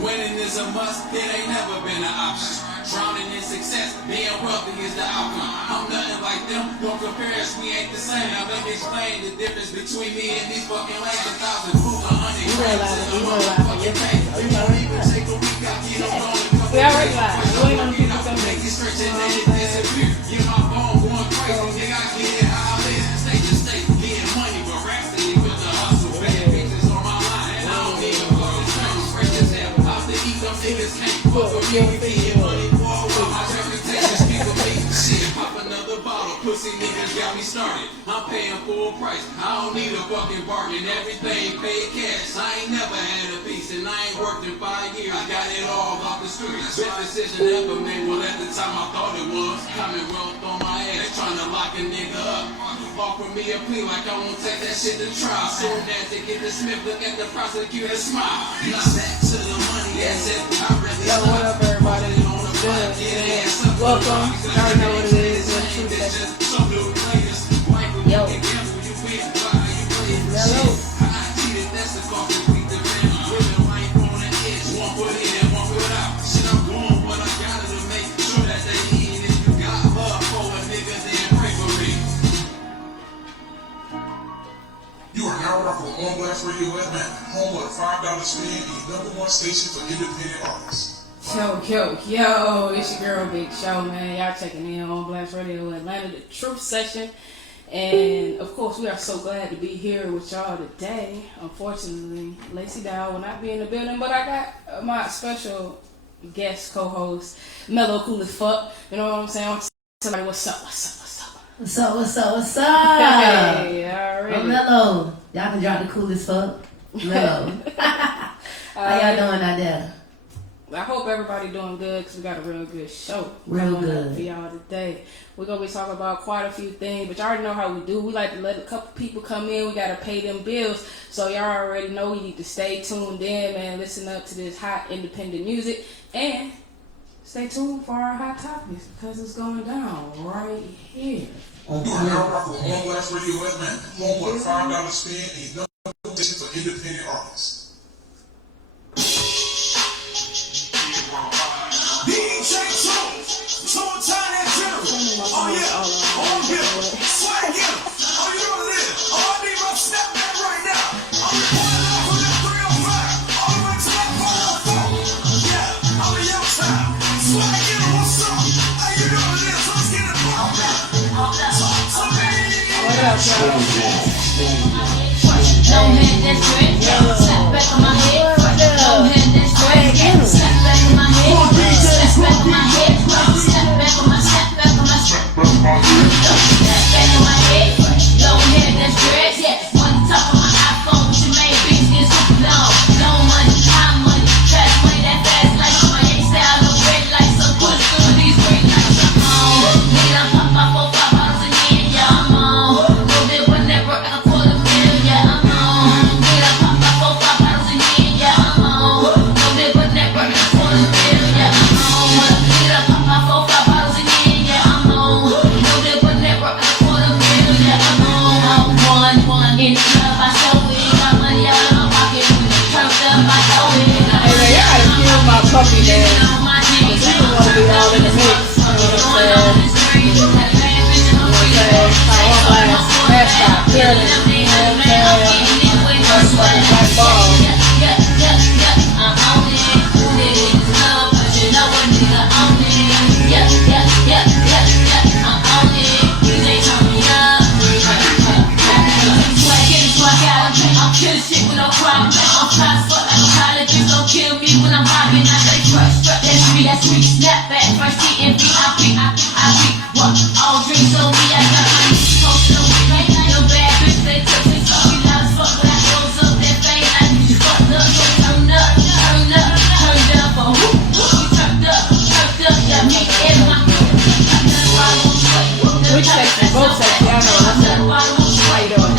Winning is a must, it ain't never been an option. Drowning in success, being wealthy is the outcome. I'm nothing like them, don't compare us, we ain't the same. Now let me explain the difference between me and these fucking lanes. 1,000 fools, 100 grams in a motherfucking tank. You won't even take a week, I get them going. We already live. We ain't gonna keep it coming. Make it stretch and then it disappear. Get my phone going crazy, nigga, I get it how I live. State to state, getting money, but rhapsody with the hustle. Bad bitches on my line, and I don't even fuck the strings. Fresh as hell, out to eat, them niggas can't fuck with me. We getting money. Pussy niggas got me started. I'm paying full price. I don't need a fucking bargain. Everything paid cash. I ain't never had a piece, and I ain't worked in 5 years. I got it all off the street. Best decision ever made. Well, at the time I thought it was. Commonwealth on my ass, trying to lock a nigga up. Offer me a plea like I won't take that shit to trial. Soon as they get the Smith, look at the prosecutor, smile. Not back to the money. That's it. I really Yo, what up, everybody? Good. Welcome. I already know what it is. Yo. Hello. You are now rocking on Blast Radio Atlanta, home of $5 spin and #1 station for independent artists. Yo, it's your girl Big Show, man. Y'all checking in on Blast Radio Atlanta, the Truth Session. And of course, we are so glad to be here with y'all today. Unfortunately, Lacey Dow will not be in the building, but I got my special guest co-host, Mellow Cool as Fuck. You know what I'm saying? I'm somebody, what's up? Hey, already. I'm Mellow. Y'all can drop the Cool as Fuck. Mellow. How y'all doing out there? I hope everybody doing good because we got a real good show. Real good for y'all today. We're going to be talking about quite a few things, but y'all already know how we do. We like to let a couple people come in. We got to pay them bills. So y'all already know we need to stay tuned in, man. Listen up to this hot independent music. And stay tuned for our hot topics because it's going down right here. You are now rocking on Blast Radio Atlanta, home of $5 spin and #1 station for independent artists. DJ Two Time and General. Oh yeah, oh yeah, swag it. Oh, you know what it is. Oh, I need my snap back right now. I'm reporting out from the 305 all the way to that 404. Yeah, I'm in your town. Swag it, what's up? Hey, you know what it is. Let's get it poppin'. Talk to me. What up, y'all? No head, that's red. Snap back on my head. No head, that's red. Snap back on my head. Snap back on my head. Snap back on my snap back on my snap back on my head. No head, that's red. Yeah, one top on my iPhone. What you made, bitch, get super long. No money, high money, fast money, that fast life. My ain't style, no red lights. So put it through these green lights. I'm on. Nigga, I'm pop my 4 5 bottles a year. Yeah, I'm on. No bit whenever I can pull a bill. Yeah, I'm on. Nigga, pop my 4 5 bottles a year. Yeah, I'm on. No bit whenever I can pull a bill. Yeah, I'm on. Nigga, pop my 4 5 bottles a year. Yeah, I'm on. No bit whenever I can pull a bill. Yeah, I'm on. One in the club, I show it. Got money out of my pocket. Turned up, I throw it. Hey, man, y'all gotta kill my puppy, man. People want to be all in the mix. You know what I'm saying? You know what I'm saying? Power blast, mascot, clearly. You know what I'm saying? That's like a black ball. I'm on it. Niggas love, but you know a nigga on it. I'm on it. They turn me up. I'm killing shit with no problem. I'm trying to fuck like a pilot. Just don't kill me when I'm robbing. I say trust. That's me. Snap back. First CMV. I be. What? All drinks on me. I got my knees posted on me. No bad bitch. They took me. So we loud as fuck when I close up that fade. Like you fucked up. So turn up. Turned up. Oh, whoop. We turned up. Yeah, me and my Which section? Both sections. Y'all know what's up. How you doing?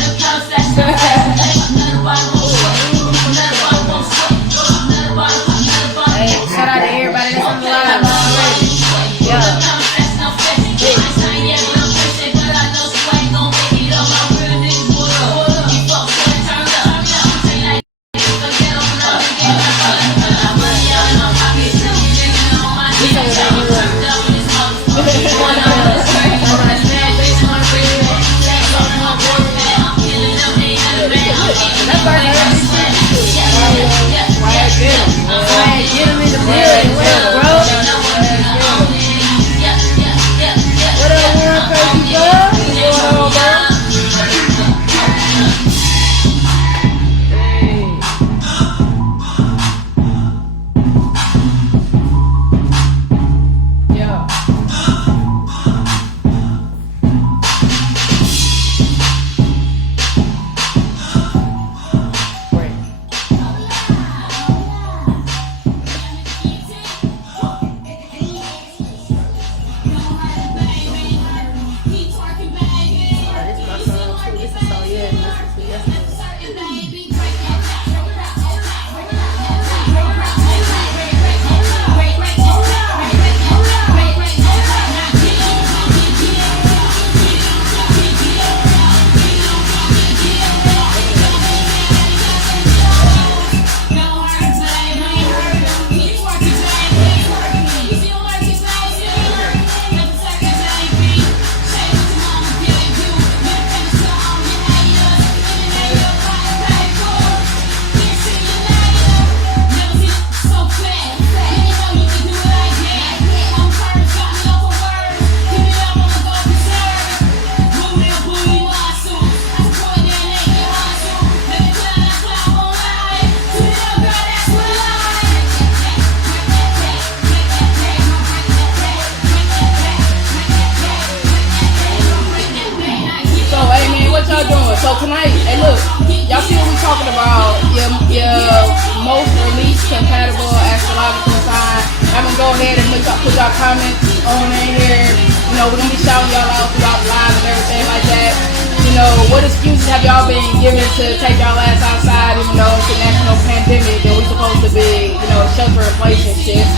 y'all comments on in here. You know, we're gonna be shouting y'all out throughout live and everything like that. You know, what excuses have y'all been given to take y'all ass outside, even though it's a national pandemic and we supposed to be, you know, shelter in place and shit.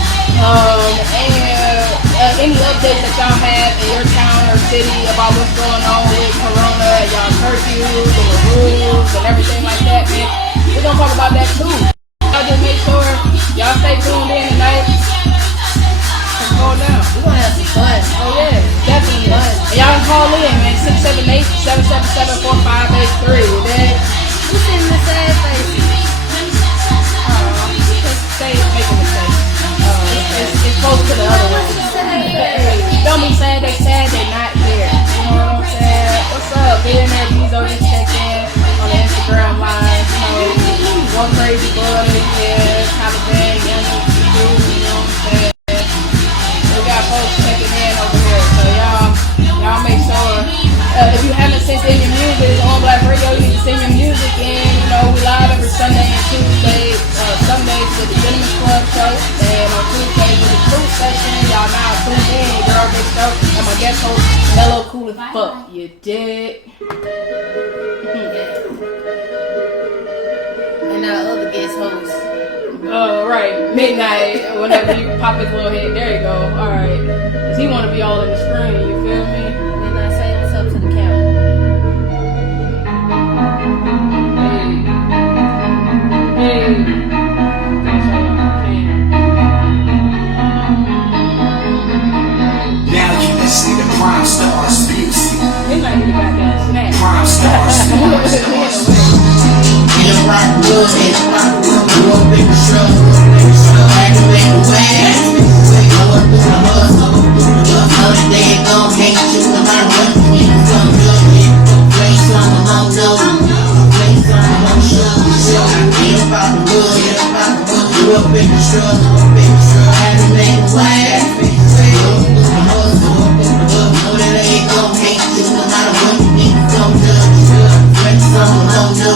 Any updates that y'all have in your town or city about what's going on with Corona and y'all curfews and the rules and everything like that, man. We're gonna talk about that too. Y'all just make sure y'all stay tuned in tonight. It's going down. We're gonna have some fun. Oh yeah, definitely. And y'all can call in, man. 678-777-4583. Then Who's sitting in the sad face? stay making mistakes. It's close to the other one. Don't be saying they sad they not here. You know what I'm saying? What's up? Billionaire Bezo just checked in on the Instagram live. You know, one crazy boy, yeah, Taliban, young people, you know what I'm saying? We got folks checking in over here, so y'all make sure. If you haven't sent in your music on Black Radio, you need to send your music in. You know, we live every Sunday and Tuesday. Sundays with the Gentleman's Club show, and on Tuesdays with the Truth Session. Y'all now tuned in, Girl Big Show, and my guest host, Mellow Cool as fuck. You dig? And our other guest host. Right, midnight, whenever you pop his little head. There you go. All right, 'cause he want to be all in the screen. You feel me? And I say what's up to the camera. Hey. Now you listen to Prime Stars music. Midnight nigga got that snap. Prime Stars. In a rock wood, you up in the struggle. Had to make a way. I went through the hustle. Know that they ain't gon' hate you no matter what you do. Come judge me. Play something on no. Play something on show. Ain't about the wood. You up in the struggle. Had to make a way. Know that they ain't gon' hate you no matter what you do. Come judge me. Play something on no.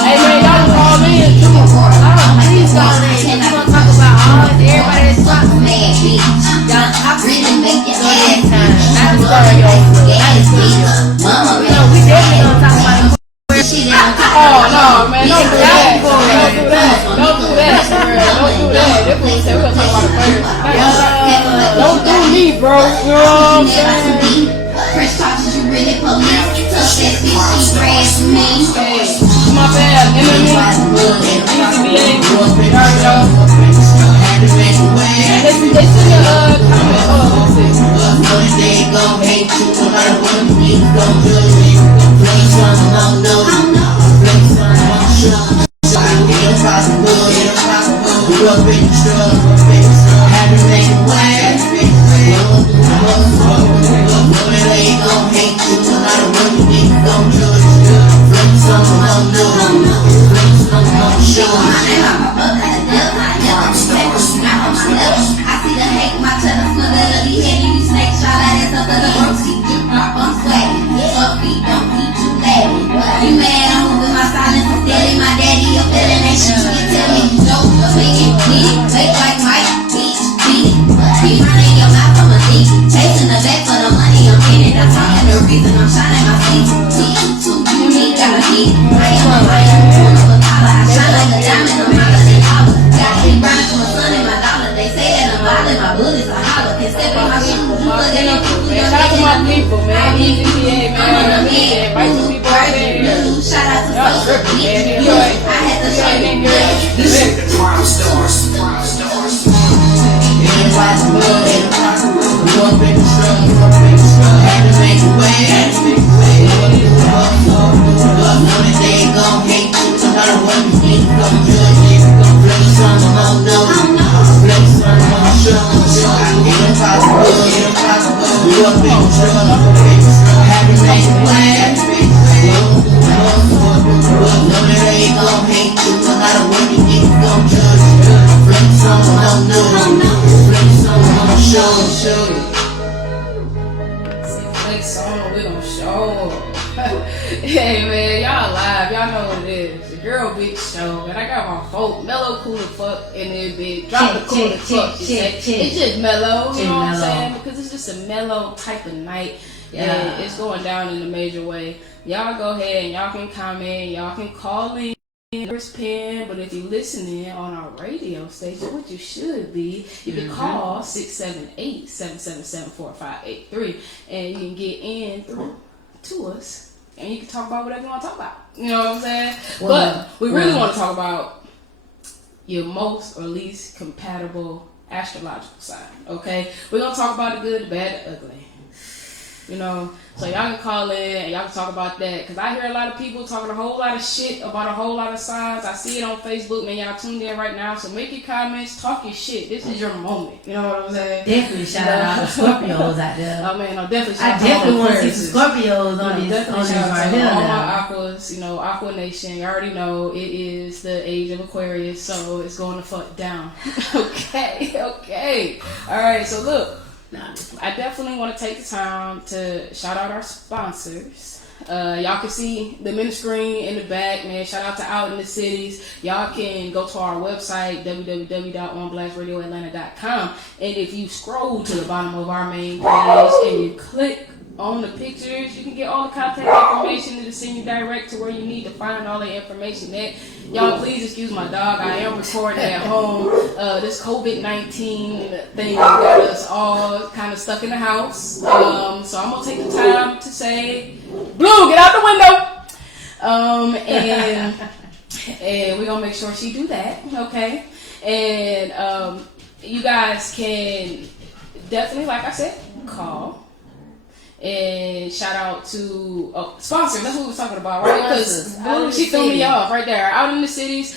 Hey man, y'all can call in too. Please call in. We're gonna talk about all everybody that's talking mad, bitch. I really make your ass time. Not the story, yo. Mama, you know, we definitely gonna talk about it. Oh no, man, don't do that. Don't do that. Don't do that, for real. Don't do that. This what we said. We're gonna talk about it first. Don't do me, bro. You know what I'm saying? Fresh talks, you really police. Touch that bitch, she ran to me. Hey, my bad. Enemy. ECBA. You already know. They send a comment. Hold on, let's see. Know that they ain't gon' hate you, no matter what you need, gon' judge me. Play something on no, play something on show. Get up out the wood, you up in the struggle, had to make a way. Know that they ain't gon' hate you, no matter what you need, gon' judge me. Play something on no, play something on show. I see the hate, my cheddar smell of the head, you snake shot at it, up to the work, see you drop on swag. Upbeat, don't keep you laughing. You mad, I'm moving my silence, I'm steady, my daddy, you're feeling that shit, you can tell me, no, make it, make like Mike, beat it, running your mouth from a thief, chasing the back for the money, I'm in it, I'm talking the reason, I'm shining my feet, too unique, got a heat, I am a lion, one of a collar, I shine like a diamond, I'm hotter than holler, gotta keep grinding for my son and my dollar, they say that I'm violent, my bullets are hollow, can step in my shoes, you look at them, Shout out to my people, man. ECBA, man. Invite some people out there. shout out to Y'all tripping, man. You I had to show you. This is the Prime Stars. Prime Stars. Everybody's good, you up in the struggle, had to make a way. Know that they ain't gon' hate you, no matter what you need, gon' judge you. Play something on no, play something on show. Everybody's good, you up in the struggle, had to make a way. Know that they ain't gon' hate you, no matter what you roll. Hey man, y'all live. Y'all know what it is. The Girl Big Show, man. I got my folk mellow cool the fuck in there, bitch. Drop the cool the fuck. It's just mellow, you know what I'm saying? Because it's just a mellow type of night. Yeah. And it's going down in a major way. Y'all go ahead and y'all can comment. Y'all can call in. Pen, but if you're listening on our radio station, which you should be, you can call 678-777-4583 and you can get in through to us and you can talk about whatever you want to talk about. You know what I'm saying? But we really want to talk about your most or least compatible astrological sign. Okay? We're going to talk about the good, the bad, the ugly. You know, so y'all can call in and y'all can talk about that. Because I hear a lot of people talking a whole lot of shit about a whole lot of signs. I see it on Facebook, man. Y'all tuned in right now. So make your comments, talk your shit. This is your moment. You know what I'm saying? Definitely shout out to Scorpios out there. Oh, man, no, definitely shout I out definitely to want to see some Scorpios on this right here. all my Aquas, you know, Aqua Nation. You already know it is the age of Aquarius, so it's going to fuck down. Okay. All right, so look. I definitely want to take the time to shout out our sponsors. Y'all can see them in the screen in the back, man. Shout out to Out in the Cities. Y'all can go to our website, www.onblastradioatlanta.com. And if you scroll to the bottom of our main page and you click on the pictures, you can get all the contact information to send you direct to where you need to find all the information at. Y'all, please excuse my dog. I am recording at home. This COVID-19 thing got us all kind of stuck in the house. So I'm going to take the time to say, Blue, get out the window. And we're going to make sure she do that, okay? And you guys can definitely, like I said, call. And shout out to sponsors. That's what we were talking about, right? Because she threw me off right there. Out in the Cities,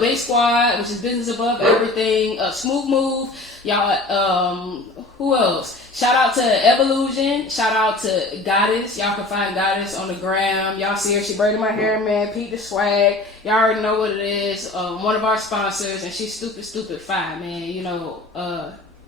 Bay Squad, which is business above everything. Smooth Move, y'all. Who else? Shout out to Evolution. Shout out to Goddess. Y'all can find Goddess on the gram. Y'all see her. She braided my hair, man. Pete the Swag. Y'all already know what it is. One of our sponsors, and she's stupid fine, man. You know,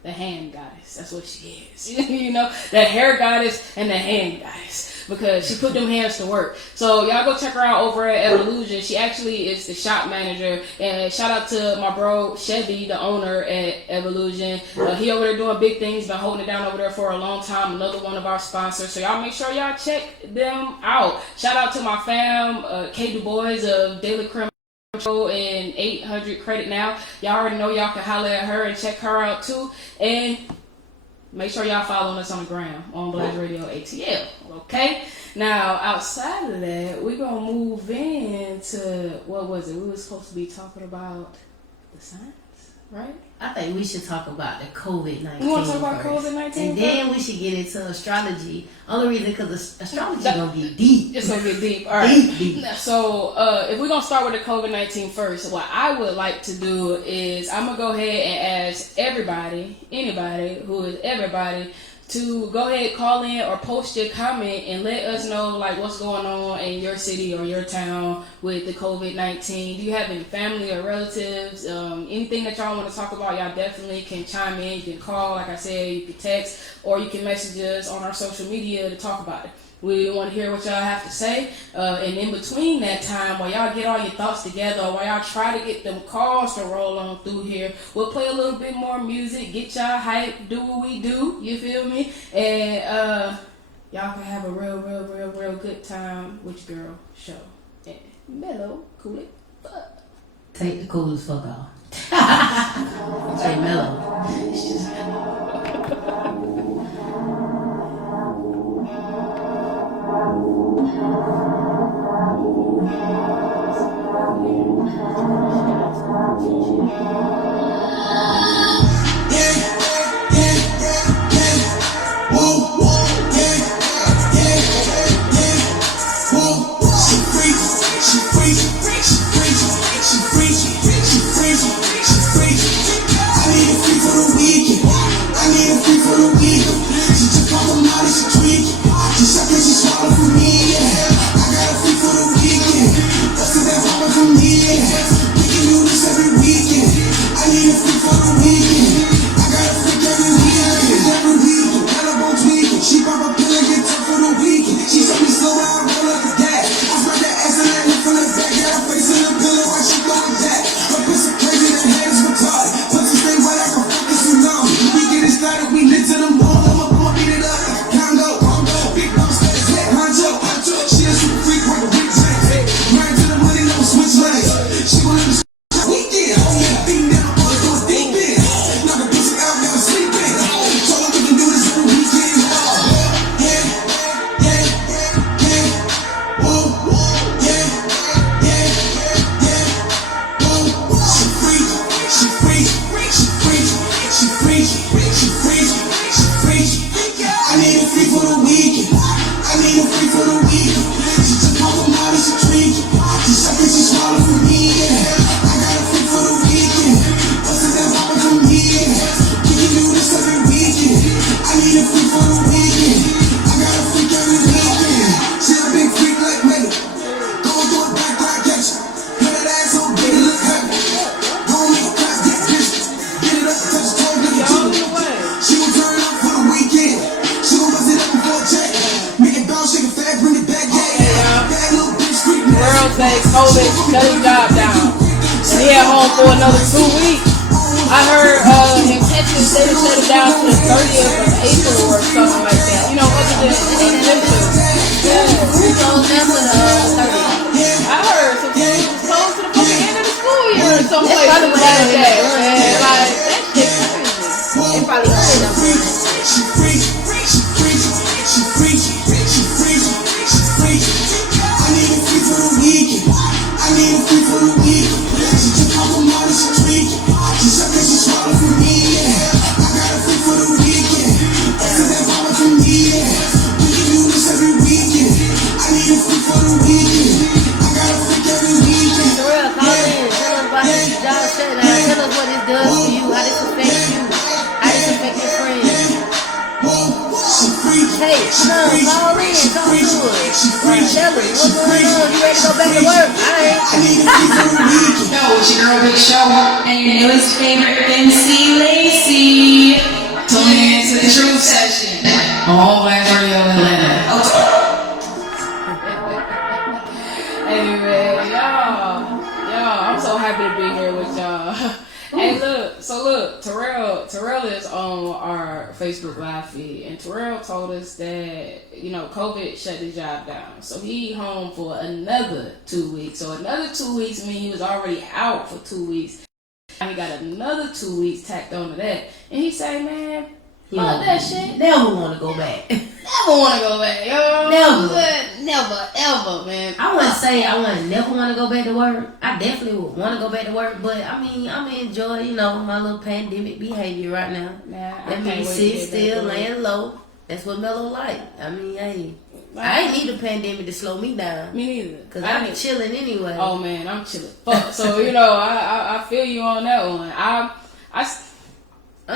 the hand goddess. That's what she is. You know, the hair goddess and the hand goddess. Because she put them hands to work. So y'all go check her out over at Evolution. She actually is the shop manager. And shout out to my bro Chevy, the owner at Evolution. He over there doing big things. Been holding it down over there for a long time. Another one of our sponsors. So y'all make sure y'all check them out. Shout out to my fam, K Du Bois of Daily Crime and 800 Credit Now. Y'all already know y'all can holler at her and check her out too. And make sure y'all following us on the gram on Blast Radio ATL. Okay? Now, outside of that, we're going to move into, what was it? We were supposed to be talking about the signs, right? I think we should talk about the COVID-19. You want to talk about first. COVID-19? And then we should get into astrology. Only reason because astrology going to get deep. It's going to get deep. All right. Deep. So, if we're going to start with the COVID-19 first, what I would like to do is I'm going to go ahead and ask everybody, anybody who is everybody, to go ahead, call in or post your comment and let us know like what's going on in your city or your town with the COVID-19. Do you have any family or relatives? Anything that y'all want to talk about, y'all definitely can chime in. You can call, like I said, you can text, or you can message us on our social media to talk about it. We want to hear what y'all have to say. And in between that time, while y'all get all your thoughts together, or while y'all try to get them calls to roll on through here, we'll play a little bit more music, get y'all hyped, do what we do, you feel me? And y'all can have a real good time with your girl show. And mellow, cool it, fuck. Take the cool as fuck off. Say mellow. It's just mellow. We can do this every weekend. I need a free for the weekend. say COVID shut his job down. And he at home for another 2 weeks. I heard in Texas they shut it down to the 30th of April or something like that. You know, other than yeah. I heard some things was close to the fucking end of the school year or something like that. Man. Like, that shit crazy. They probably gonna end up. She free. I need a free for the weekend. She took off her money, she tweaking. She said that she swallowed for me, yeah. I got a free for the weekend. After that mama for me, yeah. We can do this every weekend. I need a free for the weekend. I got a free every weekend. For real, call in. Tell us about this job shutdown. Tell us what this does to you. How this affects you. How this affects your friends. Hey, come on, call in. Talk to us. Tell us what's going on. You ready to go back to work? I ain't. Yo, it's your girl Big Show and your newest favorite MC Lacey. Tuning into the Truth Session on Black Radio Atlanta. Anyway, y'all, I'm so happy to be here with y'all. Hey, look, Terrell is on our Facebook Live feed, and Terrell told us that, you know, COVID shut his job down. So he home for another 2 weeks. So another 2 weeks means he was already out for 2 weeks. And he got another 2 weeks tacked onto that. And he say, man, fuck that shit. Never want to go back. Never want to go back, yo. Never, ever, man. I wouldn't say I wouldn't never want to go back to work. I definitely would want to go back to work, but I mean, I'm enjoying, you know, my little pandemic behavior right now. Let me sit still, laying low. That's what Mello like. I mean, hey, I ain't need a pandemic to slow me down. Me neither. Cause I be chilling anyway. Oh man, I'm chilling. Fuck. So you know, I feel you on that one. I'm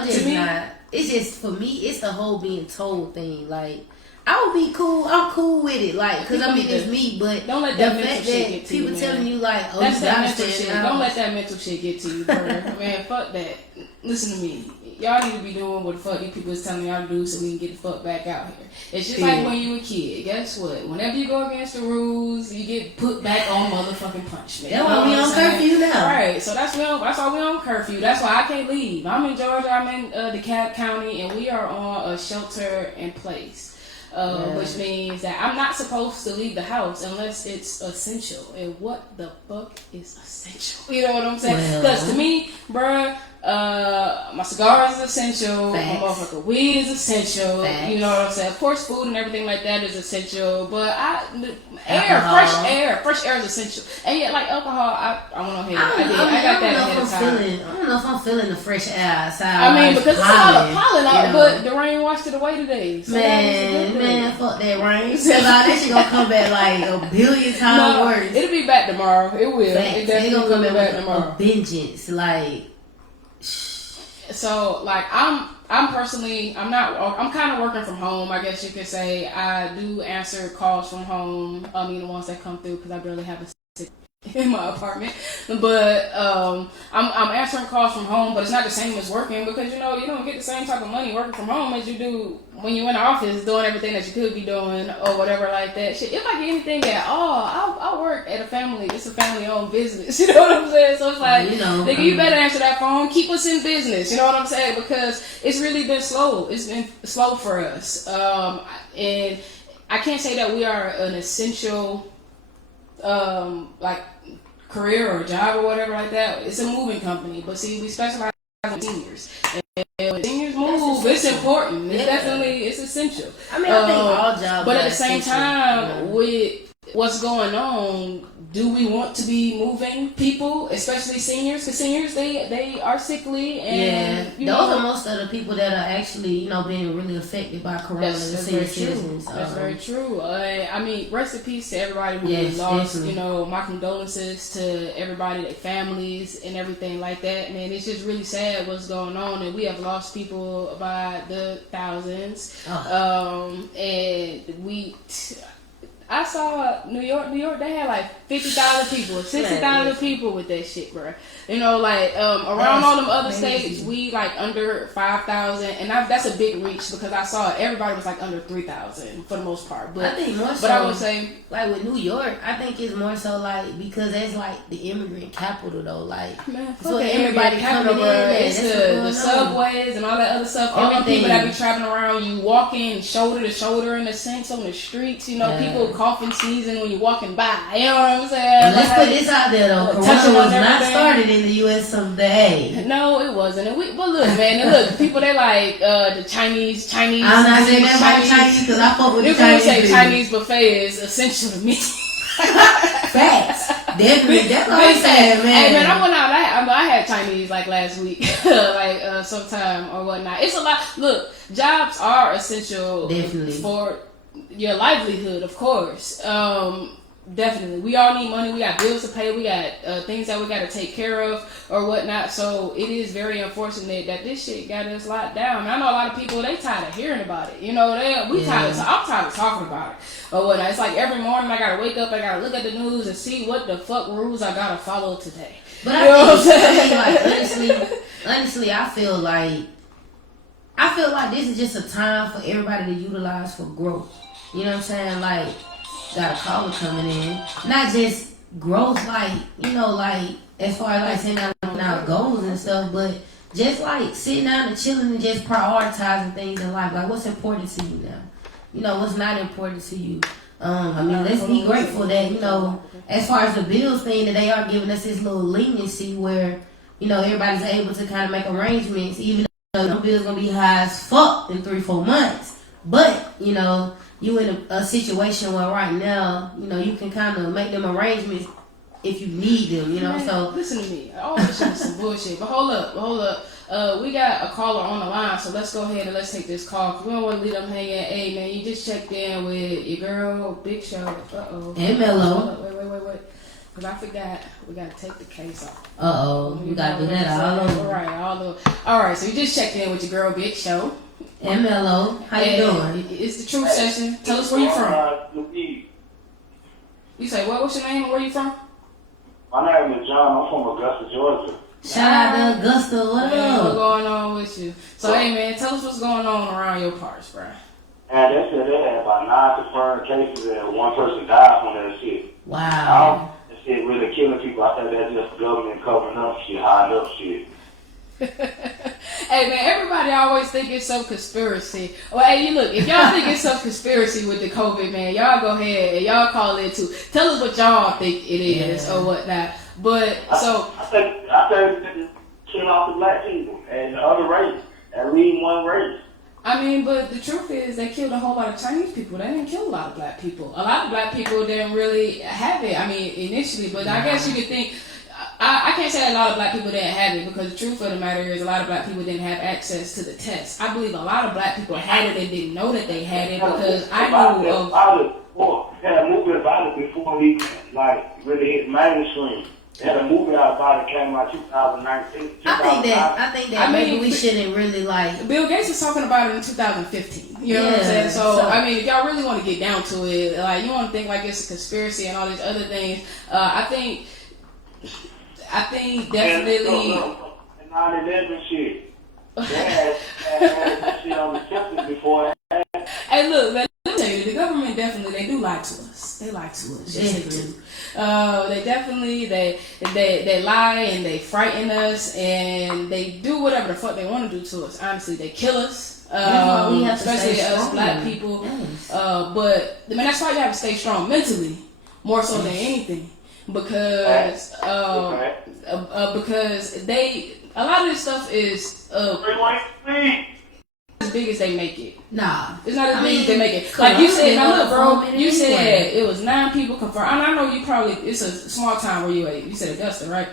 just not. It's just, for me, it's the whole being told thing. Like, I would be cool. I'm cool with it. Like, cause I mean, it's me, but don't let that mental shit get to you, people man. telling you like, oh, that's you that gotta mental shit. stand out. Don't let that mental shit get to you, bro. Man, fuck that. Listen to me. Y'all need to be doing what the fuck these people is telling y'all to do so we can get the fuck back out here. It's just like when you a kid. Guess what? Whenever you go against the rules, you get put back on motherfucking punishment. That's why we on curfew now. Right. So that's why we on curfew. That's why I can't leave. I'm in Georgia. I'm in DeKalb County, and we are on a shelter in place. Which means that I'm not supposed to leave the house unless it's essential. And what the fuck is essential? You know what I'm saying? Because to me, bruh, my cigar is essential. Facts. My motherfucking weed is essential. Facts. You know what I'm saying? Of course, food and everything like that is essential. But Alcohol. fresh air is essential. And yet, like alcohol, I went on here. I I got that ahead of time. I don't know if I'm feeling the fresh air outside. I mean, because it's a lot of pollen out, you know. but the rain washed it away today. So Man, fuck that rain. Cause that shit gonna come back like a billion times worse. It'll be back tomorrow. It will. Facts. It definitely gonna come will be back back with tomorrow. a vengeance. Like, so like I'm personally, I'm kind of working from home, I guess you could say. I do answer calls from home. I mean, the ones that come through because I barely have a sit in my apartment. But I'm answering calls from home, but it's not the same as working because you know you don't get the same type of money working from home as you do when you're in the office doing everything that you could be doing or whatever like that. Shit, if I get anything at all, I work at it's a family-owned business. You know what I'm saying? So it's like, nigga, you better answer that phone. Keep us in business. You know what I'm saying? Because it's really been slow. It's been slow for us. And I can't say that we are an essential, like, career or job or whatever like that. It's a moving company. But see, we specialize in seniors. And when seniors move, it's important. It's essential. I mean, I think all jobs. But at the same time, with what's going on, do we want to be moving people, especially seniors? Because seniors, they are sickly, and those are most of the people that are actually, being really affected by corona. That's very true. That's very true. I mean, rest in peace to everybody who lost. Definitely. My condolences to everybody, their families, and everything like that. Man, it's just really sad what's going on, and we have lost people by the thousands. And I saw New York, they had like 50,000 people, 60,000 people with that shit, bro. You know, like around all them other states, we like under 5,000, and that's a big reach because I saw everybody was like under 3,000 for the most part. But I think more so, but I would say like with New York, I think it's more so like because that's like the immigrant capital though. Like man, so fuck everybody capital, coming in bro. there. It's That's the what's subways and all that other stuff. All the Everything. people that be traveling around, you walking shoulder to shoulder in the sense on the streets. You know, Yeah. people coughing, sneezing when you're walking by. You know what I'm saying? But let's Like, put this out there though. touching Corona on was not everything. started in the U.S. someday. No, it wasn't. And but look, man, and look, people they like the Chinese. I'm not saying that about Chinese because I fuck with You the can Chinese. say people. Chinese buffet is essential to me. Facts. Definitely. That's what I'm saying, man. Hey man, I went out. I had Chinese like last week, like sometime or whatnot. It's a lot. Look, jobs are essential Definitely. for your livelihood, of course. Definitely, we all need money. We got bills to pay. We got things that we got to take care of or whatnot. So it is very unfortunate that this shit got us locked down. And I know a lot of people they tired of hearing about it. You know, I'm tired of talking about it or whatnot. It's like every morning I gotta wake up, I gotta look at the news and see what the fuck rules I gotta follow today. But You know what I'm saying? like honestly, I feel like this is just a time for everybody to utilize for growth. You know what I'm saying? Like, got a caller coming in, not just growth, like like as far as like setting out goals and stuff, but just like sitting down and chilling and just prioritizing things in life. Like, what's important to you now? You know, what's not important to you. I mean, let's be grateful that, as far as the bills thing, that they are giving us this little leniency where, everybody's able to kind of make arrangements, even though them bills gonna be high as fuck in 3-4 months. But, you in a situation where right now, you can kind of make them arrangements if you need them, Man, so. listen to me. All this shit is some bullshit. But hold up. We got a caller on the line, so let's go ahead and let's take this call. 'Cause we don't want to leave them hanging. Hey, man, you just checked in with your girl, Big Show. Uh-oh. And Mello. Hold up, wait. Because I forgot. We got to take the case off. We got to do that all over. All right, so you just checked in with your girl, Big Show. And Mello, how you doing? It's the Truth Session. Tell us where you from. You say, what? What's your name and where you from? My name is John. I'm from Augusta, Georgia. Shout out to Augusta. What Man, what's up? going on with you? So, hey, man, tell us what's going on around your parts, bro. And they said they had about 9 confirmed cases and 1 person died from that shit. Wow. That shit really killing people. I think that's just government covering up shit, hiding up shit. Hey man, everybody always think it's some conspiracy. Well, hey, you look, if y'all think it's some conspiracy with the COVID, man, y'all go ahead and y'all call it too. Tell us what y'all think it is or whatnot. But so I think they kill off the black people and the other race and leave one race. I mean, but the truth is they killed a whole lot of Chinese people. They didn't kill a lot of black people. A lot of black people didn't really have it. I mean, initially, but I guess you could think. I can't say a lot of black people didn't have it because the truth of the matter is a lot of black people didn't have access to the test. I believe a lot of black people had it and didn't know that they had it because I knew of. They had a movie about it before he really hit mainstream. They had a movie out about it came out 2019. I think that maybe we shouldn't really Bill Gates was talking about it in 2015. You know what I'm Yeah, saying? So I mean, if y'all really want to get down to it, you want to think like it's a conspiracy and all these other things. I think definitely. And 9/11 shit. They had that shit on the system before. Hey, look, man, let me tell you, the government definitely they do lie to us. They lie to us. Yes, they do. They definitely they lie and they frighten us and they do whatever the fuck they want to do to us. Honestly, they kill us. Especially us black people. Yes. But I mean, that's why you have to stay strong mentally, more so than anything, because a lot of this stuff is as big as they make it. Nah. It's not as big as they make it. Like you said, now look, bro, you said it was 9 people confirmed. And I know you probably, it's a small town where you at. You said Augusta, right?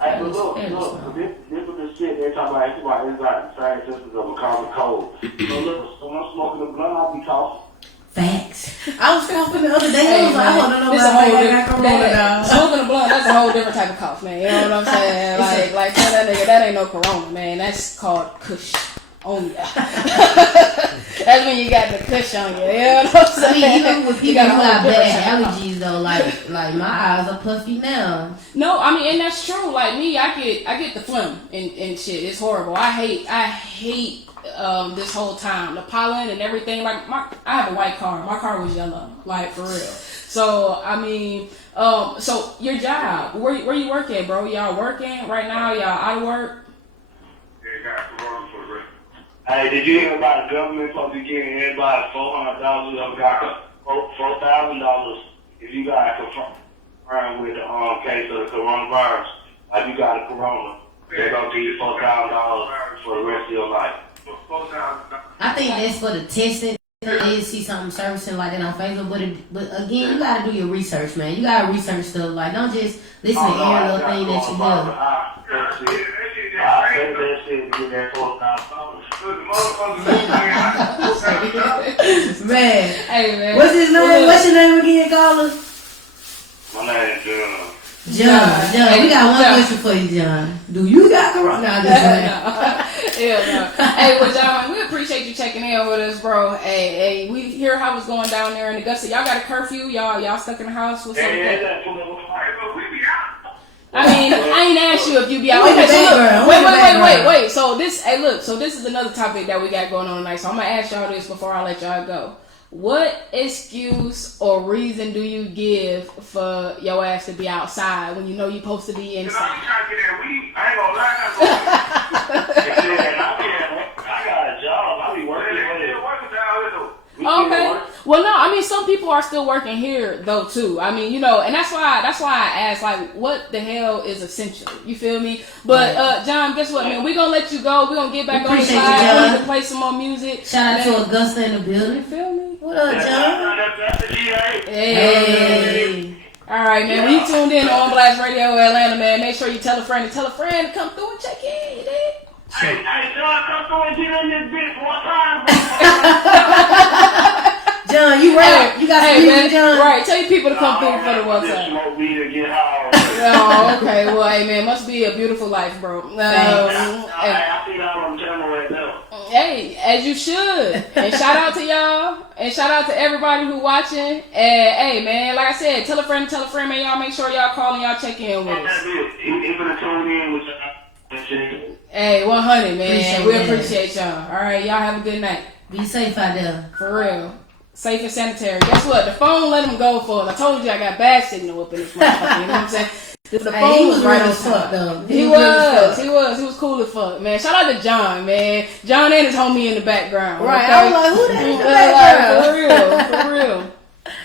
Hey, but look, this is the shit they're talking about. It's like the same systems of a common cold. So look, when I'm smoking a blunt, I'll be coughing. Facts. I was coughing the other day. I was like, I want to know It's about a whole that. different, smoking a blunt, that's a whole different type of cough, man. You know what I'm saying? Like tell that nigga, that ain't no corona, man. That's called Kush. on you. That's when you got the cush on you. You know what I'm I saying? mean, even with You people who got a got whole bad picture. allergies though, like my eyes are puffy now. No, I mean, and that's true. Like me, I get the phlegm and shit. It's horrible. I hate this whole time, the pollen and everything. Like I have a white car. My car was yellow, like for real. So I mean, so your job, where you work at, bro? Y'all working right now? Y'all out of work? Hey, did you hear about the government supposed to be giving everybody $400 or got $4,000 if you got confirmed with the case of the coronavirus? Like you got a corona, they're gonna give you $4,000 for the rest of your life. I think that's for the testing. I did see something servicing like that on Facebook, but again, you gotta do your research, man. You gotta research stuff. Like, don't just listen to every little thing that you hear. I say that shit and get that $4,000. Man, Hey man, what's his name? What's your name again, caller? My name is John. John, we got one question for you, John. Do you got corona? No, I'm just saying. Yeah, no. Hey, well, John, we appreciate you checking in with us, bro. Hey, we hear how it's going down there in Augusta. Y'all got a curfew? Y'all stuck in the house? What's up with that? I mean, I ain't asked you if you be out. Who in the Okay, so look, background? Who in the background? wait. So this is another topic that we got going on tonight. So I'm gonna ask y'all this before I let y'all go. What excuse or reason do you give for your ass to be outside when you know you're supposed to be inside? I ain't gonna lie. I got a job. I be working. Okay. Well, no, I mean, some people are still working here though too. I mean, you know, and that's why I asked, like, what the hell is essential? You feel me? But John, guess what, man? We're gonna let you go. We're gonna get back on the Appreciate side. you, John. We need to play some more music. Shout out Man, to Augusta in the you building. feel me? What up, John? Hey. All right, man. When you tuned in on Blast Radio Atlanta, man, make sure you tell a friend to come through and check in. You dig? Hey, John, come through and get in this bitch one time. John, you right. You got some music, John? Right. Tell your people to come through for the one time. Smoke weed and get high. Oh, okay. Well, hey, man, must be a beautiful life, bro. I see y'all on camera right now. Hey, as you should. And shout out to y'all. And shout out to everybody who watching. And hey, man, like I said, tell a friend, man. Y'all make sure y'all call and y'all check in with us. Even to tune in with y'all. Hey, 100, man. We that. appreciate y'all. All right, y'all have a good night. Be safe out there. For real. Safe and sanitary. Guess what? The phone let him go for it. I told you I got bad signal up in this motherfucker. You know what I'm saying? The phone Hey, he was right real on as fuck, time. though. He was cool as fuck, man. Shout out to John, man. John and his homie in the background. Right. Okay? I was like, who that in the background? For real.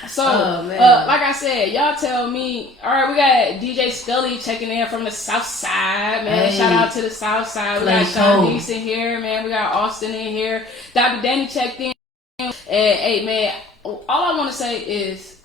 So, Oh, man. like I said, y'all tell me. All right, we got DJ Scully checking in from the South Side, man. Hey. Shout out to the South Side. We Play got cold. Shanice in here, man. We got Austin in here. Dr. Danny checked in. And hey, man, all I want to say is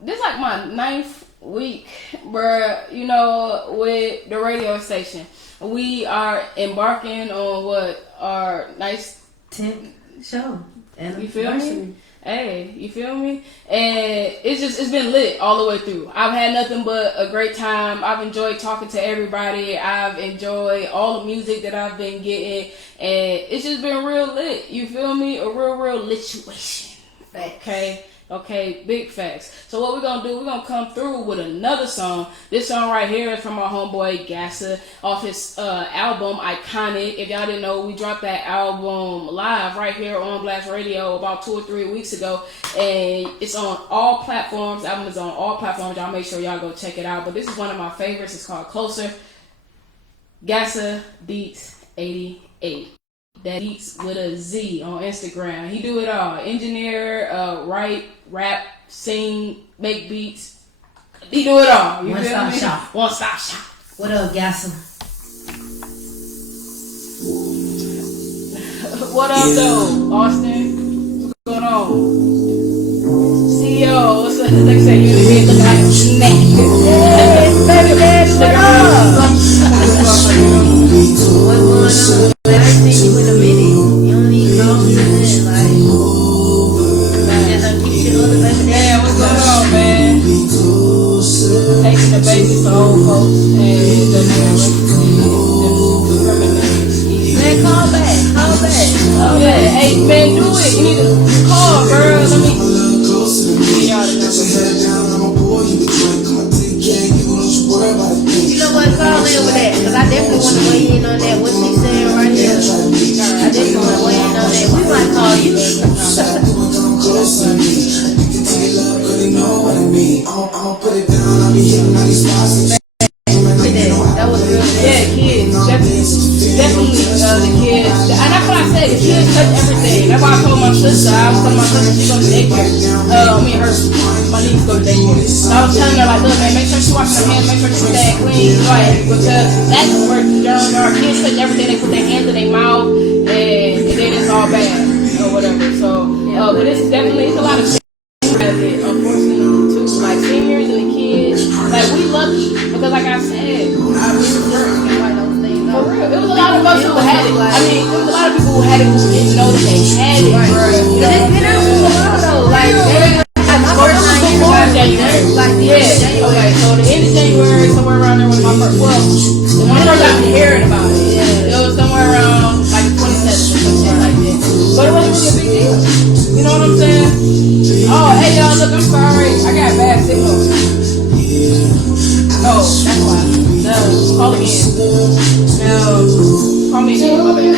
this is like my 9th week, bruh. You know, with the radio station, we are embarking on what our nice 10th show. You feel me? Hey, you feel me? And it's been lit all the way through. I've had nothing but a great time. I've enjoyed talking to everybody. I've enjoyed all the music that I've been getting. And it's just been real lit. You feel me? A real lituation. Okay, big facts. So what we're going to do, we're going to come through with another song. This song right here is from our homeboy Gassa off his album Iconic. If y'all didn't know, we dropped that album live right here on Blast Radio about 2 or 3 weeks ago. And it's on all platforms. The album is on all platforms. Y'all make sure y'all go check it out. But this is one of my favorites. It's called Closer. Gassa Beats 88. That Beats with a Z on Instagram. He do it all. Engineer, write, rap, sing, make beats. He do it all. You feel me? shop. One stop shop. What up, Gassa? What up, though, Austin? What's going on? CEO, what's up? Like I said, you didn't look like a snack. Hey, baby, what up? What's going on? I ain't seen you in a minute. You don't need to talk to me. Like, just keep your other baby. Yeah, what's going on, man? Taking the babies to old folks and the Man, call back. Hey, man, do it. You need to call, bro. Let me. Y'all the number. You know what? Call in with that, cause I definitely want to weigh in on that. What she's saying right here. I definitely want to weigh in on that. We might call you. That was real. Yeah, kids. Definitely the kids. And that's what I said. The kids touch everything. That's why I told my sister. I was telling my sister she goes to daycare. My niece goes to daycare. So I was telling her like, look, man, make sure she washing her hands. Make sure she stay clean. Like, because that's where germs are. Kids touch everything. They put their hands in their mouth, and then it's all bad or whatever. So, but it's definitely a lot of shit out of it, unfortunately, too. Like seniors and the kids. Like we lucky because, like I said, I really work. For real, it was a lot of us who had it. I mean, there was a lot of people who had it who didn't know that they had it, bro. You know, it's been out for a while though. Like, before January. Like, yeah. Okay, so the end of January, somewhere around there was my first. Well, when I first got hearing about it, it was somewhere around like 27th or something like that. But it wasn't really a big deal. You know what I'm saying? Oh, hey y'all, look, I'm sorry. I got bad signal. Oh, that's why. No, call again. No, call me again, my bad.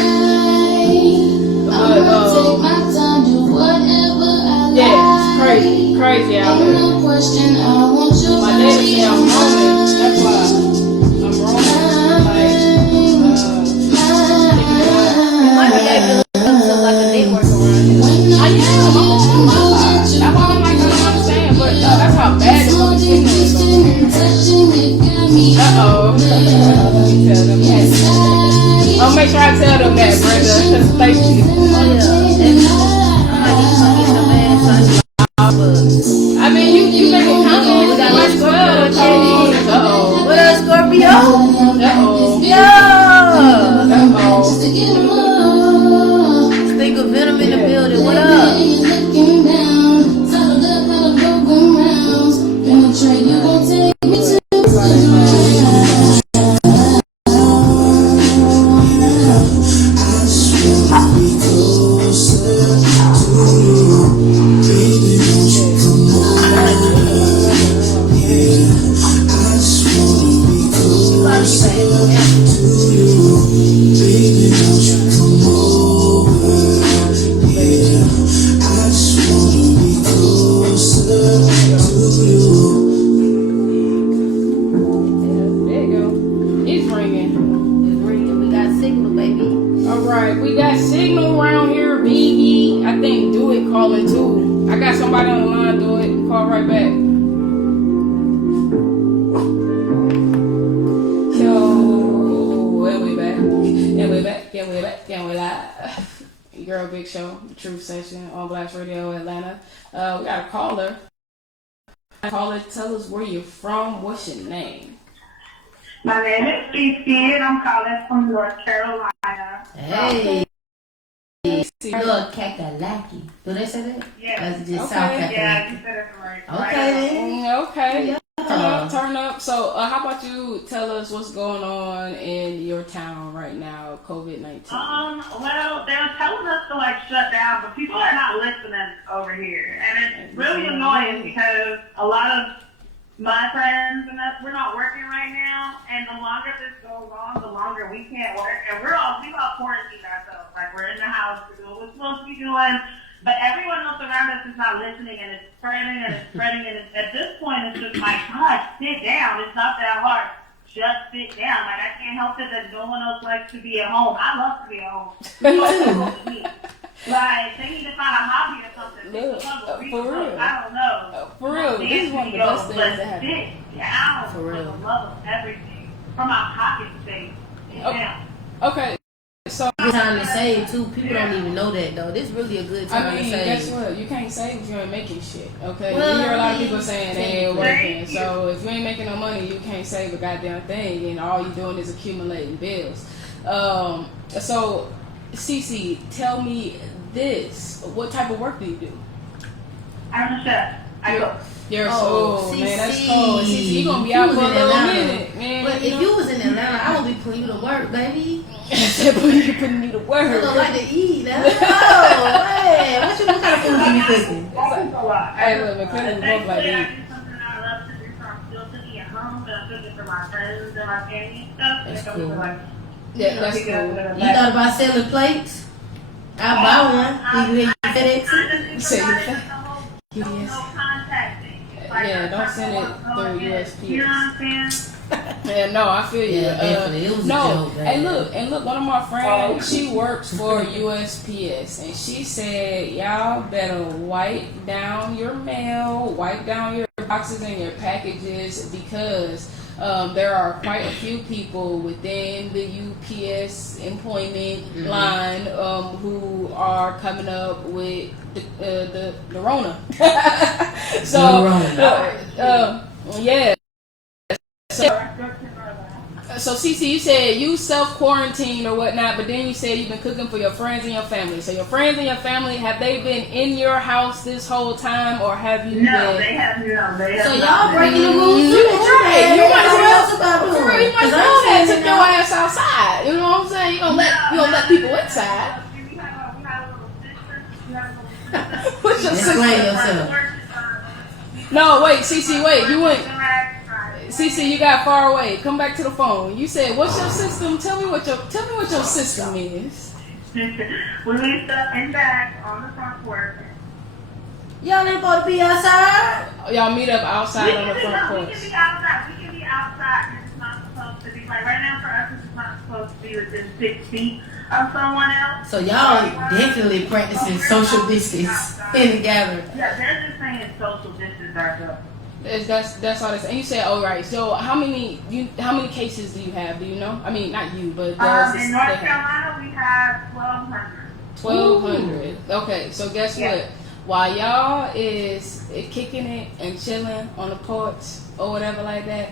Yeah, it's crazy out there. My dad say I'm roaming, that's why. I'm roaming, like, like a network around here. I am, I'm on my side. That's why I'm like, I don't understand, but that's how bad the fucking signal is over here. Uh-oh. Let me tell them that. I'll make sure I tell them that, Brenda. Thank you. I mean, you make it count. We got like 12. Uh-oh. What up, Scorpio? Uh-oh. Think of Venom in the building. What up? Radio Atlanta. We got a caller. Caller, tell us where you're from. What's your name? My name is Cece, and I'm calling from North Carolina. Hey. North Kakalaki. Do they say that? Yeah. Or is it just Okay. South Kakalaki? Yeah, you said it right. Okay. Okay. Yeah. Turn up. So, how about you tell us what's going on in your town right now, COVID-19? Well, they're telling us to like shut down, but people are not listening over here, and it's really annoying because a lot of my friends and us, we're not working right now, and the longer this goes on, the longer we can't work, and we've all quarantined ourselves. Like we're in the house, we're doing what we're supposed to be doing. But everyone else around us is not listening, and it's spreading, and it's spreading, and at this point, it's just like, God, sit down. It's not that hard. Just sit down. Like, I can't help it that no one else likes to be at home. I love to be at home. Like, they need to find a hobby or something. For real. I don't know. For real. This is one of the best things that happen. Sit down for the love of everything. From our pocket space. Sit down. Okay. So time to save too. People don't even know that though. This really a good time to save. Guess what? You can't save if you ain't making shit. Okay, well, you hear a lot of people saying they ain't working. So if you ain't making no money, you can't save a goddamn thing, and all you doing is accumulating bills. So Cece, tell me this: what type of work do you do? I'm a chef. I cook. Man, that's cold. Cece, you gonna be out for a little minute, man. But if you was in Atlanta, I would be putting you to work, baby. putting me to I work. don't like to eat. No, man. What kind of food you be cooking? Hey, look, McClellan both like Eventually, I that. do something I love to do, so I'm still cooking at home, but I'm cooking for my friends and my family and stuff. That's So cool. we're like, Yeah, that's pick it up cool. with a You bag. thought about selling plates? I'll buy one. You can FedEx. Say you It's fa- the whole Yes. no contact thing. It's like Yeah, a don't send it couple through of USPS. You know what I'm saying? Yeah, no, I feel you. Yeah, definitely. It was a no, joke, man. and look, one of my friends, she works for USPS, and she said, y'all better wipe down your mail, wipe down your boxes and your packages, because there are quite a few people within the UPS employment line who are coming up with the Rona. So, yeah. So CC, you said you self-quarantine or whatnot, but then you said you've been cooking for your friends and your family. So your friends and your family, have they been in your house this whole time, or have you No, been? they have no. They have So not y'all been. breaking the rules too. You right. You might as well. For For real, you might as well have took your ass outside. You know what I'm saying? You gonna let people inside. We have a little sister. We have a little sister. What's your Explain sister? yourself. No, wait, CC, wait. You went. CC, you got far away. Come back to the phone. You said, "What's your system? Tell me what your system is." We leave stuff in bags on the front porch. Y'all ain't supposed to be outside. Y'all meet up outside on the front We porch. can be outside. We can be outside, and it's not supposed to be like right now for us. It's not supposed to be within 6 feet of someone else. So y'all definitely practicing social distance in the gathering. Yeah, they're just saying social distance ourselves. That's all this. And you said, "Oh, right." So how many cases do you have? Do you know? I mean, not you, but In North Carolina, we have 1,200. 1,200. Okay, so guess Yeah. what? While y'all is kicking it and chilling on the porch or whatever like that,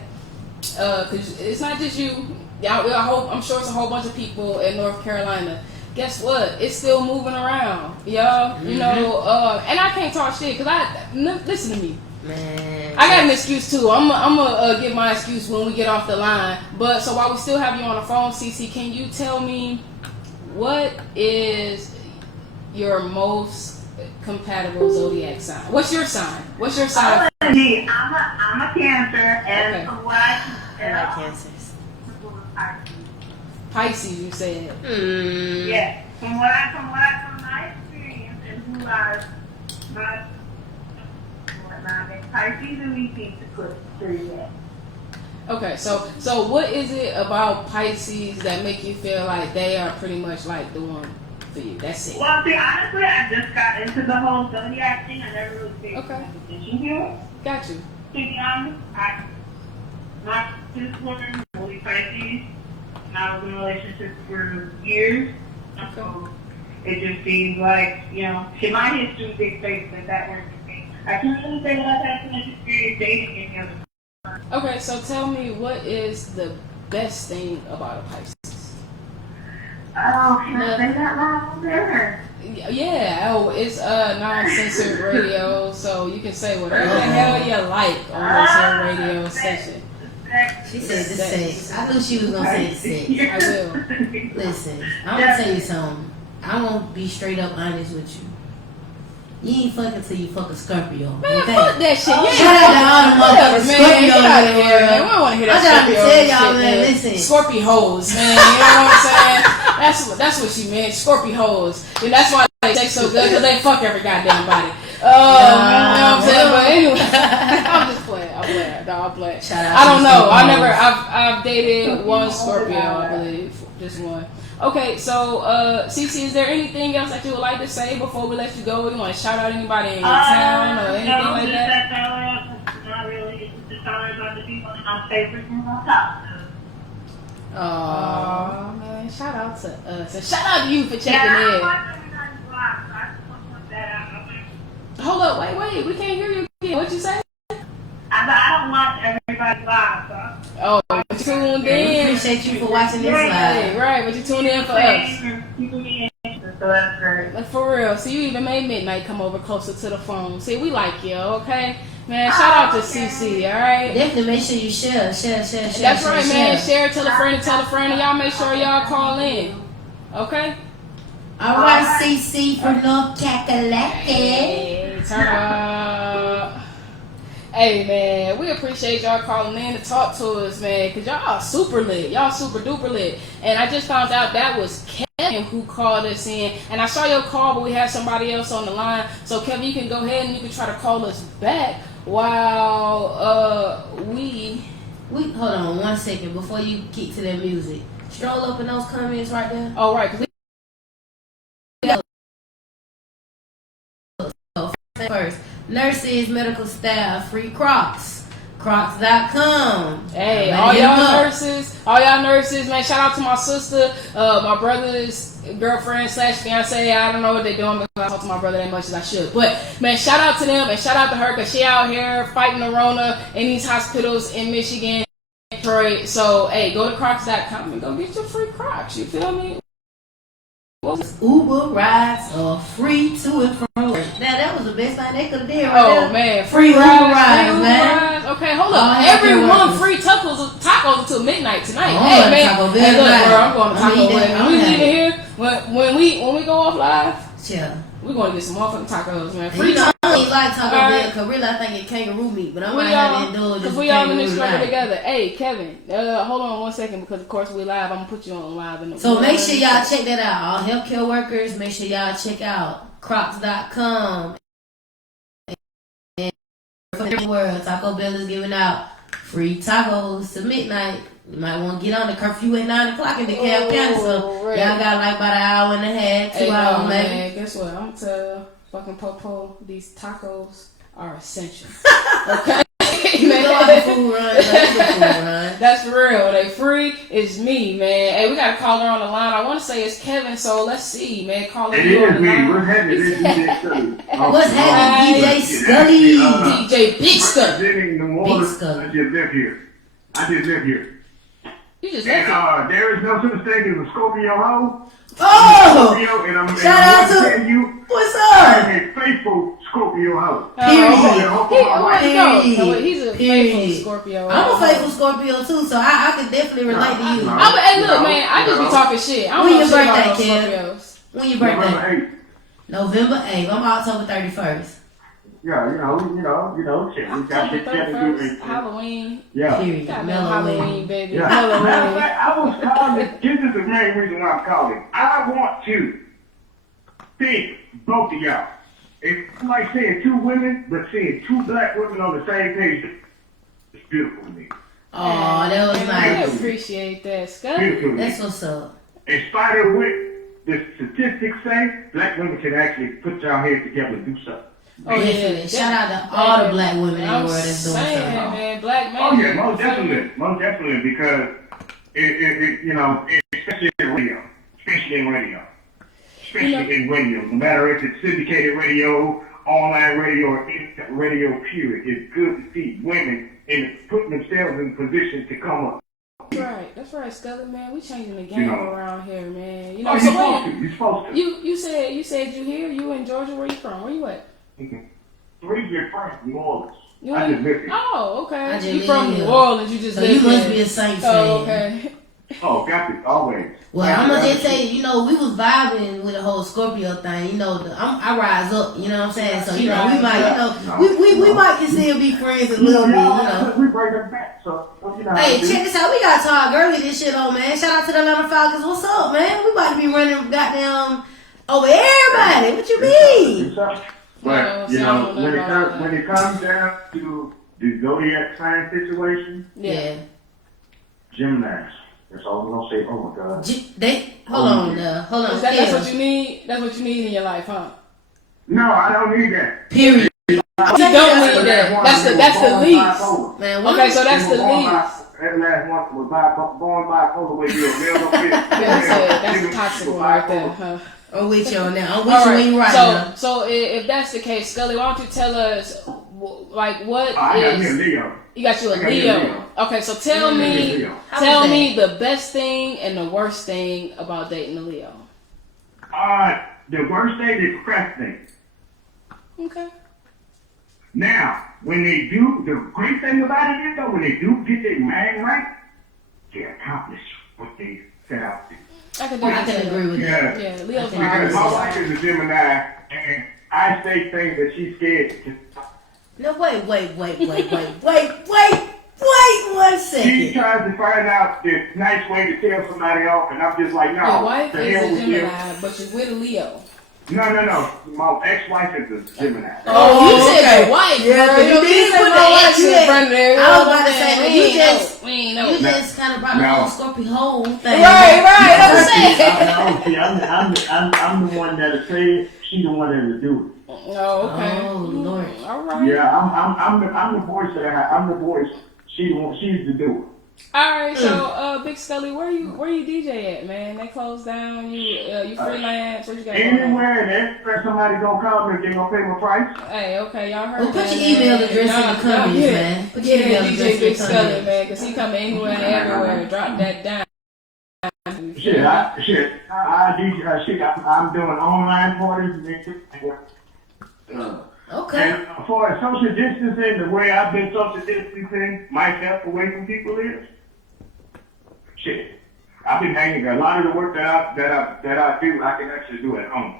cause it's not just you. Y'all, I'm sure it's a whole bunch of people in North Carolina. Guess what? It's still moving around, y'all. You know, and I can't talk shit because listen to me. Man. I got an excuse too. I'm gonna give my excuse when we get off the line. But so while we still have you on the phone, CC, can you tell me what is your most compatible zodiac sign? What's your sign? What's your sign? I'm a Cancer, and Okay. from what I can I tell, like cancers. Pisces, you said. Yeah, from my experience and who I've not whatnot, Pisces and me seem to put through that. Okay, so what is it about Pisces that make you feel like they are pretty much like the one for you? That's it. Well, see, honestly, I just got into the whole zodiac thing. I never really paid Okay. attention here. Got you. To be honest, not this woman, only Pisces. And I was in a relationship for years. So it just seems like, my history dictates that works for me. I can't really say that I've had so much experience dating any other. Okay, so tell me, what is the best thing about a Pisces? Oh, can I say that loud there? Yeah, it's non-censored radio, so you can say whatever the hell you like on this here radio station. She said the sex. I knew she was gonna say the sex. I will. Listen, I'm gonna tell you something. I won't be straight up honest with you. You ain't fucking till you fuck a Scorpio. Man, Okay? fuck that shit. You Shout out to all the motherfuckers man, Scorpios get out of in the here, man. We world. don't want to hear that I'm trying to Scorpio tell y'all, shit, man, listen. Scorpio hoes, man. You know what I'm saying? That's what she meant. Scorpio hoes. And that's why they sex so good, because they fuck every goddamn body. You know what I'm saying? But anyway, I'm just playing. I'm playing. Shout out I don't to know. Scorpios. I've dated one Scorpio, I believe. Just one. Okay, so CC, is there anything else that you would like to say before we let you go? You want to shout out anybody in your town or anything like that? Not really. It's just sorry about the people in my favorite and on top. Oh man, shout out to us. And shout out to you for checking I don't in. want everybody to lie, so I just want to put that out. Hold up, wait, we can't hear you again. What'd you say? I don't want everybody to lie, so. Oh, you tuned We in. appreciate you for watching this live. Right, but you tuned in for us. People being interested. So that's great. Like, for real. So you even made Midnight come over closer to the phone. See, we like you, okay? Man, shout out to CC, all right? Definitely make sure you share. That's right, man. Share, tell a friend, and y'all make sure y'all call in, okay? All right, CC from North Kakalaki. Hey, turn up. Hey, man, we appreciate y'all calling in to talk to us, man, because y'all super lit. Y'all super duper lit. And I just found out that was Kevin who called us in. And I saw your call, but we had somebody else on the line. So, Kevin, you can go ahead and you can try to call us back while we hold on 1 second before you get to that music. Stroll up in those comments right there. Oh, right. First, nurses, medical staff, free Crocs. Crocs.com. Hey, all y'all nurses, man, shout out to my sister, my brother's girlfriend / fiance. I don't know what they're doing because I talk to my brother that much as I should. But, man, shout out to them and shout out to her because she out here fighting the Rona in these hospitals in Michigan, Detroit. So, hey, go to Crocs.com and go get your free Crocs. You feel me? Uber rides are free to and from work. Now that was the best thing they could have did right Oh there. man, Free Uber rides, man. Rides. Okay, hold up. Oh, Everyone free tacos until midnight tonight. Oh, hey man, Taco Bell hey, look, tonight. bro, I'm going to I'm Taco eating Bell. that. When we I'm leave here, when we go off live, Yeah. we're going to get some motherfucking tacos, man. And Free you know, tacos. I don't like Taco All Bell right. because really I think it's kangaroo meat, but I might We have all, to indulge because in we all in this kangaroo struggle night. together. Hey, Kevin, hold on 1 second because of course we live. I'm gonna put you on live. In the So make sure y'all check that out. All healthcare workers, make sure y'all check out Crocs.com. And for the world, Taco Bell is giving out free tacos to midnight. You might want to get on the curfew at 9 o'clock in DeKalb County, so right. y'all got like about an hour and a half, 2 Hey, hours no, maybe. man, guess what? I'm gonna tell fucking Popo these tacos are essential. Okay? You know the food run, the food run. That's real. They free. It's me, man. Hey, we got a caller on the line. I want to say it's Kevin, so let's see, man. Caller, It you on is the me. line? What's happening? This is DJ Scully. What's happening, DJ Scully? DJ Big Stuff. Representing New Orleans. I just live here. You just And left there is no such thing as a Scorpio hoe. Oh! Scorpio, and I'm Shout out to tell you, what's I'm up? a faithful Scorpio hoe. Period. He's a faithful Period. Scorpio. I'm a faithful Scorpio too, so I can definitely relate to you. Hey, look, man. I just be talking shit. I don't When know your shit about birthday, no Kev? Scorpios. When your November birthday? 8th. November 8th. I'm October 31st. Yeah, shit. We got October shit to do. 31st, Halloween. Yeah. Period. Goddamn Mellow Halloween, baby. Yeah. Matter of Halloween. fact, I was calling. This is the main reason why I'm calling. I want to see both of y'all. It's like seeing two women, but seeing two black women on the same page. It's beautiful to me. Oh, that was Man, I nice. appreciate that, Scott. Beautiful to me. That's what's up. In spite of what the statistics say, black women can actually put y'all heads together and do something. Oh, yeah. Definitely. Shout out to all the black women in the I'm world that's doing saying, something. man, black man. Oh yeah, most definitely, because especially in radio, no matter if it's syndicated radio, online radio, or internet radio, period. It's good to see women putting themselves in position to come up. That's right, Scully, man. We changing the game You know. around here, man. You know, Oh, so you're supposed to. you said you here. You in Georgia? Where you from? Where you at? Originally from New Orleans. You I in- just live here. Oh, okay. I just You live from here. New Orleans? You just So live you must there. be a Saints Oh, fan. okay. Oh, got it, always. Well, I'm gonna just tell you, we was vibing with the whole Scorpio thing. I rise up. You know what I'm saying? So we might, we might can still be friends a little bit. We bring them back, so Hey, check this out. We got Todd Gurley this shit on, man. Shout out to the Atlanta Falcons. What's up, man? We about to be running goddamn over everybody. What you mean? But when it comes down to the zodiac sign situation, Yeah. Gemini. That's all we're gonna say. Oh my God. Hold on. That's what you need. That's what you need in your life, huh? No, I don't need that. Period. You don't need that. That's the least. Man, Okay, so that's the least. That last one was born bipolar with you. That's a toxic one right there, huh? I'm with you on that. I'm with All you right. when you right now. So if that's the case, Scully, why don't you tell us, like, what I got me a is? Leo. You got you a I got me a Leo. Leo. Okay, so tell me How is the best thing and the worst thing about dating a Leo. The worst thing is procrastinate. Okay. Now, when they do, the great thing about it is though, when they do get their mind right, they accomplish what they set out to do. I can agree with that. Yeah, Leo's Because my wife is a Gemini, and I say things that she's scared to. No, wait 1 She second. tries to find out the nice way to tell somebody off, and I'm just like, no. Your wife the is hell a with you. Gemini, but you're with a Leo. No. My ex-wife is a Gemini. Oh, you said your wife. Yeah, girl. You did put the X in front of there. I was about to say, but you know. just kind of brought the whole Scorpio whole thing. Right. I'm saying. I'm the one that'll say it. She's the one that'll do it. Oh, okay. Oh, Lord. All right. Yeah, I'm the voice of the house. I'm the voice. She's the doer. All right, so Big Scully, where you DJ at, man? They closed down. You freelance. What you got? Anywhere and everywhere somebody gonna call me, they gonna pay my price. Hey, okay, y'all heard Well, put that, your email man. address in the comments, man. Put your email DJ address in Big the Scully, comments. man, because he come anywhere and everywhere. Drop that down. I'm doing online parties and everything. Okay. And for social distancing, the way I've been social distancing myself away from people is, I've been hanging. A lot of the work that I do, I can actually do at home.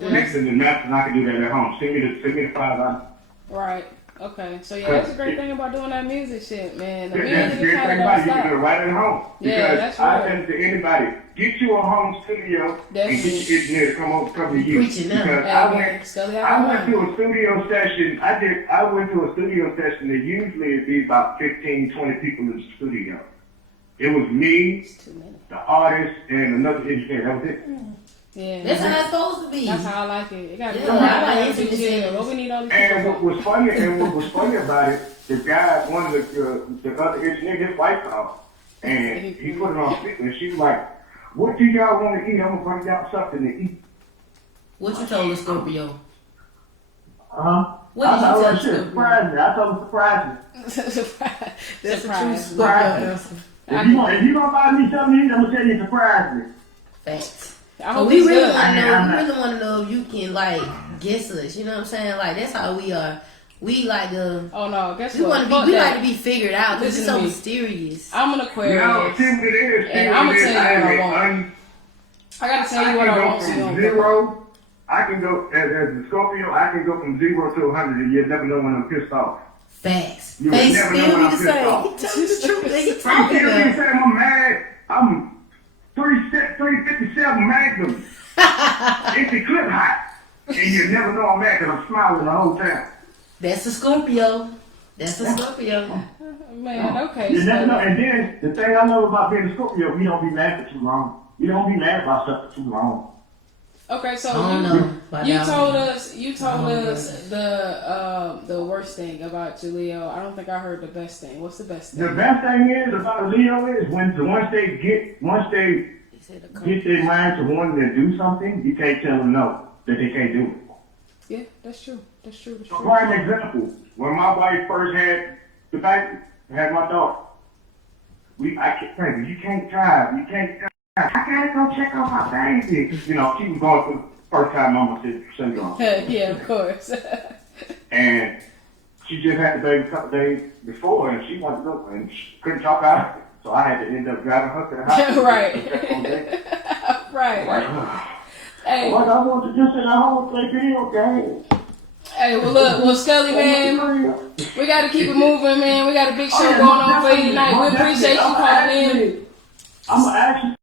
Next to the nothing, I can do that at home. Send me the $5. Right. Okay. So yeah, that's a great thing about doing that music shit, man. The That's music the is great kind thing of about it. You stop. can do it right at home. Yeah, Because that's I right. tell it to anybody, get you a home studio and get your engineer to come to you. Preaching now. Because Scully, I went to a studio session. I went to a studio session that usually it'd be about 15, 20 people in the studio. It was me, the artist, and another engineer. That was it. Yeah. That's how it's supposed to be. That's how I like it. It got to be Yeah, I like chill. intimacy. What we need all these And people what was funny about it, the guy, one of the other engineer, his wife called, and he put it on speaker, and she was like, "What do y'all want to eat? I'm gonna bring y'all something to eat." What you told the Scorpio? What did you tell I the told him surprise me. That's a true Surprise. Scorpio answer. If you gonna buy me something to eat, I'm gonna tell you surprise me. Facts. I So hope we it's really good. want to know if you can like guess us. You know what I'm saying? Like that's how we are. We like to. Oh no, guess We what? want to Fuck be. We that. like to be figured out because it's Listen so to me. mysterious. I'm an Aquarius. No, see what it is. And I'ma tell you what I want. want. I gotta tell you what I want. So you From don't zero, I can go as a Scorpio. I can go from 0 to 100, and you'll never know when I'm pissed off. Facts. You They would never know still when be the I'm pissed same. off. He telling the truth. They I'm talking still about. saying I'm mad. I'm 357 Magnum. It's the clip hot. And you never know I'm mad because I'm smiling the whole time. That's a Scorpio. That's a Scorpio. Man, okay. You never know. So, And then the thing I know about being a Scorpio, we don't be mad for too long. We don't be mad about stuff for too long. okay, so I don't know. But you now- told us know. the worst thing about you, Leo. I don't think I heard the best thing. What's the best The thing? best thing is about Leo is once they He said a get their mind to wanting to do something, you can't tell them no, that they can't do it. Yeah, that's true. That's true. That's So true. prime example, when my wife first had the baby, had my daughter, I kept thinking, you can't drive. I gotta go check on my baby. You know, she was going through the first time mama syndrome. Yeah, of course. And she just had the baby a couple days before, and she wanted to go, and she couldn't talk out of it. So I had to end up driving her to the hospital. Right. Hey, What I want to just sit at home and play video games. hey, well, Scully, man, we got to keep it moving, man. We got a big show going on for you tonight. We appreciate you calling in. I'm going to ask you,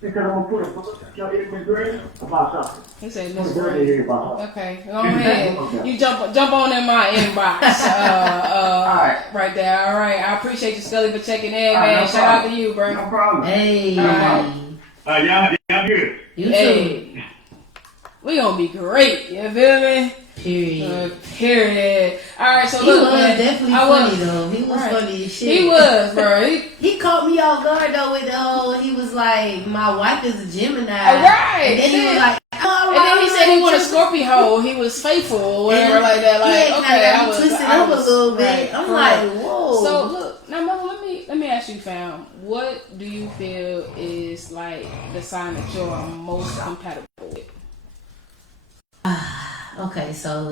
because I'm going to put your Instagram about something. He said, I'm Miss going to Green. hear about something. Okay, go ahead. Okay. You jump on in my inbox. Alright. Right there. All right. I appreciate you, Scully, for checking in, Alright, man. no Shout out to problem. you, bro. No problem. Hey. Y'all good? You too. Hey, we gonna be great. You feel me? Period. Period. All right. So He look, was man, definitely I funny was- though. He was Right. funny as shit. He was, bro. He caught me off guard though with the whole. He was like, "My wife is a Gemini." Right. And then he was like, "Oh, And then he said he wanted Scorpio. He was faithful or whatever like that. Like, yeah, okay, I was twisted up a little bit. right, I'm right. like, whoa. So look, now, mother, let me ask ask you, fam, what do you feel is like the sign that you're most compatible with? Okay, so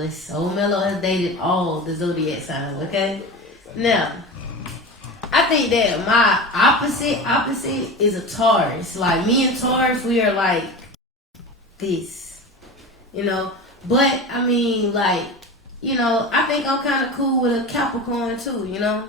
Mellow has dated all the zodiac signs. Okay, now I think that my opposite is a Taurus. Like me and Taurus, we are like this, you know. But I mean, like, you know, I think I'm kind of cool with a Capricorn too, you know.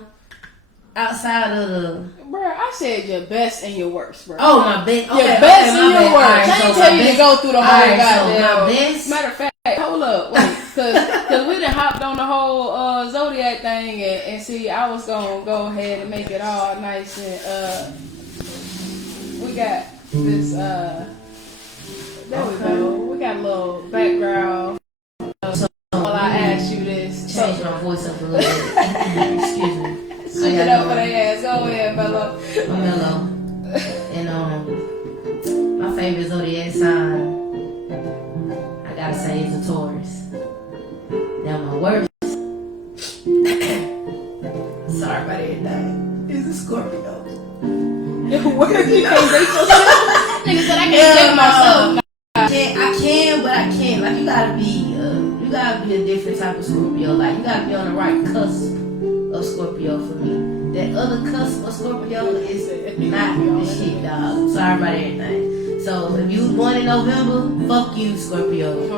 Outside of the, Bro, I said your best and your worst, bro. oh, my best, okay, Your best and your worst. Right, I so ain't tell my you best- to go through the whole alright, so goddamn. my best- Matter of fact, hold up, wait, cause we done hopped on the whole zodiac thing, and see, I was gonna go ahead and make it all nice and we got this there we go. We got a little background. While I ask you this, change my voice up a little bit. Excuse me. switch it up for their ass. Go ahead, Mellow. I'm Mellow. And my favorite zodiac sign, I gotta say, is a Taurus. Now my worst, sorry about everything, is a Scorpio. Where you can't date yourself? Nigga said I can't date myself. I can, but I can't. Like you gotta be a different type of Scorpio. Like you gotta be on the right cusp of Scorpio for me. That other cusp of Scorpio is not the shit, dog. Sorry about everything. So if you was born in November, fuck you, Scorpio.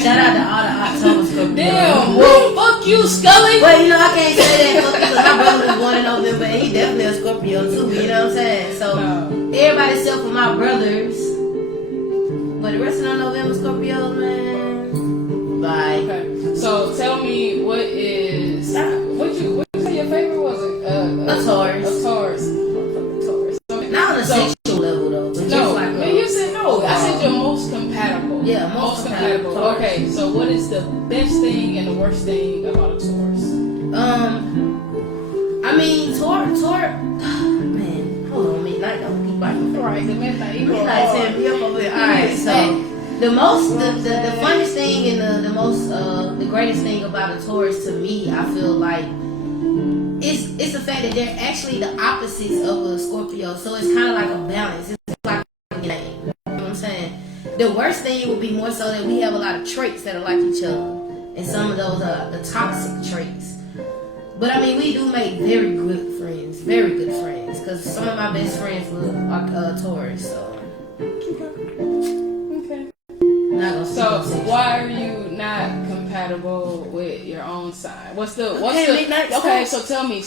Shout out to all the October Scorpio. Damn, well, fuck you, Scully. Well, you know, I can't say that because my brother was born in November and he definitely a Scorpio too, you know what I'm saying? So everybody except for my brothers, but the rest of the November Scorpios, man. Bye. Okay. So tell me what you say your favorite was A Taurus. A Taurus. Taurus. Not on a sexual level though, but just No, like man, you said no. I said you're most compatible. Yeah, most compatible. Taurus. Okay, so what is the best thing and the worst thing about a Taurus? I mean, Taurus, man, hold on, midnight, don't keep biting. Right, the midnight. Midnight set me up over here. Alright, so the funniest thing and the greatest thing about a Taurus to me, I feel like, it's the fact that they're actually the opposites of a Scorpio. So it's kind of like a balance. It's like a game. You know what I'm saying? The worst thing would be more so that we have a lot of traits that are like each other. And some of those are the toxic traits. But I mean, we do make very good friends. Very good friends. Because some of my best friends are Taurus. So. Okay. So why are you not compatible with your own sign? Okay, so tell me,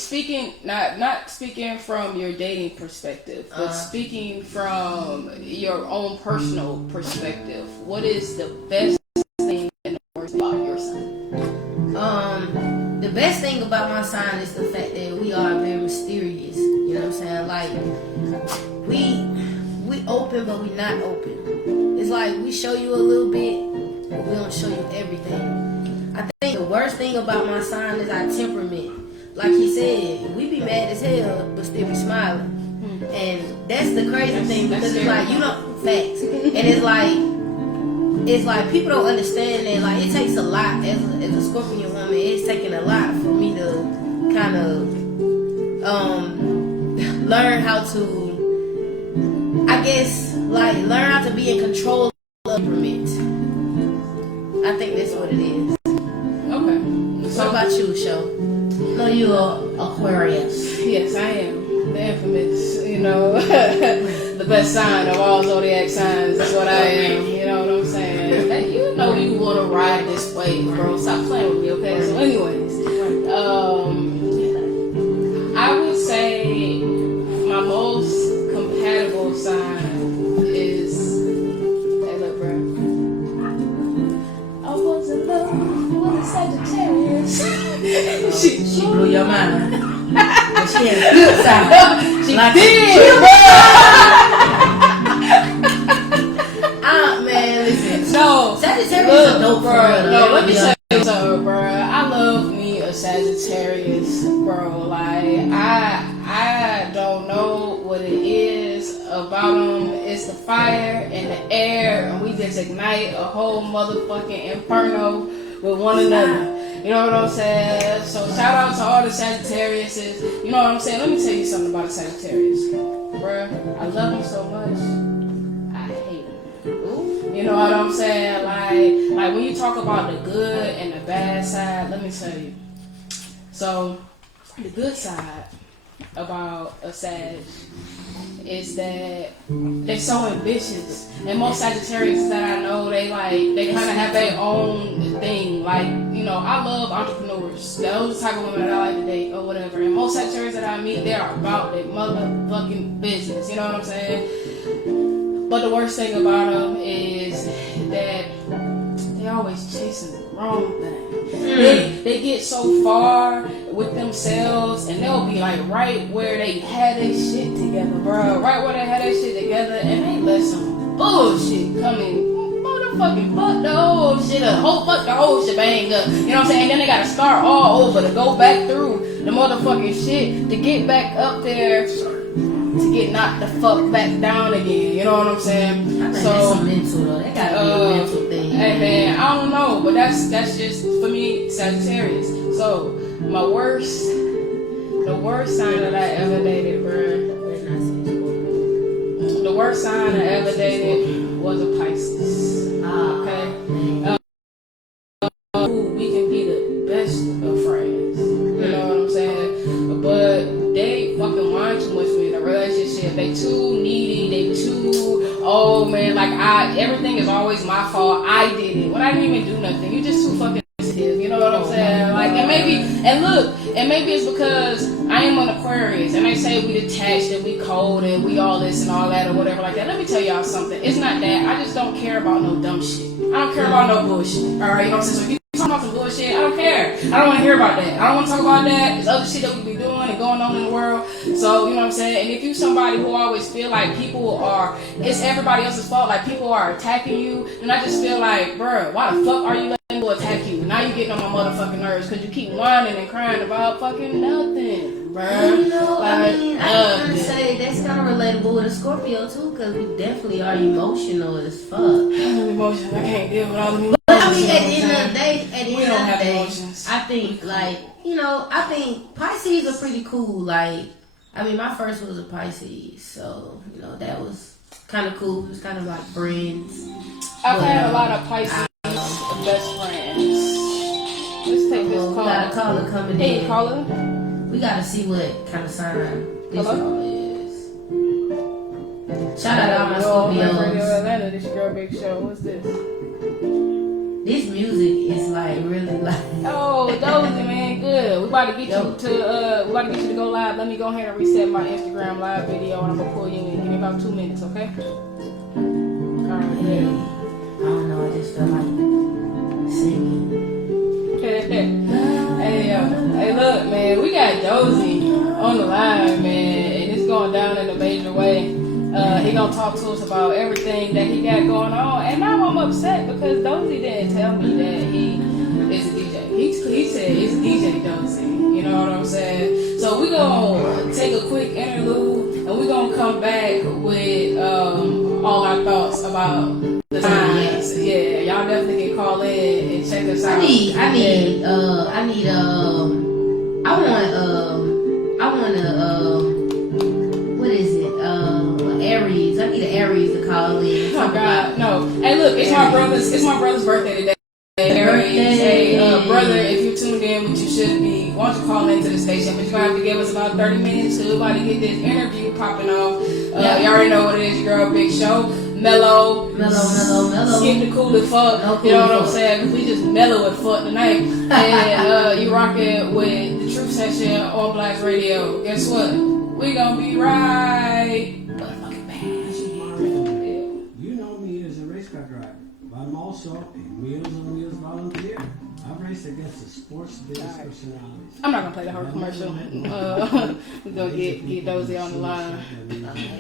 not speaking from your dating perspective, but speaking from your own personal perspective, what is the best thing and the worst about your sign? The best thing about my sign is the fact that we are very mysterious. You know what I'm saying? Like we open, but we not open. It's like we show you a little bit, but we don't show you everything. I think the worst thing about my sign is our temperament. Like he said, we be mad as hell, but still be smiling. And that's the crazy thing because it's like, you don't, facts. And it's like people don't understand that. Like it takes a lot as a Scorpion woman. It's taking a lot for me to kind of learn how to, I guess, like learn how to be in control of temperament. I think that's what it is. Okay. What about you, Sho? No, you are Aquarius. Yes, I am. The infamous, the best sign of all zodiac signs is what I am. You know what I'm saying? Hey, you know you want to ride this wave, bro. Stop playing with me, okay? So anyways, I would say my most compatible sign is, hey look, bro, I was in love with a Sagittarius. She blew your mind. But she had a good side. She like did, man, listen. No, Sagittarius is dope, bro. No, let me tell you something, bro. I love me a Sagittarius, bro. Like, I don't know what it is about them. It's the fire and the air, and we just ignite a whole motherfucking inferno with one another. You know what I'm saying? So shout out to all the Sagittariuses. You know what I'm saying? Let me tell you something about a Sagittarius. Bruh, I love them so much. I hate them. You know what I'm saying? Like when you talk about the good and the bad side, let me tell you. So the good side about a Sag is that they're so ambitious, and most Sagittarius that I know, they kind of have their own thing. Like, you know, I love entrepreneurs. Those are the type of women that I like to date or whatever. And most Sagittarius that I meet, they're about their motherfucking business. You know what I'm saying? But the worst thing about them is that they always chasing the wrong thing. They get so far with themselves, and they'll be like right where they had their shit together, bro. Right where they had their shit together, and they let some bullshit come in. Motherfucking fuck the whole shit up. Fuck the whole shebang up. You know what I'm saying? And then they gotta start all over to go back through the motherfucking shit to get back up there. To get knocked the fuck back down again, you know what I'm saying? I think so that's some mental though. That gotta be a mental thing. Hey man, I don't know, but that's just for me, Sagittarius. So the worst sign that I ever dated, bro. The worst sign I ever dated was a Pisces. Okay, we can be the best of friends. You know what I'm saying? But they fucking want too much for me in a relationship. They too needy. They too, oh man, like everything is always my fault. I did it when I didn't even do nothing. You just too fucking sensitive. You know what I'm saying? Like, and maybe it's because I am an Aquarius, and they say we detached and we cold and we all this and all that or whatever like that. Let me tell y'all something. It's not that. I just don't care about no dumb shit. I don't care about no bullshit. All right, you know what I'm saying? So if you talking about some bullshit, I don't care. I don't want to hear about that. I don't want to talk about that. There's other shit that we be doing and going on in the world. So, you know what I'm saying? And if you somebody who always feel like it's everybody else's fault, like people are attacking you, then I just feel like, bruh, why the fuck are you letting people attack you? Now you getting on my motherfucking nerves because you keep whining and crying about fucking nothing, bruh. You know, like, I mean, I can say that's kind of relatable with a Scorpio too, because we definitely are emotional as fuck. I'm emotional. I can't deal with all the emotions. But I mean, at the end of the day, emotions. I think, like, you know, I think Pisces are pretty cool. Like, I mean, my first was a Pisces, so, you know, that was kind of cool. It was kind of like friends. I've had a lot of Pisces best friends. Let's take this call. We got a caller coming in. Hey, caller. We got to see what kind of sign this caller is. Shout out to all my Scorpios. Radio Atlanta, this your girl Big Show. What's this? This music is like really like. Oh, Dozy, man, good. We about to get you to go live. Let me go ahead and reset my Instagram live video, and I'm gonna pull you in. Give me about 2 minutes, okay? Alright. Hey, I don't know. I just feel like singing. Hey, look, man, we got Dozy on the line, man, and it's going down in a major way. He gonna talk to us about everything that he got going on, and now I'm upset because Dozy didn't tell me that he is a DJ. He said it's DJ Dozy. You know what I'm saying? So we gonna take a quick interlude, and we gonna come back with all our thoughts about the times. Yeah, y'all definitely can call in and check us out. What is it? Aries. I need an Aries to call in. Oh God, no. Hey, look, it's my brother's birthday today. Aries. Hey, brother, if you're tuned in, which you should be, why don't you call into the station? But you're gonna have to give us about 30 minutes to about to get this interview popping off. You already know what it is, your girl Big Show. Mellow. Skip the cool as fuck. You know what I'm saying? Cause we just mellow as fuck tonight. And you rocking with the Truth Session on Blast Radio. Guess what? We gonna be right. Motherfucking bad. You know me as a race car driver, but I'm also a Meals on Wheels volunteer. I've raced against the sports biggest personalities. I'm not gonna play the whole commercial. We're gonna get Dozy on the line.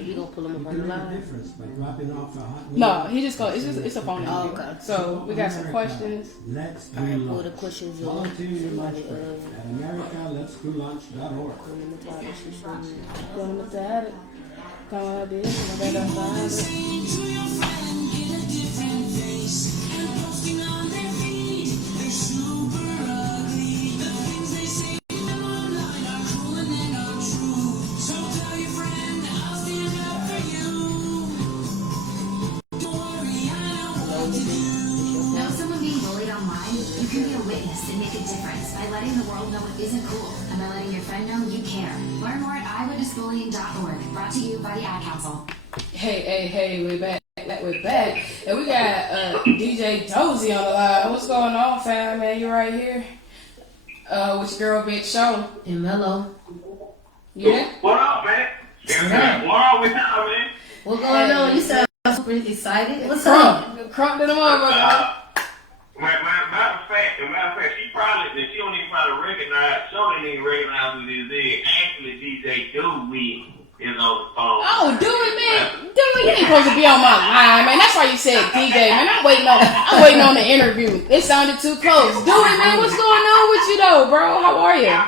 You gonna pull him up on the line? By dropping off a hot No, he just go. It's a phone interview. Okay. So we got some questions. Let's do Alright, pull lunch. the questions up. Volunteer your lunch break at AmericaLet'sDoLunch.org. Going with that. Come on, this. make a difference by letting the world know what isn't cool and by letting your friend know you care. Learn more at eyewitnessbullying.org. Brought to you by the Ad Council. Hey, we're back. We're back. And we got DJ Dozy on the line. What's going on, fam, man? You right here? With your girl, Big Show. And Mello. Yeah? What up, man? What's wrong with y'all, man? What going on? You sound super excited. What's up? Crunk to the motherfucker. Matter of fact, she don't even probably recognize, Show didn't even recognize who this is. Actually, DJ Dewey is on the phone. Oh, do it, man. Do it. You ain't supposed to be on my line, man. That's why you said DJ, man. I'm waiting on the interview. It sounded too close. Do it, man. What's going on with you, though, bro? How are you?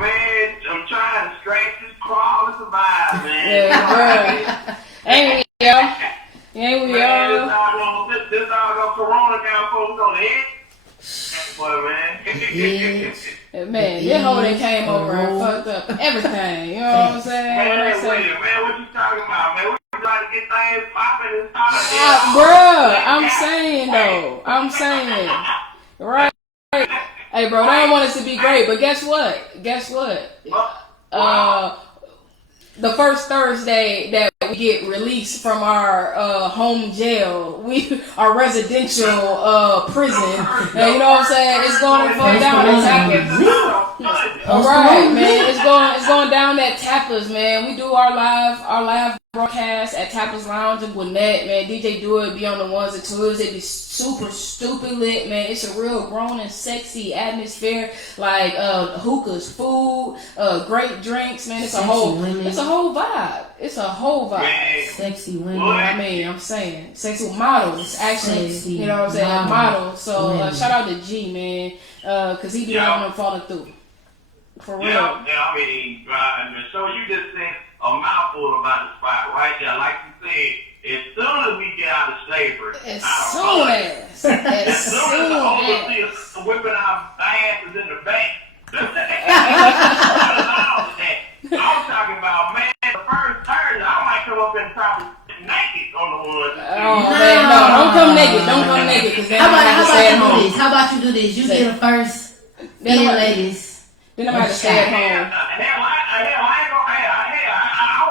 Man, I'm trying to scratch this crawl and survive, man. Yeah, bro. Ain't we, yo? Ain't we, man, yo? this all Corona down folks on the head. Boy, man. Man, this hoe that came over and fucked up everything. You know what I'm saying? Man, what you talking about, man? We trying to get things popping and Bruh, I'm saying. Right. Hey, bro, they don't want us to be great, but guess what? The first Thursday that we get released from our home jail, our residential prison, and you know what I'm saying? It's going down at Tapas. All right, man. It's going down at Tapas, man. We do our live broadcast at Tapas Lounge in Gwinnett, man. DJ Do It be on the ones and twos. It be super stupid lit, man. It's a real grown and sexy atmosphere, like hookahs, food, great drinks, man. It's a whole vibe. It's a whole vibe. Sexy women. I'm saying sexy models, actually. Sexy you know what I'm saying? Models. So women. shout out to G, man, because he be having them falling through. For real. Yeah, I mean, so you just said a mouthful about the spot right there. Like you said, as soon as we get out of slavery, as soon as the overseers whipping our asses in the bank. I'm talking about, man, the first Thursday, I might come up and top naked on the one. Oh, man, no, don't come naked, because then How about you do this? You get a first, then ladies. Then I'm about to stay at home. I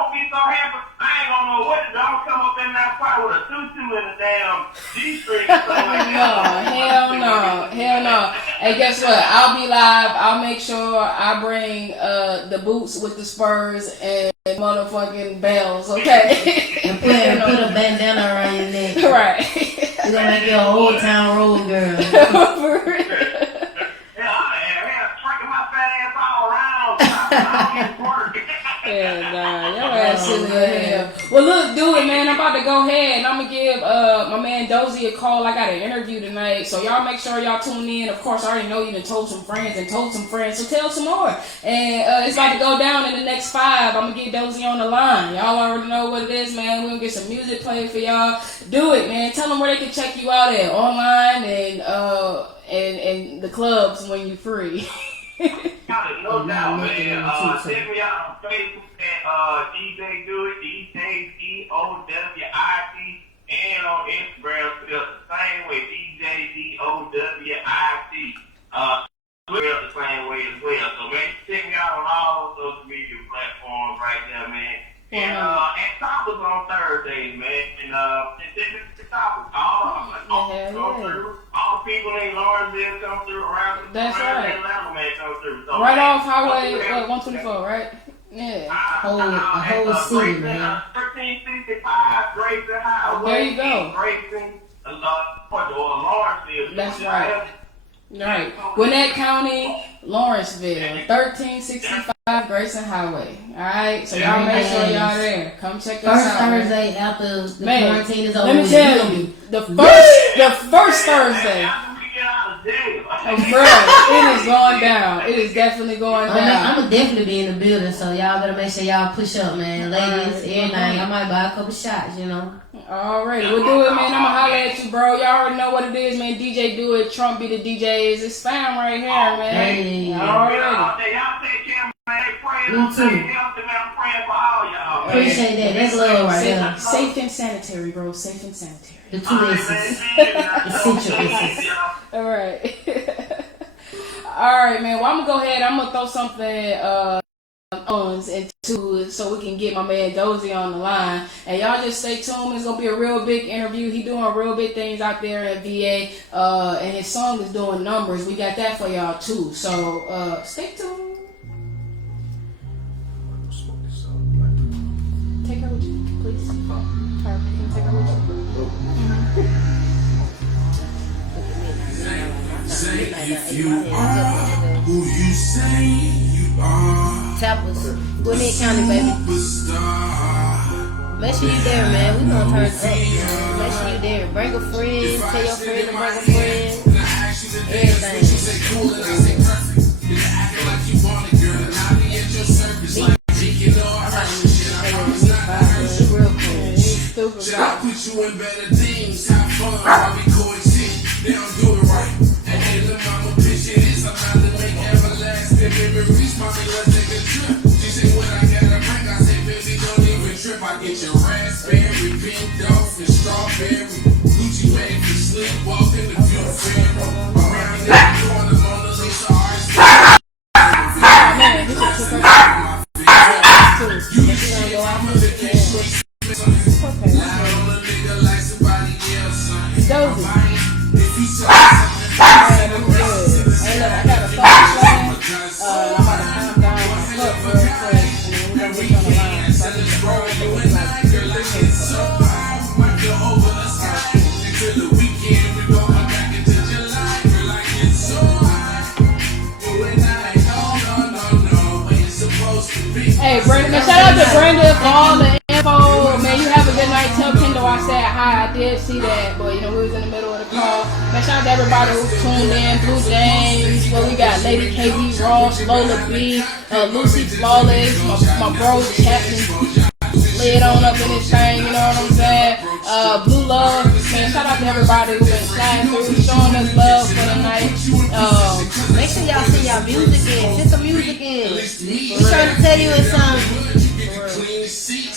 won't be so happy. I ain't gonna know what to do. I'm gonna come up in that spot with a tutu and a damn G-string or something like that. Hell no. Hey, guess what? I'll be live. I'll make sure I bring the boots with the spurs and motherfucking bells, okay? And put a bandana around your neck. Right. You're gonna make you a old town road girl. For real. Yeah, nah, your ass silly as hell. Well, look, do it, man. I'm about to go ahead and I'm gonna give my man Dozy a call. I got an interview tonight, so y'all make sure y'all tune in. Of course, I already know you done told some friends, so tell some more. And it's about to go down in the next 5. I'm gonna get Dozy on the line. Y'all already know what it is, man. We're gonna get some music played for y'all. Do it, man. Tell them where they can check you out at online and the clubs when you're free. No doubt, man. Check me out on Facebook at DJ Do It, DJDOWIT, and on Instagram spelled the same way, DJDOWIT. Spelled the same way as well. So man, check me out on all those social media platforms right there, man. And Tapas on Thursdays, man. And the Tapas, all the people in Lawrenceville come through around. That's right. Atlanta, man, come through. So, right man, off Highway 124, right? Yeah. A whole city, man. 1365 Grayson Highway. There you go. Grayson, Lawrenceville. That's right. Right. Gwinnett County, Lawrenceville, 1365 Grayson Highway. Alright, so y'all make sure y'all there. Come check us out. First Thursday after the quarantine is over. Let me tell you, the first Thursday. Bro, it is going down. It is definitely going down. I'm gonna definitely be in the building, so y'all better make sure y'all push up, man. Ladies, everything. I might buy a couple shots, you know. Alright, we'll do it, man. I'ma holler at you, bro. Y'all already know what it is, man. DJ Do It, Trump be the DJs. It's fam right here, man. Hey. Already. Me too. Appreciate that. That's love right there. Safe and sanitary, bro. Safe and sanitary. The 2 S's. Essential S's. Alright. Alright, man. Well, I'm gonna go ahead. I'm gonna throw something into it so we can get my man Dozy on the line. And y'all just stay tuned. It's gonna be a real big interview. He doing real big things out there at VA. And his song is doing numbers. We got that for y'all too. So stay tuned. Take her with you, please. Her, can you take her with you? Say if you are who you say you are. Tap us. Gwinnett County, baby. Make sure you there, man. We gonna turn up. Make sure you there. Bring a friend. Tell your friend to bring a friend. Everything. I'll put you in better things. Have fun while we coexist. They don't do it right. And hey, look, mama, picture this. I'm about to make everlasting memories. Mommy, let's take a trip. She said, when I got a break, I said, baby, don't even trip. I get your raspberry, pink off, and strawberry. Gucci made for sleep, walking the view fair. Around that corner, Mona Lisa, artist. Hey, Brandon, man, shout out to Brandon for all the info. Man, you have a good night. Tell Kendall I said hi. I did see that, but you know, we was in the middle of the call. Man, shout out to everybody who tuned in. Blue James, well, we got Lady KB Ross, Lola B, Lucy Flawless, my bro Chapman. Lay it on up in this thing, you know what I'm saying? Blue Love, man, shout out to everybody who been sliding through, showing us love for the night. Make sure y'all send y'all music in. Send some music in. We trying to tell you it's something.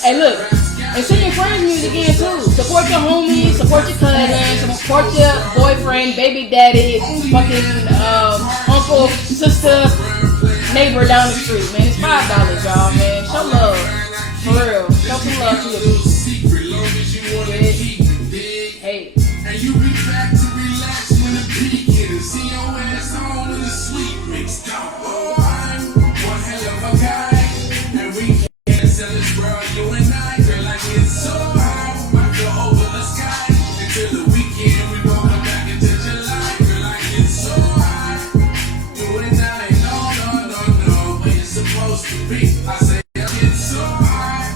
Hey, look, and send your friends music in too. Support your homies, support your cousins, support your boyfriend, baby daddy, fucking uncle, sister, neighbor down the street, man. It's $5, y'all, man. Show love. For real. Show some love to your people. Hey. And you be back to relax when the beat hits. See your ass home when the sleep mixed up. Oh, I'm one hell of a guy. And we can't sell this world, you and I. Girl, like it's so high. Might go over the sky. Until the weekend, we gon' come back into July. Girl, like it's so high. You and I, no, where it's supposed to be. I say it's so high.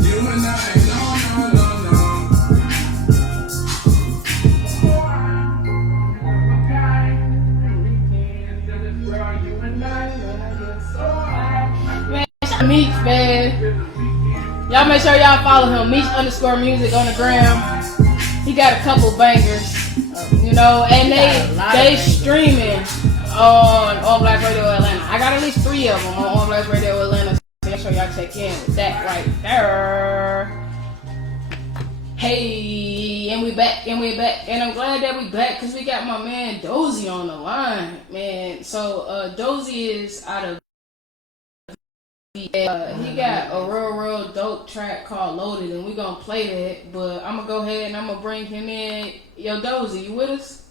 You and I, no. Meech, man. Y'all make sure y'all follow him. Meech_music on the gram. He got a couple bangers, you know, and they streaming on Black Radio Atlanta. I got at least 3 of them on Black Radio Atlanta. So make sure y'all check in with that right there. Hey, and we're back, and I'm glad that we back because we got my man Dozy on the line, man. So Dozy is out of he got a real dope track called Loaded, and we gonna play that, but I'm gonna go ahead and I'm gonna bring him in. Yo, Dozy, you with us?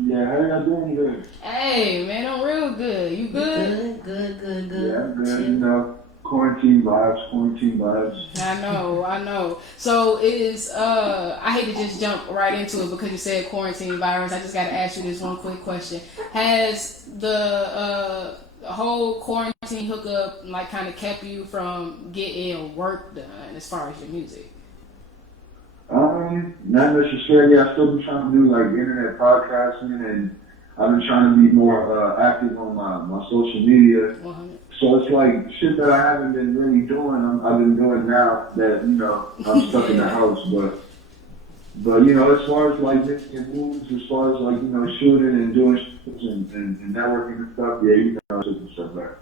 Yeah, how y'all doing good? Hey, man, I'm real good. You good? Good. Yeah, I'm good. You know, quarantine vibes. I know. So it is, I hate to just jump right into it because you said quarantine virus. I just gotta ask you this one quick question. Has the whole quarantine hookup like kind of kept you from getting work done as far as your music? Not necessarily. I still been trying to do like internet podcasting, and I've been trying to be more active on my social media. 100. So it's like shit that I haven't been really doing. I've been doing now that, you know, I'm stuck in the house. But you know, as far as like making moves, as far as like, you know, shooting and doing shit and networking and stuff, yeah, you know, it's just stuff like that.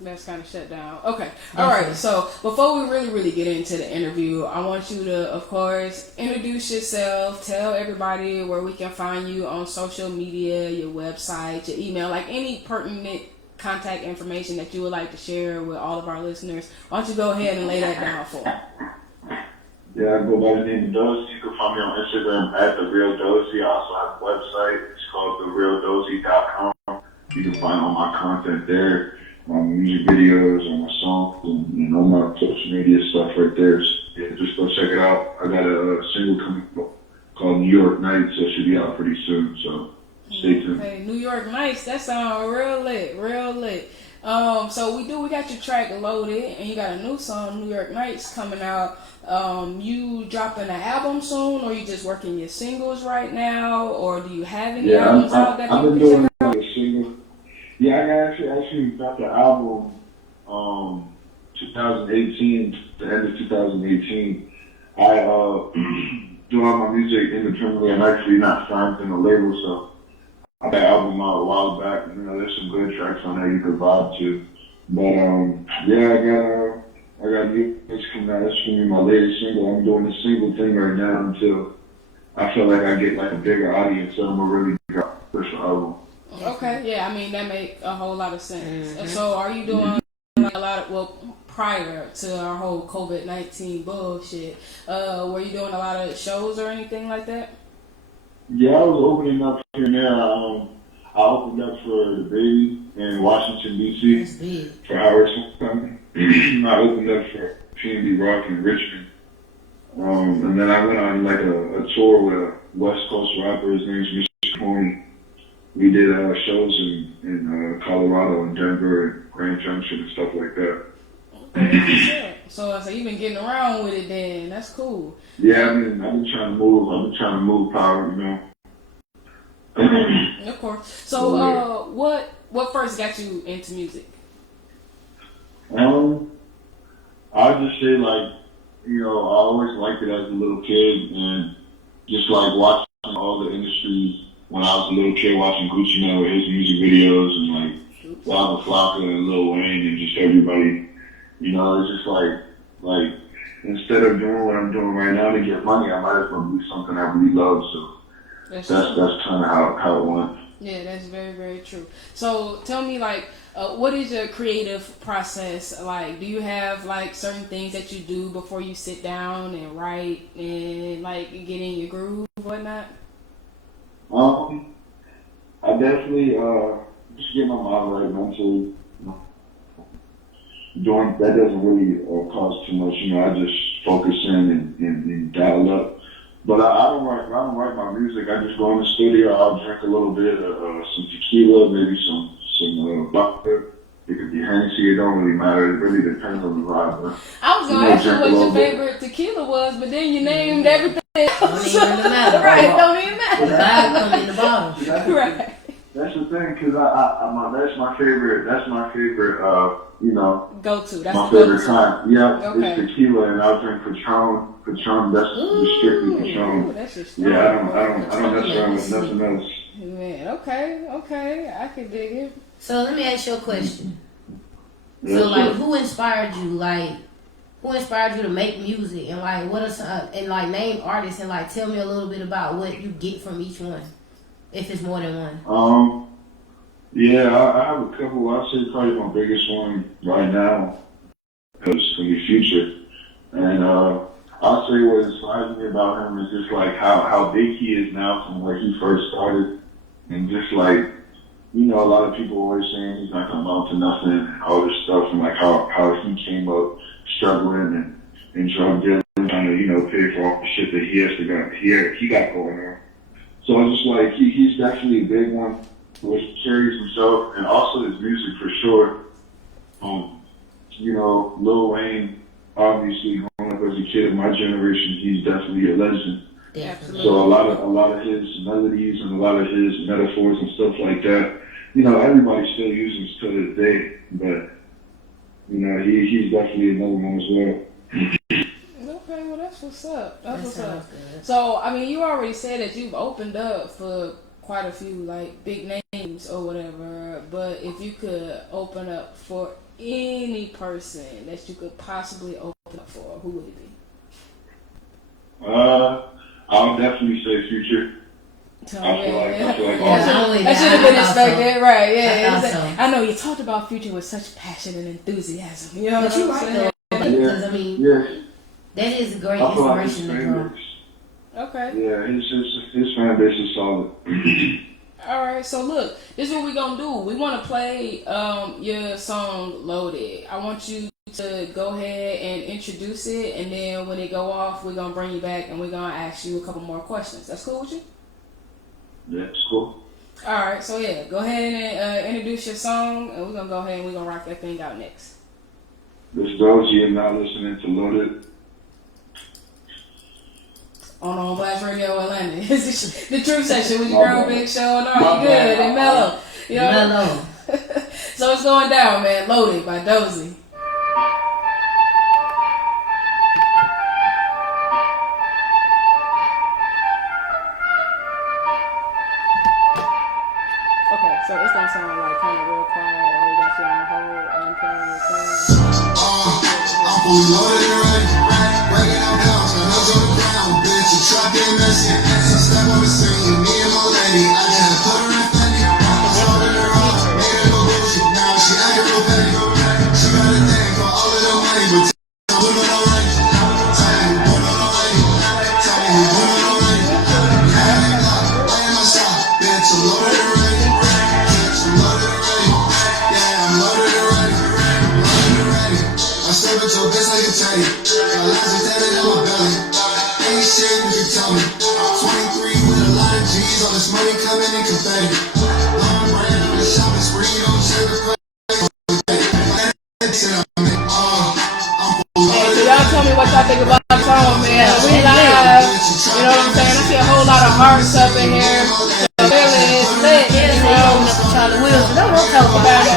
that's kind of shut down. Okay, all right. So before we really get into the interview, I want you to, of course, introduce yourself. Tell everybody where we can find you on social media, your website, your email, like any pertinent contact information that you would like to share with all of our listeners. Why don't you go ahead and lay that down for them? Yeah, I go by the name of Dozy. You can find me on Instagram at The Real Dozy. I also have a website. It's called TheRealDozy.com. You can find all my content there, my music videos, and my songs, and all my social media stuff right there. So, yeah, just go check it out. I got a single coming called New York Nights, so it should be out pretty soon. So stay tuned. Okay, New York Nights. That sounds real lit. So we got your track loaded, and you got a new song, New York Nights, coming out. You dropping an album soon, or you just working your singles right now, or do you have any albums out that I've people been can doing check out? a single. Yeah, I actually dropped the album 2018, the end of 2018. I do all my music independently. I'm actually not signed to no label, so I got an album out a while back. You know, there's some good tracks on there you could vibe to. But yeah, I got new things coming out. This is gonna be my latest single. I'm doing the single thing right now until I feel like I get like a bigger audience, so I'm gonna really push the album. Okay, yeah, I mean that make a whole lot of sense. And so, are you doing a lot of prior to our whole COVID-19 bullshit? Were you doing a lot of shows or anything like that? Yeah, I was opening up here and there. I opened up for The Baby in Washington, D.C. for Howard Company. I opened up for PNB Rock in Richmond. And then I went on like a tour with a West Coast rapper. His name's Mr. Coney. We did shows in Colorado and Denver and Grand Junction and stuff like that. Okay, so you've been getting around with it then. That's cool. Yeah, I've been trying to move. I've been trying to move power, you know. Of course. So, what first got you into music? I'd just say like, you know, I always liked it as a little kid, and just like watching all the industries when I was a little kid, watching Gucci Mane with his music videos, and like Waka Flocka and Lil Wayne, and just everybody. You know, it's just like instead of doing what I'm doing right now to get money, I might as well do something I really love. So that's kind of how it went. Yeah, that's very, very true. So tell me, like, what is your creative process like? Do you have like certain things that you do before you sit down and write and like get in your groove or whatnot? I definitely just get my mind right mentally. Doing that doesn't really cost too much, you know. I just focus in and dial up. But I don't write my music. I just go in the studio. I'll drink a little bit of some tequila, maybe some vodka. It could be Hennessy. It don't really matter. It really depends on the vibe. But, I was gonna ask you what your favorite tequila was, but then you named everything else. Don't even matter. Right? Don't even matter. The vibe comes in the bottle. Right. That's the thing, cause that's my favorite. That's my favorite. You know, go to. That's my favorite kind. Yeah, okay. It's tequila, and I'll drink Patron. Patron. That's just strictly Patron. Ooh, that's just yeah, I don't mess around with nothing else. Man, okay, I can dig it. So let me ask you a question. Yeah, so like, sure. who inspired you? Like, who inspired you to make music? And like, what are some and like name artists and like tell me a little bit about what you get from each one, if it's more than one. Yeah, I have a couple. I'd say probably my biggest one right now is gonna be Future, and I'll say what inspires me about him is just like how big he is now from where he first started, and just like, you know, a lot of people always saying he's not gonna amount to nothing and all this stuff, and like how he came up struggling and drug dealing, trying to, you know, pay for all the shit that he got going on. So it's just like he's definitely a big one, which carries himself, and also his music for sure. You know, Lil Wayne, obviously growing up as a kid of my generation, he's definitely a legend. Absolutely. So a lot of his melodies and a lot of his metaphors and stuff like that, you know, everybody still uses to this day. But you know, he's definitely another one as well. Okay, well that's what's up. That's what's up. Good. So I mean, you already said that you've opened up for quite a few like big names or whatever, but if you could open up for any person that you could possibly open up for, who would it be? I'll definitely say Future. I feel like That should have been expected, right? Yeah, I know you talked about Future with such passion and enthusiasm. You know what I'm saying? Because I mean, that is a great inspiration to grow. Okay. Yeah, his fan base is solid. All right, so look, this is what we're gonna do. We want to play your song "Loaded." I want you to go ahead and introduce it, and then when it go off, we're gonna bring you back and we're gonna ask you a couple more questions. That's cool with you? Yeah, it's cool. All right, so yeah, go ahead and introduce your song, and we're gonna go ahead and we're gonna rock that thing out next. This is Dozy, and now listening to Loaded. On Blast Radio Atlanta. It's the Truth Session with your girl Big Show and Are You Good and Mellow. You know? Mellow. So it's going down, man. Loaded by Dozy. Okay, so it's gonna sound like kind of real quiet while we got you on hold and playing your song. I'm fully loaded and ready. Breaking out down, so hands on the ground, bitch. You try getting messy. Step on the scene, me and my lady. I just had to put her in Fendi. Started her off, made her go bullshit. Now she acting real petty. She got a thing for all of the money, but tell me what I'm ready. Tell me what I'm ready. Tell me what I'm ready. Yeah, they block, right in my shop, bitch. I'm loaded and ready. Bitch, I'm loaded and ready. Yeah, I'm loaded and ready. Loaded and ready. I step into a bitch like a teddy. Got lines of tatted in my belly. Ain't shit if you tell me. 23 with a lot of G's. All this money coming in confetti. Long brand on the shopping spree. Don't check the price. Hey, so y'all tell me what y'all think about the song, man. We live. You know what I'm saying? I see a whole lot of hearts up in here. So really, it's lit. You know? Charlie Wills. Don't talk about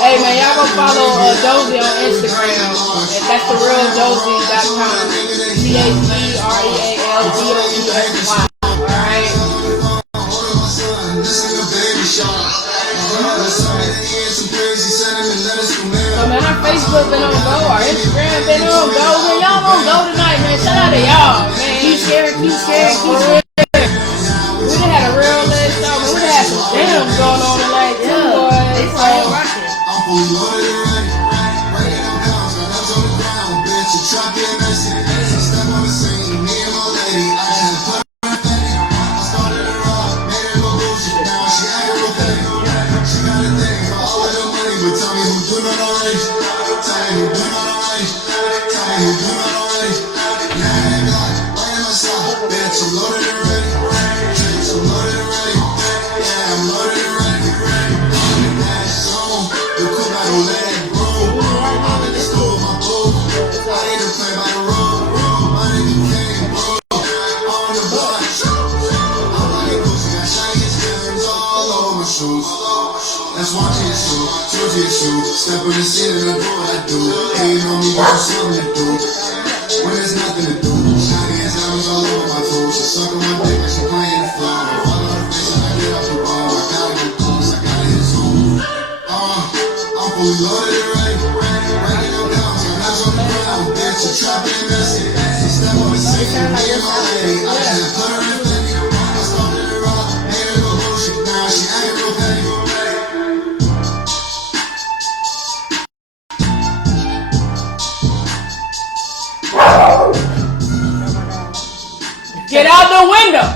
Hey man, y'all go follow Dozy on Instagram. And that's the real Dozy.com. DAZREALDOZY. Alright? So man, our Facebook been on go, our Instagram been on go. Man, y'all on go tonight, man. Shout out to y'all, man. Keep sharing. We done had a real lit show, man. We done had some jams going on tonight, too, boys. It's all rocking. I'm fully loaded and ready. Breaking out pounds, got nuts on the ground, bitch. You try getting messy. Step on the scene, me and my lady. I just had to put her in Fendi. I started her off, made her go bullshit. Now she acting real petty. She got a thing for all of the money, but tell me who do not already. Tell me who do not already. Tell me who do not already. Yeah, they block, right in my shop, bitch. I'm loaded and ready. Bitch, I'm loaded and ready. Yeah, I'm loaded and ready. Loaded and ready. The cook I don't let it grow. I'm in the store with my boo. I ain't to play by the rule. My nigga came, bro. On the block. I'm like a Gucci, got shiny gems all over my shoes. That's one to your shoe, two to your shoe. Step in the scene and I do what I do. Hating on me, got something to do. When there's nothing to do. Shiny ass diamonds all over my toes. She sucking my dick like she playing the floor. Follow her face and I get off the ball. I gotta get close, I gotta hit zone. I'm fully loaded and ready. Breaking them down, so nuts on the ground, bitch. You trapping and messy. Step on the scene, me and my lady. I just had to put her in Fendi. I started her off, made her go bullshit. Now she acting real petty. Get out the window!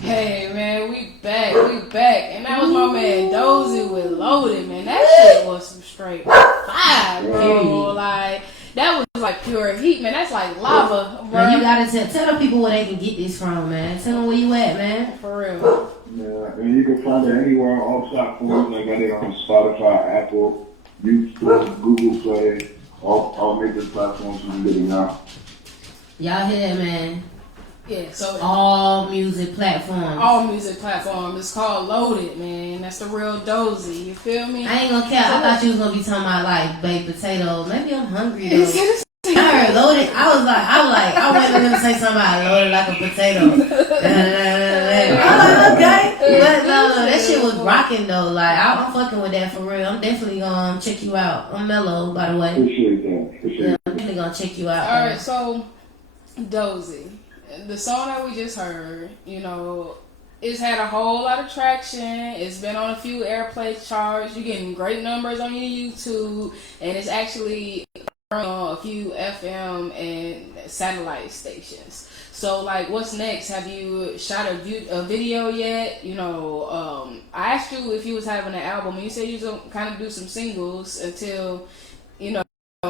Hey man, we back. And that was my man Dozy with Loaded, man. That shit was some straight fire, bro. Like, that was like pure heat, man. That's like lava, bro. Man, you gotta tell them people where they can get this from, man. Tell them where you at, man. For real. Yeah, and you can find it anywhere on all platforms. I got it on Spotify, Apple, YouTube, Google Play, all major platforms you can get it now. Y'all hear that, man? Yeah, so all music platforms. All music platforms. It's called Loaded, man. That's the real Dozy. You feel me? I ain't gonna care. I thought you was gonna be talking about like baked potatoes. Maybe I'm hungry though. Alright, heard loaded, I waited for him to say something about loaded like a potato. I was like, okay. But no, that shit was rocking though. Like, I'm fucking with that for real. I'm definitely gonna check you out. I'm Mellow, by the way. Appreciate that. Yeah, I'm definitely gonna check you out. Alright, so Dozy, the song that we just heard, you know, it's had a whole lot of traction. It's been on a few airplay charts. You're getting great numbers on your YouTube, and it's actually on a few FM and satellite stations. So, like, what's next? Have you shot a video yet? You know, I asked you if you was having an album, and you said you was gonna kind of do some singles until, you know,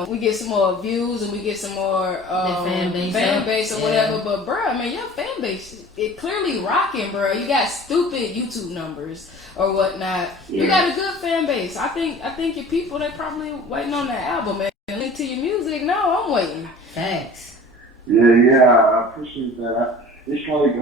we get some more views and we get some more fan base or whatever. But bruh, man, your fan base, it clearly rocking, bruh. You got stupid YouTube numbers or whatnot. You got a good fan base. I think your people, they probably waiting on that album, man. Link to your music. No, I'm waiting. Thanks. Yeah, I appreciate that. It's like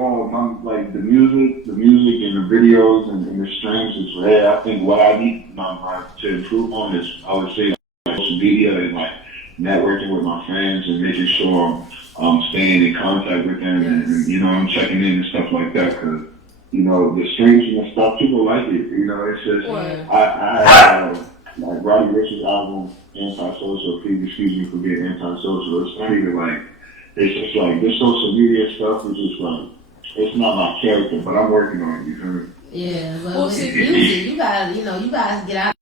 the music and the videos and the streams is rare. I think what I need to improve on is, I would say, social media and like networking with my fans and making sure I'm staying in contact with them and you know, I'm checking in and stuff like that, because you know, the streams and stuff, people like it. You know, it's just I like Roddy Ricch's album Antisocial. Please excuse me for being antisocial. It's not even like, it's just like this social media stuff is just like, it's not my character, but I'm working on it. You feel me? Yeah, but with music, you guys get out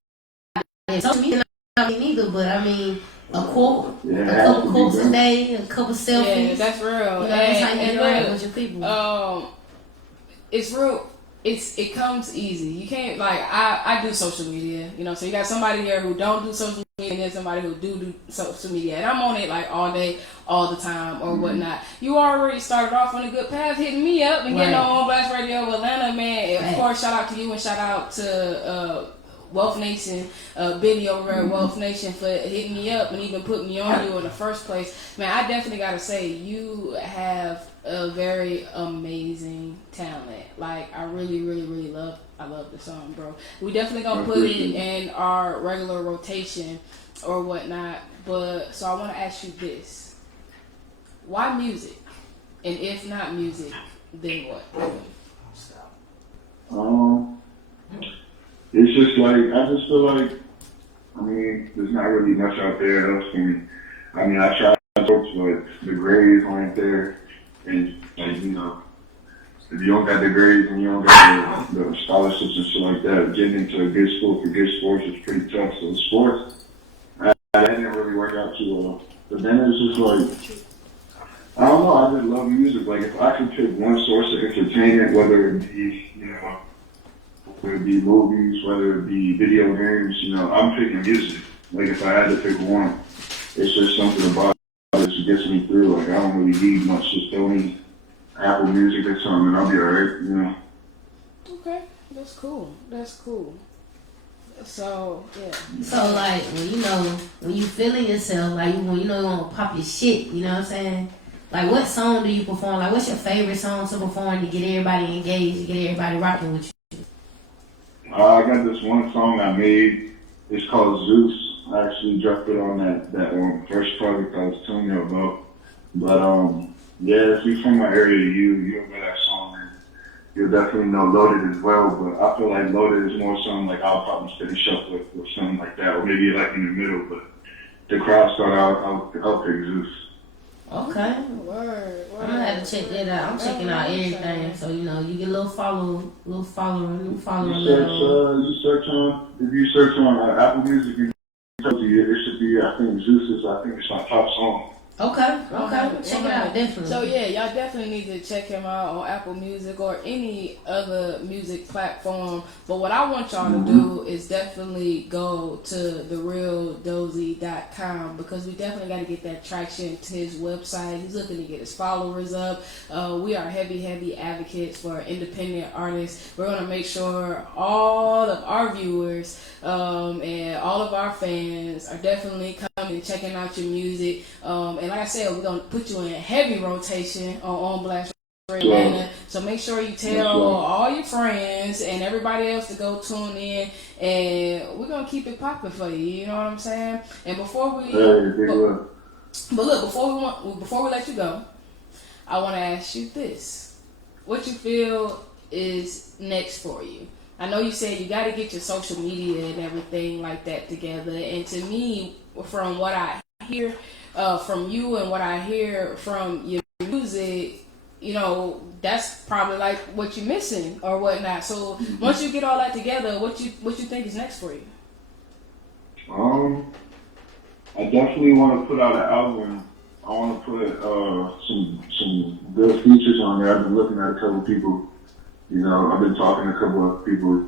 there. Social media not me neither, but I mean, a quote, a couple quotes a day, a couple selfies. Yeah, that's real. You know, that's how you get with your people. It's real. It comes easy. You can't, like, I do social media, you know, so you got somebody here who don't do social media and then somebody who do social media, and I'm on it like all day, all the time or whatnot. You already started off on a good path, hitting me up and getting on Blast Radio Atlanta, man. Of course, shout out to you and shout out to Wealth Nation, Biddy over at Wealth Nation for hitting me up and even putting me on you in the first place. Man, I definitely gotta say, you have a very amazing talent. Like, I really, really, really love the song, bro. We definitely gonna put it in our regular rotation or whatnot. But so I want to ask you this: why music? And if not music, then what? It's just like, I just feel like, I mean, there's not really much out there else for me. I mean, I tried to talk, but the grades aren't there. And, like, you know, if you don't got the grades and you don't got the scholarships and shit like that, getting into a good school for good sports is pretty tough. So sports, that didn't really work out too well. But then it's just like, I don't know, I just love music. Like, if I could pick one source of entertainment, whether it be, you know, whether it be movies, whether it be video games, you know, I'm picking music. Like, if I had to pick one, it's just something about it that gets me through. Like, I don't really need much. Just throw me Apple Music or something and I'll be alright, you know. Okay, that's cool. So, yeah. So, like, when you feeling yourself, like, when you know you want to pop your shit, you know what I'm saying? Like, what song do you perform? Like, what's your favorite song to perform to get everybody engaged, to get everybody rocking with you? I got this one song I made. It's called Zeus. I actually dropped it on that first project I was telling you about. But yeah, if you're from my area, you'll know that song, and you'll definitely know Loaded as well. But I feel like Loaded is more something like I'll probably finish up with something like that, or maybe like in the middle. But the crowd start out, I'll pick Zeus. Okay. Word. I'm gonna have to check that out. I'm checking out everything, so you know you get a little follower. If you search on Apple Music, it should be, I think Zeus is, it's my top song. Okay. Check it out, definitely. So yeah, y'all definitely need to check him out on Apple Music or any other music platform. But what I want y'all to do is definitely go to therealdozy.com, because we definitely got to get that traction to his website. He's looking to get his followers up. We are heavy advocates for independent artists. We're going to make sure all of our viewers and all of our fans are definitely coming and checking out your music. And like I said, we're going to put you in heavy rotation on Blast Radio Atlanta. So make sure you tell all your friends and everybody else to go tune in. And we're going to keep it popping for you. You know what I'm saying? And before we... But look, before we let you go, I want to ask you this: what you feel is next for you? I know you said you got to get your social media and everything like that together. And to me, from what I hear from you and what I hear from your music, you know, that's probably like what you're missing or whatnot. So once you get all that together, what you think is next for you? I definitely want to put out an album. I want to put some good features on there. I've been looking at a couple of people. You know, I've been talking to a couple of people,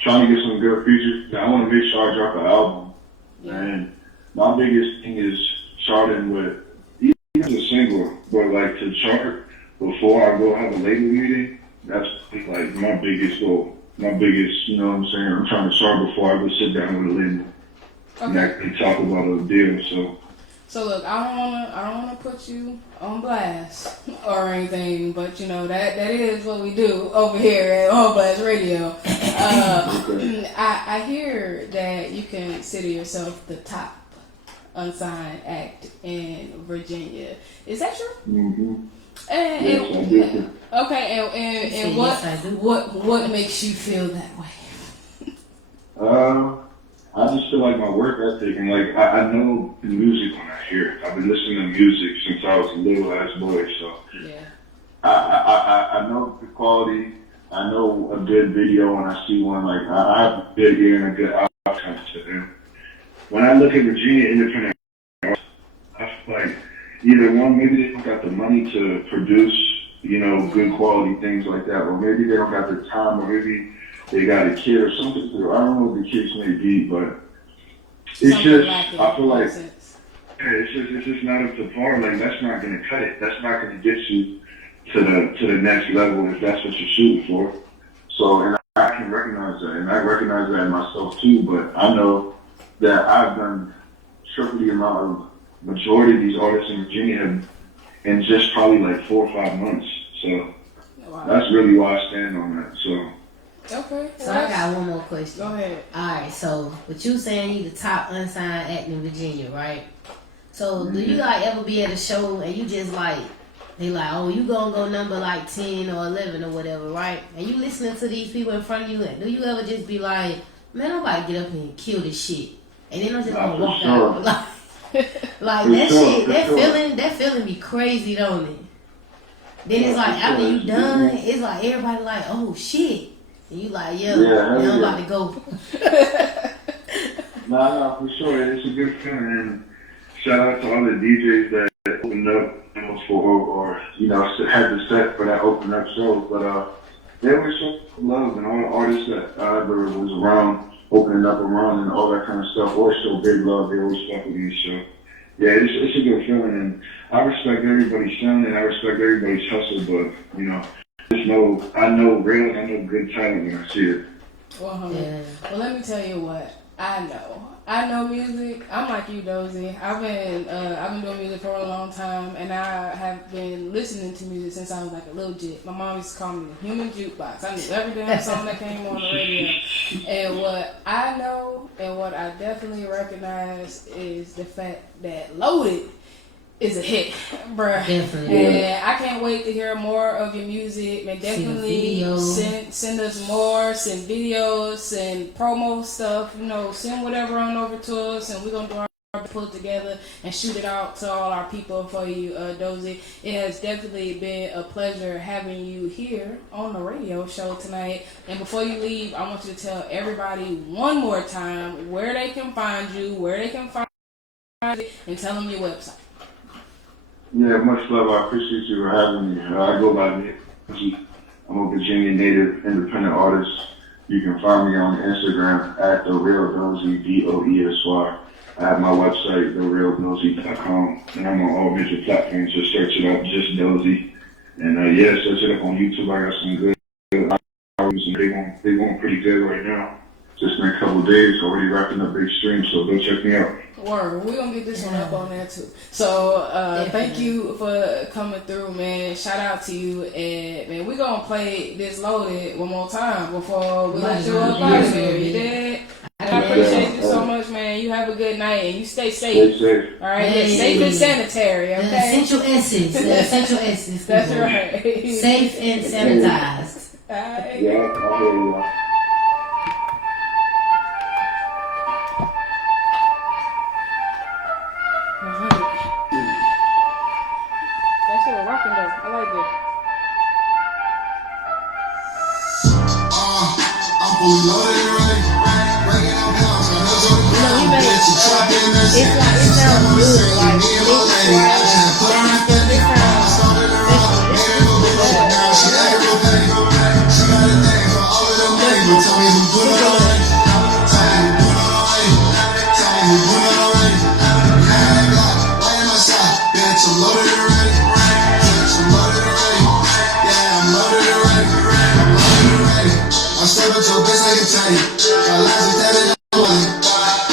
trying to get some good features. I want to make sure I drop an album. And my biggest thing is charting with even a single, but like to chart before I go have a label meeting. That's like my biggest goal. My biggest, you know what I'm saying? I'm trying to chart before I go sit down with a label and actually talk about a deal. So look, I don't wanna put you on blast or anything, but you know that is what we do over here at On Blast Radio. I hear that you consider yourself the top unsigned act in Virginia. Is that true? Mm-hmm. And what makes you feel that way? I just feel like my work ethic and like I know the music when I hear it. I've been listening to music since I was a little ass boy, so yeah. I know the quality. I know a good video when I see one. Like I have a good ear and a good eye kind of shit. And when I look at Virginia independent, I feel like either one, maybe they don't got the money to produce, you know, good quality things like that, or maybe they don't got the time, or maybe they got a kid or something. I don't know what the case may be, but it's something just, lacking, I feel like, it's just not up to par. Like, that's not going to cut it. That's not going to get you to the next level if that's what you're shooting for. So, and I can recognize that, and I recognize that in myself too, but I know that I've done triple the amount of majority of these artists in Virginia have in just probably like 4 or 5 months. So, that's really why I stand on that. So. Okay. So I got one more question. Go ahead. Alright, so with you saying you the top unsigned act in Virginia, right? So do you like ever be at a show and you just like, they like, oh, you gonna go number like 10 or 11 or whatever, right? And you listening to these people in front of you, and do you ever just be like, man, nobody get up and kill this shit, and then I'm just gonna walk out, like that shit, that feeling be crazy, don't it? Then it's like after you done, it's like everybody like, oh shit. And you like, yo, I'm about to go. Nah, for sure. It's a good feeling. And shout out to all the DJs that opened up for or you know, had the set for that open up show. But they always show love, and all the artists that I ever was around, opening up around and all that kind of stuff, always show big love. They always fuck with me. So yeah, it's a good feeling. And I respect everybody's sound and I respect everybody's hustle, but you know, I know real and I know good talent when I see it. Well, let me tell you what I know. I know music. I'm like you, Dozy. I've been doing music for a long time, and I have been listening to music since I was like a little jit. My mom used to call me the human jukebox. I knew every damn song that came on the radio. And what I know and what I definitely recognize is the fact that Loaded is a hit, bruh. Definitely. And I can't wait to hear more of your music. And definitely send us more, send videos, send promo stuff, you know, send whatever on over to us, and we're going to do our pull it together and shoot it out to all our people for you, Dozy. It has definitely been a pleasure having you here on the radio show tonight. And before you leave, I want you to tell everybody one more time where they can find you, where they can find you, and tell them your website. Yeah, much love. I appreciate you for having me. I go by Nick. I'm a Virginia native independent artist. You can find me on Instagram at TheRealDozy, DOESY. I have my website, TheRealDozy.com, and I'm on all major platforms. Just search it up, just Dozy. And search it up on YouTube. I got some good albums, and they going pretty good right now. Just in a couple of days, already wrapping up big streams, so go check me out. Word, we're gonna get this one up on there too. So thank you for coming through, man. Shout out to you, and man, we're gonna play this Loaded one more time before we let you up out of here. You did? I appreciate you so much. much, man. You have a good night and you stay safe. Stay safe. All right, yeah, safe and sanitary. Okay. Essential essence. Essential essence. That's people. right. Safe and sanitized. All right. Yeah, I hear you. That shit was rocking though. I like it. I'm fully loaded and ready. Breaking out pounds, got nuts on the ground. Bitch, you trapping that shit. It sounds good. Like, Me and my lady, I just had put her in Fendi. Started her up, made her go bullshit. Now she acting real petty. She got a thing for all of them money, but tell me who put it already. Tell me who put it already. Tell me who put it already. Yeah, I got right in my side. Bitch, I'm loaded and ready. Bitch, I'm loaded and ready. Yeah, I'm loaded and ready. I'm loaded and ready. I step with your bitch like a teddy. Got lines with that in the money.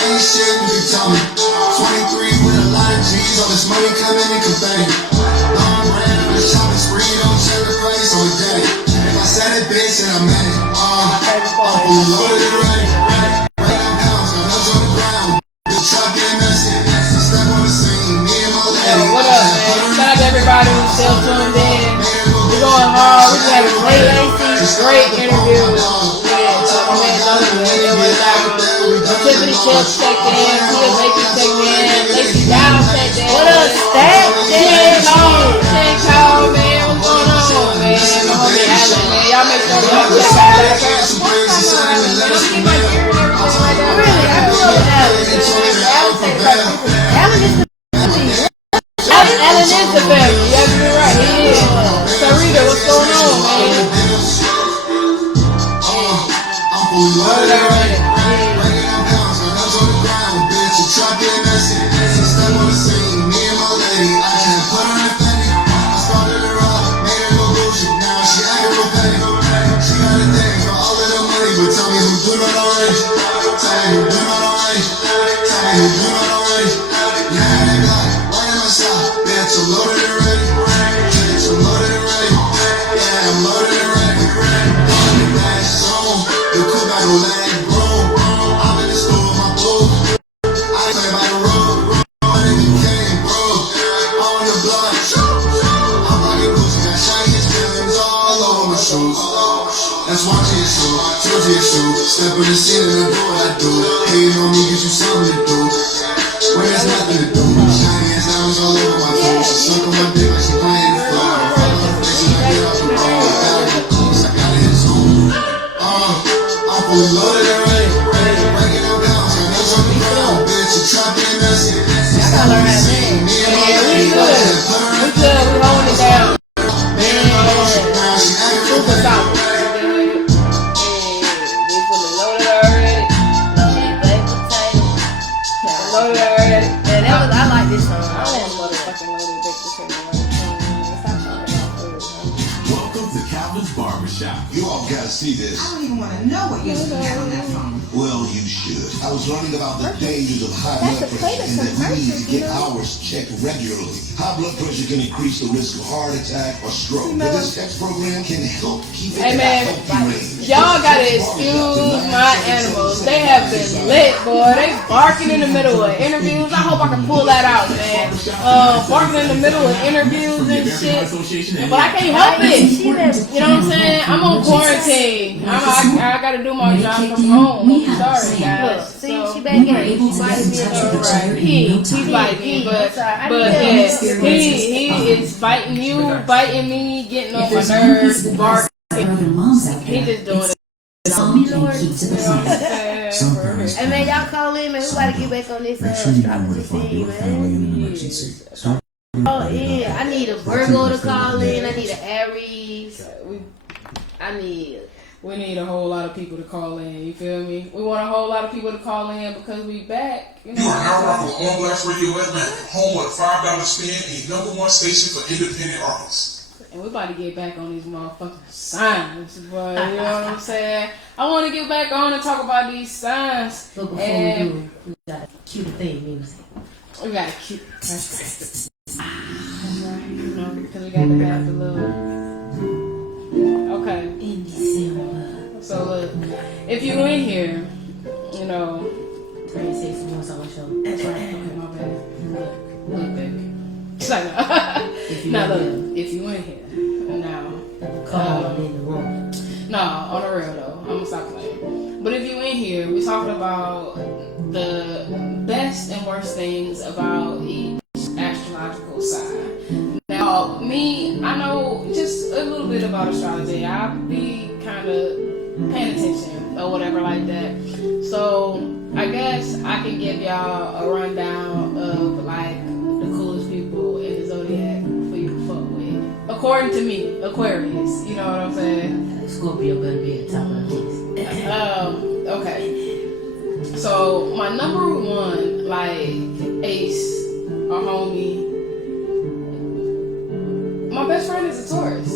Ain't shit you can tell me. 23 with a lot of G's. All this money coming in confetti. Long ran on the shopping spree. Don't check the price on daddy. If I said it, bitch, then I meant it. I'm fully loaded and ready. Right on pounds, got nuts on the ground. The truck getting messy. Step on the scene. Me and my lady. Yo, what up, man? Shout out to everybody who's still tuned in. We're going hard. We're having great interviews with my man Logan and with Tiffany Chips checked in, Tia Baker checked in, Lacey Dow checked in. What up, Stack? Shane Cole, man. What's going on, man? My homie Allen, man. Y'all make sure y'all check out that girl. Don't keep my gear and everything like that. Really, I grew up with Alan. Alan takes care of people. Alan is the family. Allen is the family. You have to be right. He is. Sarita, what's going on, man? I'm fully loaded and ready. Breaking out pounds, got nuts on the ground. Bitch, you truck getting messy. Step on the scene. Me and my lady, I just had put her in Fendi. I started her up, made her go bullshit. Now she acting real petty. She got a thing for all of the money, but tell me who doing it already. Tell me who doing it already. Tell me who doing it already. Yeah, they got right in my side. Bitch, I'm loaded and ready. Bitch, I'm loaded and ready. Yeah, I'm loaded and ready. On the back zone, the cook I go let it grow. I'm in the store with my boo. I play by the road. Running the game, bro. On the block. I'm rocking Gucci, got shiny feelings all over my shoes. That's one to your shoe, two to your shoe. Step in the scene and I do what I do. Hating on me gives you something to do. When there's nothing to do. Shiny ass diamonds all over my face. She suck on my dick like she playing the floor. I fall off the face and I get off the ball. I gotta hit zone. I'm fully loaded and ready. Breaking out pounds, got nuts on the ground. Bitch, you trapping and messy. I gotta learn how to dance. Me and my Yeah, we lady, good. I just had put her in We good. We holding it down. Me and my lady, now she acting real Super petty. solid. We fully loaded already. Loaded already. Yeah, that was, I like this song. I don't want motherfucking loaded back to say Stop talking about food, huh? Welcome to Calvin's Barbershop. You all gotta see this. I don't even want to know what you had on that phone. Well, you should. I was learning about the dangers of high blood pressure and that we need to get ours checked regularly. High blood pressure can increase the risk of heart attack or stroke. But this text program can help keep it Hey at man, a healthy range. y'all gotta excuse my animals. They have been lit, boy. They barking in the middle of interviews. I hope I can pull that out, man. Barking in the middle of interviews and shit. But I can't help it. You know what I'm saying? I'm on quarantine. I gotta do my job from home. I'm sorry, guys. See, she back in. She biting me. Right. He's biting me, but yeah, he is biting you, biting me, getting on my nerves, barking. He just doing it. Hey man, y'all call in, man. We gotta get back on this astrology thing, man. Oh yeah, I need a Virgo to call in. I need an Aries. We need a whole lot of people to call in. You feel me? We want a whole lot of people to call in because we back. You know You are now rocking with On Blast Radio Atlanta, home with a $5 spin and #1 station for independent artists. And we about to get back on these motherfucking signs, boy. You know what I'm saying? I want to get back on and talk about these signs. But before we do, we gotta cue the theme music. We gotta cue. That's right. You know, because we got to have the little. Okay. In December. So look, if you in here, you know, Spring 6 months on my show. That's right. Okay, my bad. Look, baby. It's like, If you now in look, here. if you in here, now. Come on in the room. No, on the real though. I'm gonna stop playing. But if you in here, we're talking about the best and worst things about each astrological sign. Now, me, I know just a little bit about astrology. I be kind of paying attention or whatever like that. So I guess I can give y'all a rundown of like the coolest people in the zodiac for you to fuck with. According to me, Aquarius. You know what I'm saying? Scorpio better be at the top of the list. Okay. So my number one, like ace or homie, my best friend is a Taurus.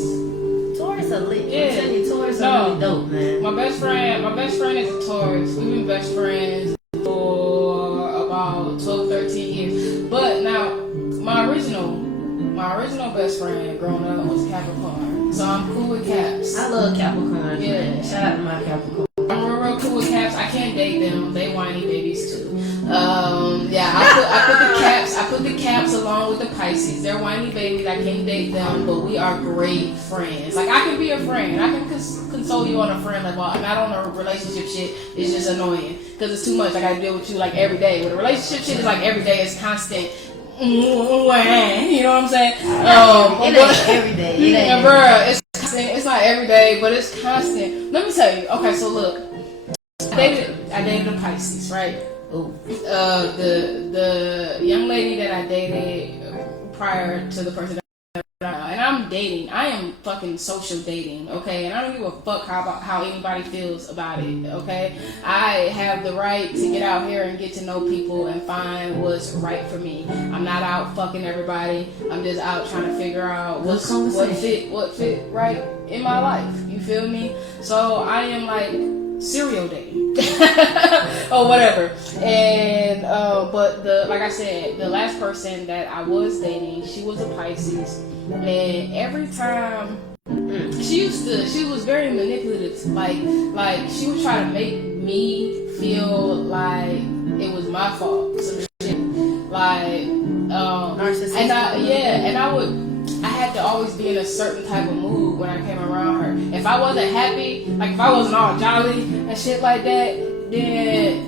Taurus are lit. Yeah. I'm telling you, Taurus are really dope, man. My best friend is a Taurus. We've been best friends for about 12, 13 years. But now my original best friend growing up was Capricorn. So I'm cool with Caps. I love Capricorn. Yeah. Man. Shout out to my Capricorn. I'm real cool with Caps. I can't date them. They whiny babies too. Yeah, I put the Caps along with the Pisces. They're whiny babies. I can't date them, but we are great friends. Like I can be a friend. I can console you on a friend level. I'm not on a relationship shit. It's just annoying because it's too much. I gotta deal with you like every day. With a relationship shit is like every day. It's constant. You know what I'm saying? It ain't every day. It ain't bruh, it's constant. It's not every day, but it's constant. Let me tell you. Okay, so look, I dated a Pisces, right? Ooh. The young lady that I dated prior to the person that and I'm dating. I am fucking social dating, okay? And I don't give a fuck how anybody feels about it, okay? I have the right to get out here and get to know people and find what's right for me. I'm not out fucking everybody. I'm just out trying to figure out what fit right in my life. You feel me? So I am like serial dating or whatever. And but like I said, the last person that I was dating, she was a Pisces. And every time she was very manipulative. Like she would try to make me feel like it was my fault. Some shit. Like narcissistic. I had to always be in a certain type of mood when I came around her. If I wasn't happy, like if I wasn't all jolly and shit like that, then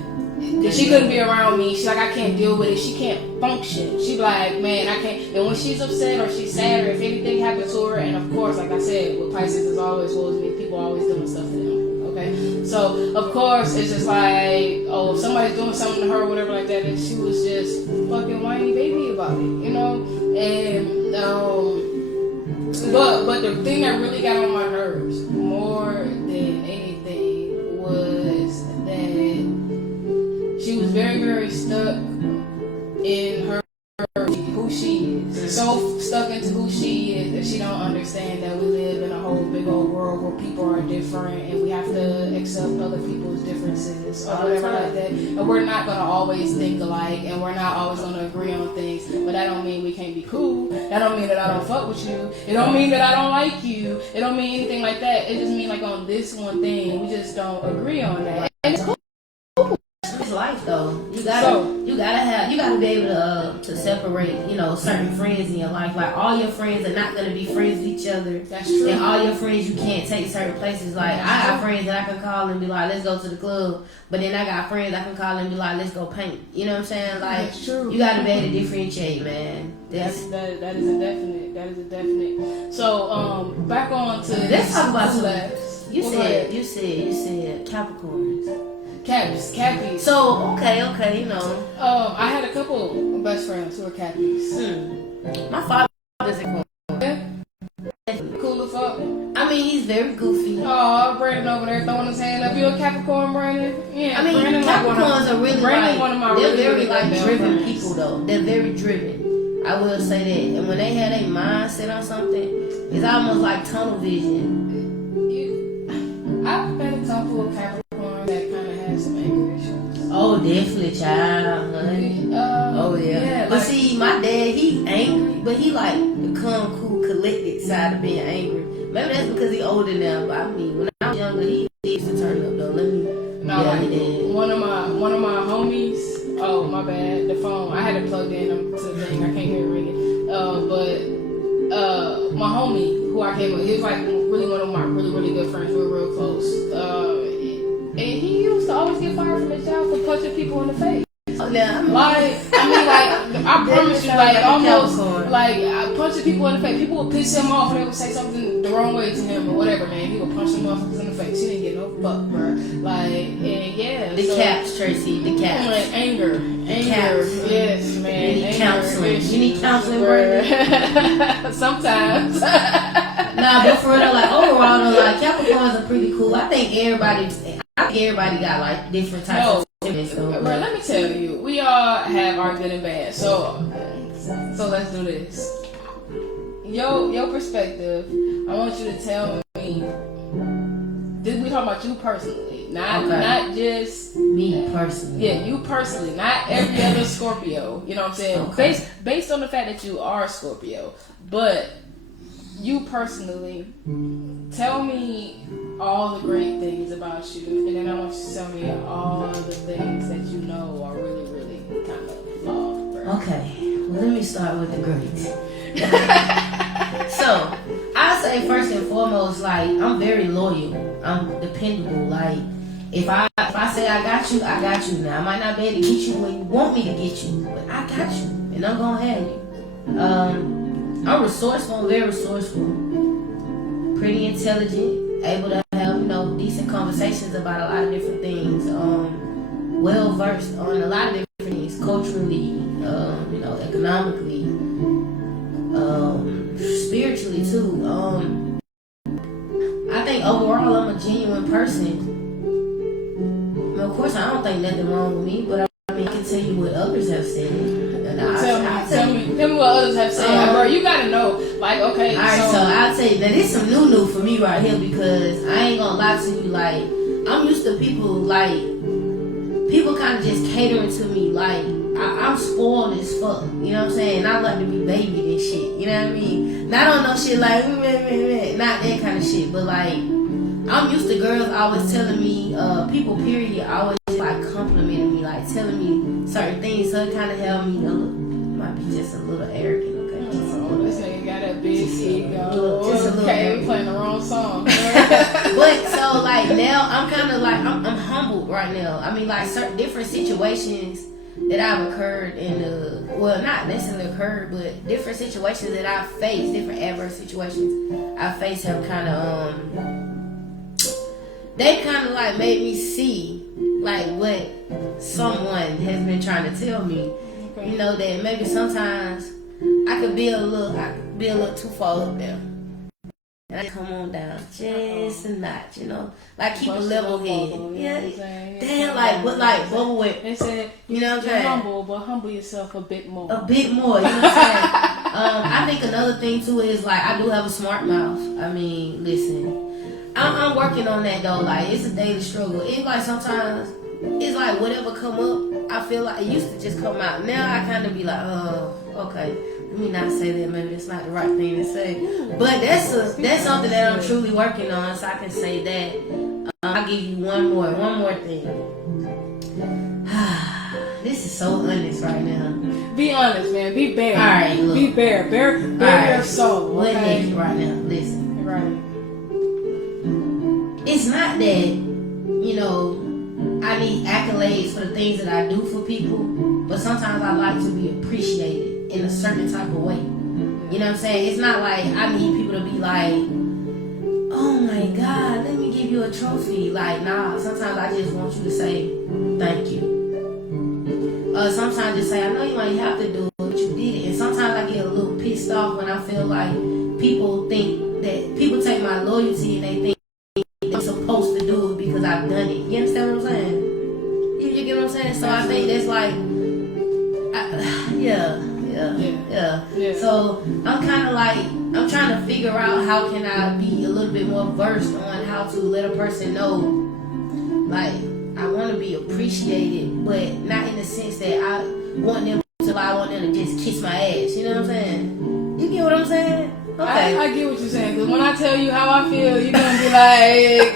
she couldn't be around me. She's like, I can't deal with it. She can't function. She like, man, I can't. And when she's upset or she's sad or if anything happens to her, and of course, like I said, with Pisces, there's always supposed to be people always doing stuff to them. Okay, so of course it's just like, oh, if somebody's doing something to her or whatever like that, and she was just fucking whiny baby about it, you know. And but the thing that really got on my nerves more than anything was that she was very, very stuck in her who she is. So stuck into who she is that she don't understand that we live in a whole big old world where people are different and we have to accept other people's differences or whatever like that. And we're not gonna always think alike and we're not always gonna agree on things. But that don't mean we can't be cool. That don't mean that I don't fuck with you. It don't mean that I don't like you. It don't mean anything like that. It just mean like on this one thing we just don't agree on that. And it's cool. It's life though. You gotta be able to separate, you know, certain friends in your life. Like all your friends are not gonna be friends with each other. That's true. And all your friends you can't take certain places. Like I got friends that I can call and be like, let's go to the club. But then I got friends I can call and be like, let's go paint. You know what I'm saying? Like that's true. You gotta be able to differentiate, man. That is a definite. So back on to let's talk about some. You said Capricorns. Cappies. So okay, you know. I had a couple best friends who were Cappies. My father is a cool as fuck. I mean, he's very goofy. Oh, Brandon over there throwing his hand up. You a Capricorn, Brandon? Yeah. I mean, Brandon Capricorns are really one of my they're really, very really like driven friends. people though. They're very driven. I will say that. And when they have their mindset on something, it's almost like tunnel vision. I've met a couple of Capricorns that kind of had some anger issues. Oh, definitely, child, honey. Oh yeah. But see, my dad, he angry, but he like the calm, cool, collected side of being angry. Maybe that's because he older now. But I mean, when I was younger, he used to turn up though. One of my homies. Oh my bad. The phone. I had it plugged in to the thing. I can't hear it ringing. But my homie who I came with, he was like really one of my really good friends. We were real close. And he used to always get fired from his job for punching people in the face. I promise you, like almost like punching people in the face. People would piss him off and they would say something the wrong way to him or whatever, man. He would punch them motherfuckers in the face. He didn't get no fuck, bro. Like, and yeah. The caps, Tracy, the caps. Like anger. Caps. Yes, man. You need counseling. You need counseling, bro. Sometimes. Nah, but for real, like overall, though, like Capricorns are pretty cool. I think everybody got like different types of. Bro, let me tell you, we all have our good and bad. So let's do this. Your perspective. I want you to tell me. We talking about you personally, not just me personally. Yeah, you personally, not every other Scorpio. You know what I'm saying? Okay. Based on the fact that you are Scorpio, but you personally, tell me all the great things about you, and then I want you to tell me all the things that you know are really kind of flawed. Bro. Okay, well, let me start with the greats. So, I say first and foremost, like, I'm very loyal. I'm dependable. Like, if I say I got you now. I might not be able to get you when you want me to get you, but I got you, and I'm gonna have you. I'm resourceful. I'm very resourceful. Pretty intelligent. Able to have, decent conversations about a lot of different things. Well versed on a lot of different things, culturally, economically, spiritually too. I think overall I'm a genuine person. Of course, I don't think nothing wrong with me, but I can tell you what others have said. Tell me what others have said. Bro, you gotta know. Like, okay. Alright, so I'll tell you that it's some new for me right here, because I ain't gonna lie to you, like, I'm used to people kind of just catering to me, like, I'm spoiled as fuck, you know what I'm saying? I like to be babied and shit, you know what I mean? Not on no shit like, not that kind of shit, but like, I'm used to girls always telling me, people period, always like complimenting me, like telling me certain things, so it kind of held me might be just a little arrogant, okay? This nigga got that big ego. Just a little arrogant. Playing the wrong song. But so like now I'm kind of like I'm humbled right now. I mean, like certain different situations that I've occurred in not necessarily occurred, but different situations that I've faced, different adverse situations I faced have kind of they kind of like made me see like what someone has been trying to tell me. You know, that maybe sometimes I could be a little too far up there. And I come on down just a notch, like keep a level head. Yeah, damn, like bubble wet. They said, you know what I'm saying? Humble, but humble yourself a bit more. A bit more, you know what I'm saying? I think another thing too is like I do have a smart mouth. I mean, listen, I'm working on that though. Like it's a daily struggle. It's like sometimes it's like whatever come up, I feel like it used to just come out. Now I kind of be like, oh, okay. Let me not say that. Maybe it's not the right thing to say. But that's something that I'm truly working on, so I can say that. I'll give you one more thing. This is so honest right now. Be honest, man. Be bare. All right, look. Be bare. Bare your soul. What Okay? naked right now? Listen. Right. It's not that, I need accolades for the things that I do for people, but sometimes I like to be appreciated in a certain type of way. You know what I'm saying? It's not like I need people to be like, oh my God, let me give you a trophy. Like, nah, sometimes I just want you to say, thank you. Sometimes just say, I know you ain't have to do it, but you did it. And sometimes I get a little pissed off when I feel like people take my loyalty and they think they're supposed to do it because I've done it. You understand what I'm saying? You get what I'm saying? So I think that's like, yeah. So I'm kind of like, I'm trying to figure out how can I be a little bit more versed on how to let a person know, like, I want to be appreciated, but not in the sense that I want them to just kiss my ass. You know what I'm saying? You get what I'm saying? Okay. I get what you're saying. Because when I tell you how I feel, you're going to be like,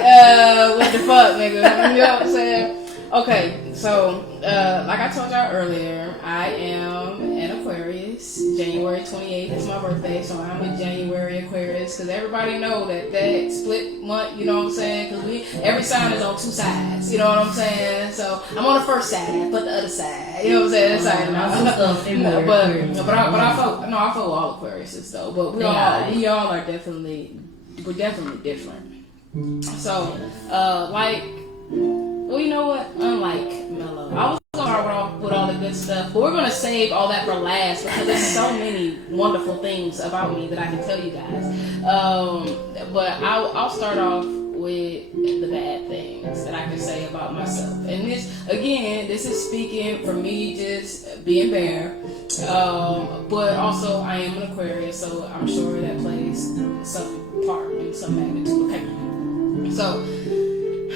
what the fuck, nigga? You know what I'm saying? Okay, so like I told y'all earlier, I am an Aquarius. January 28th is my birthday, so I'm a January Aquarius. Because everybody know that split month, you know what I'm saying? Because every sign is on two sides, you know what I'm saying? So I'm on the first side, but the other side, you know what I'm saying? That's I fuck with all Aquariuses though. But we all are definitely different. So well, you know what? Unlike Mello, I was going to start off with all the good stuff, but we're going to save all that for last because there's so many wonderful things about me that I can tell you guys. But I'll start off with the bad things that I can say about myself. And this is speaking for me just being bare. But also I am an Aquarius, so I'm sure that plays some part in some magnitude. Okay. So,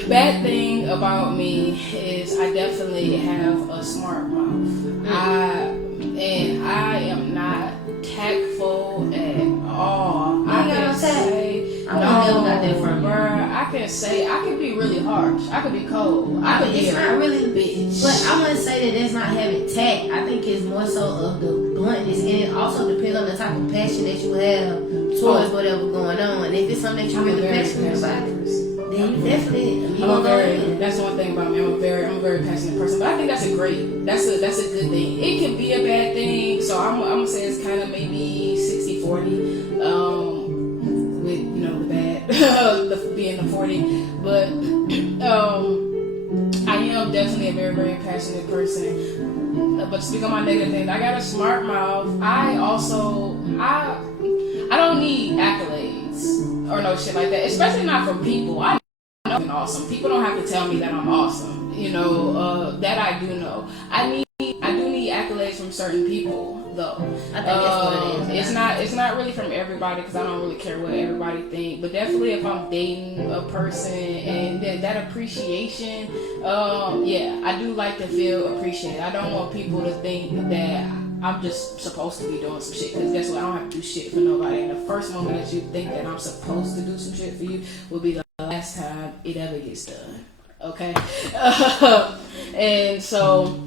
bad thing about me is I definitely have a smart mouth. I am not tactful at all. I can be really harsh. I can be cold. I can be it's not really bitch. But I wouldn't say that that's not having tact. I think it's more so of the bluntness, and it also depends on the type of passion that you have towards whatever going on. And if it's something that you're really passionate about, then you definitely that's one thing about me. I'm a very passionate person, but I think that's a good thing. It can be a bad thing, so I'm gonna say it's kind of maybe 60-40. With the bad being the 40, but I am definitely a very, very passionate person. But to speak on my negative things, I got a smart mouth. I don't need accolades or no shit like that, especially not from people. I know I'm awesome. People don't have to tell me that I'm awesome. That I do know. I do need accolades from certain people, though. I think that's what it is. It's not really from everybody because I don't really care what everybody think. But definitely if I'm dating a person and that appreciation, I do like to feel appreciated. I don't want people to think that I'm just supposed to be doing some shit, because guess what? I don't have to do shit for nobody. And the first moment that you think that I'm supposed to do some shit for you will be the last time it ever gets done. Okay? And so,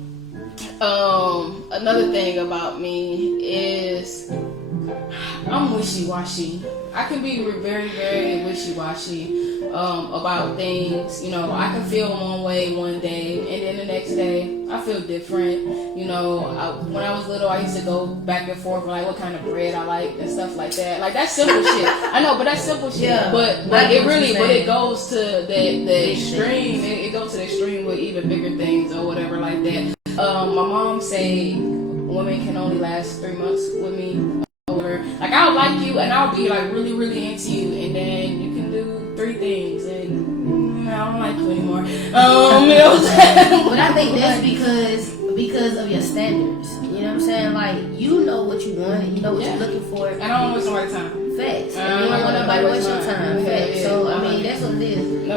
another thing about me is I'm wishy-washy. I can be very, very wishy-washy about things. I can feel one way one day, and then the next day I feel different. When I was little, I used to go back and forth like what kind of bread I like and stuff like that. Like that's simple shit. I know, but that's simple shit. Yeah, but it goes to the extreme. It goes to the extreme with even bigger things or whatever like that. My mom say women can only last 3 months with me. Like I'll like you and I'll be like really, really into you, and then you can do 3 things and I don't like you anymore. But I think that's because of your standards. You know what I'm saying? Like you know what you want, you know what you're looking for. I don't want to waste nobody's time. Facts. You don't want nobody to waste your time. Facts. So that's what it is. I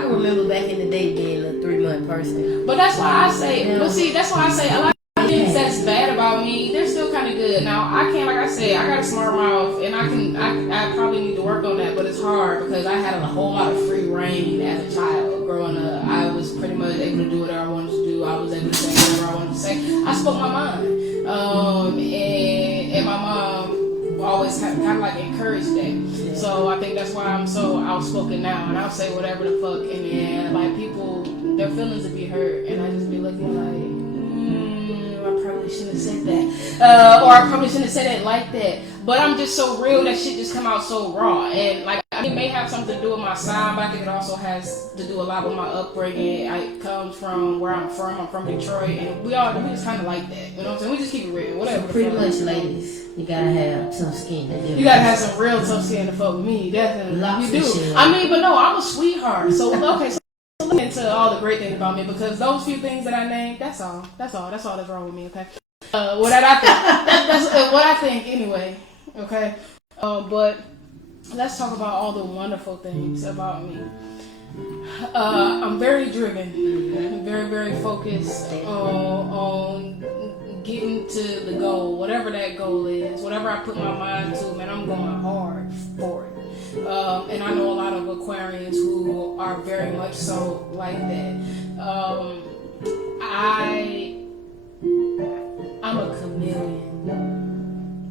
can remember back in the day being a 3-month person. But that's why I say. But see, that's why I say a lot of things that's bad about me, they're still kind of good. Now I can't, like I said, I got a smart mouth, and I probably need to work on that. But it's hard because I had a whole lot of free reign as a child growing up. I was pretty much able to do whatever I wanted to do. I was able to say whatever I wanted to say. I spoke my mind, and my mom always kind of like encouraged that. So I think that's why I'm so outspoken now, and I'll say whatever the fuck, and then like people, their feelings will be hurt, and I just be looking like, I probably shouldn't have said that, or I probably shouldn't have said it like that. But I'm just so real that shit just come out so raw, and like it may have something to do with my sign, but I think it also has to do a lot with my upbringing. I come from where I'm from. I'm from Detroit, and we just kind of like that. You know what I'm saying? We just keep it real. Whatever. So pretty much, ladies, you gotta have tough skin. You gotta have some real tough skin to fuck with me. Definitely, you do. I mean, but no, I'm a sweetheart. So okay, so look into all the great things about me, because those few things that I named, that's all that's wrong with me. Okay, what I think. That's what I think anyway. Okay, but let's talk about all the wonderful things about me. I'm very driven, very, very focused on getting to the goal, whatever that goal is, whatever I put my mind to, man, I'm going hard for it. And I know a lot of Aquarians who are very much so like that. I'm a chameleon.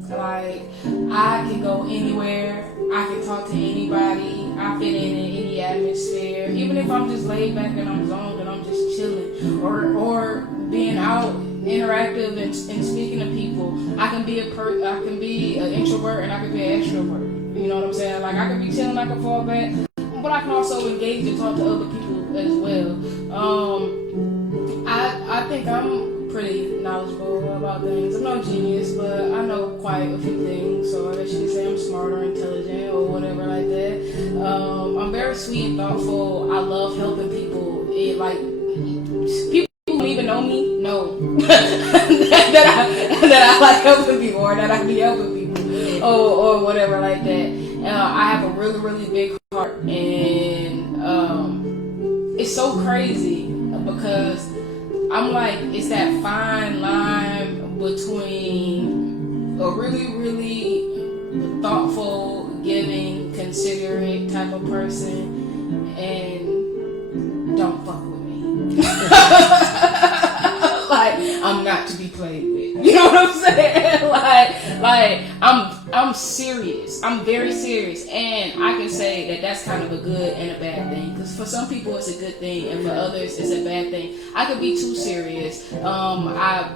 Like, I can go anywhere. I can talk to anybody. I fit in any atmosphere. Even if I'm just laid back and I'm zoned and I'm just chilling, or being out interactive and speaking to people. I can be an introvert and I can be an extrovert. You know what I'm saying? Like, I can be chilling, I can fall back, but I can also engage and talk to other people as well. I think I'm pretty knowledgeable about things. I'm no genius, but I know quite a few things. So I guess you could say I'm smart or intelligent or whatever like that. I'm very sweet and thoughtful. I love helping people. People who don't even know me know that I like helping people, or that I be helping people, or whatever like that. I have a really, really big heart, and it's so crazy because I'm like, it's that fine line between a really, really thoughtful, giving, considerate type of person and don't fuck with me. Like, I'm not to be played with. You know what I'm saying? Like I'm serious. I'm very serious, and I can say that that's kind of a good and a bad thing. Because for some people it's a good thing, and for others it's a bad thing. I could be too serious. I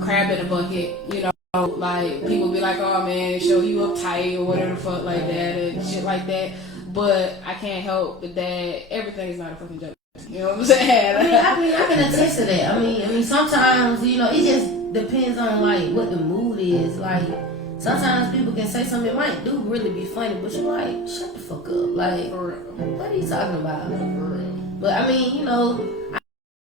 crab in a bucket. You know, like people be like, "Oh man, show you uptight" or whatever the fuck like that and shit like that. But I can't help that everything is not a fucking joke. You know what I'm saying? I can attest to that. I mean, sometimes, you know, it just depends on like what the mood is. Like, sometimes people can say something that might do really be funny, but you're like, shut the fuck up. Like, what are you talking about? But I mean, you know,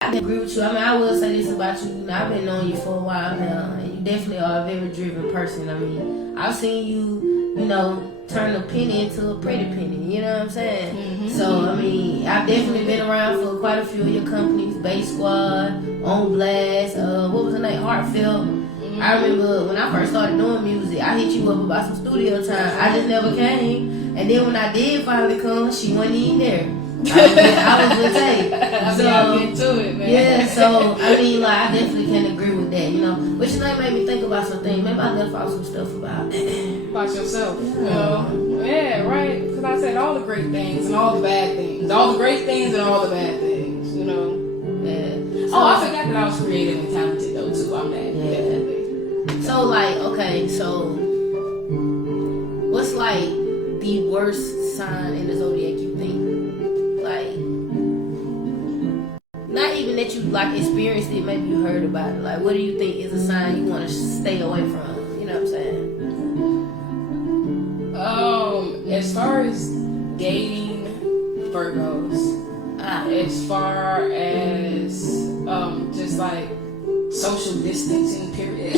I agree with you. I mean, I will say this about you. You know, I've been knowing you for a while now, and you definitely are a very driven person. I mean, I've seen you, you know, turn a penny into a pretty penny, you know what I'm saying? Mm-hmm. So, I mean, I've definitely been around for quite a few of your companies, Bass Squad, On Blast, what was the name, Heartfelt. Mm-hmm. I remember when I first started doing music, I hit you up about some studio time. I just never came, and then when I did finally come, she wasn't even there. I was with Tay. So, I'll get to it, man. Yeah, so, I mean, like, I definitely can agree with that, you know. Which made me think about some things. Maybe I left out some stuff about yourself. You know? Yeah, right. Because I said all the great things and all the bad things. All the great things and all the bad things, you know. Yeah. So, I forgot that I was creative and talented, though, too. I'm that. Yeah. Definitely. So, like, okay, so what's, like, the worst sign in the zodiac you think? Like, not even that you like experienced it, maybe you heard about it. Like, what do you think is a sign you want to stay away from? You know what I'm saying? As far as dating Virgos, as far as just like social distancing period.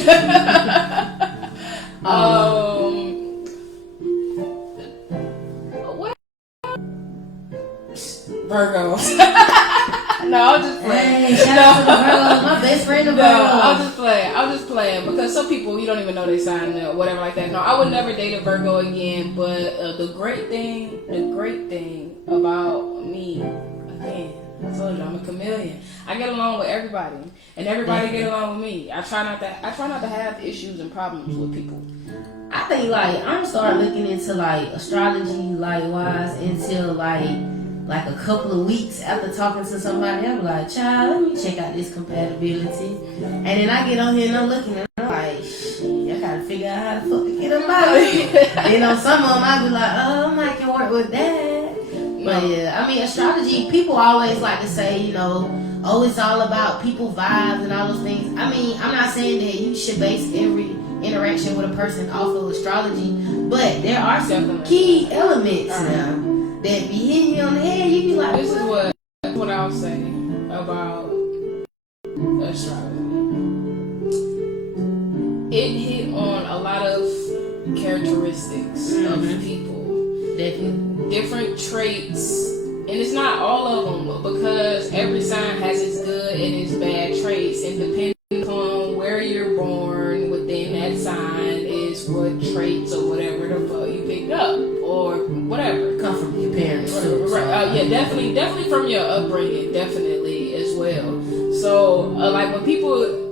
Virgos. No, I'm just playing. Hey, shout out to the Virgos, my best friend of Virgos. No, I'm just playing because some people you don't even know they signed or whatever like that. No, I would never date a Virgo again. But the great thing about me, again, I told you I'm a chameleon. I get along with everybody, and everybody get along with me. I try not to have issues and problems with people. I think like I'm gonna start looking into like astrology, like wise until like a couple of weeks after talking to somebody. I'm like, child, let me check out this compatibility. And then I get on here and I'm looking and I'm like, shit, I gotta figure out how the fuck to get them out of here. You know, some of them I be like, oh, I can work with that. But yeah, I mean, astrology, people always like to say, you know, oh, it's all about people vibes and all those things. I mean, I'm not saying that you should base every interaction with a person off of astrology, but there are some key elements now that be hitting you on the head. You be like, this is what I'll say about astrology. It hit on a lot of characteristics of people. Different traits. And it's not all of them because every sign has its good and its bad traits. And depending on where you're born, from your upbringing, definitely as well. So, like when people.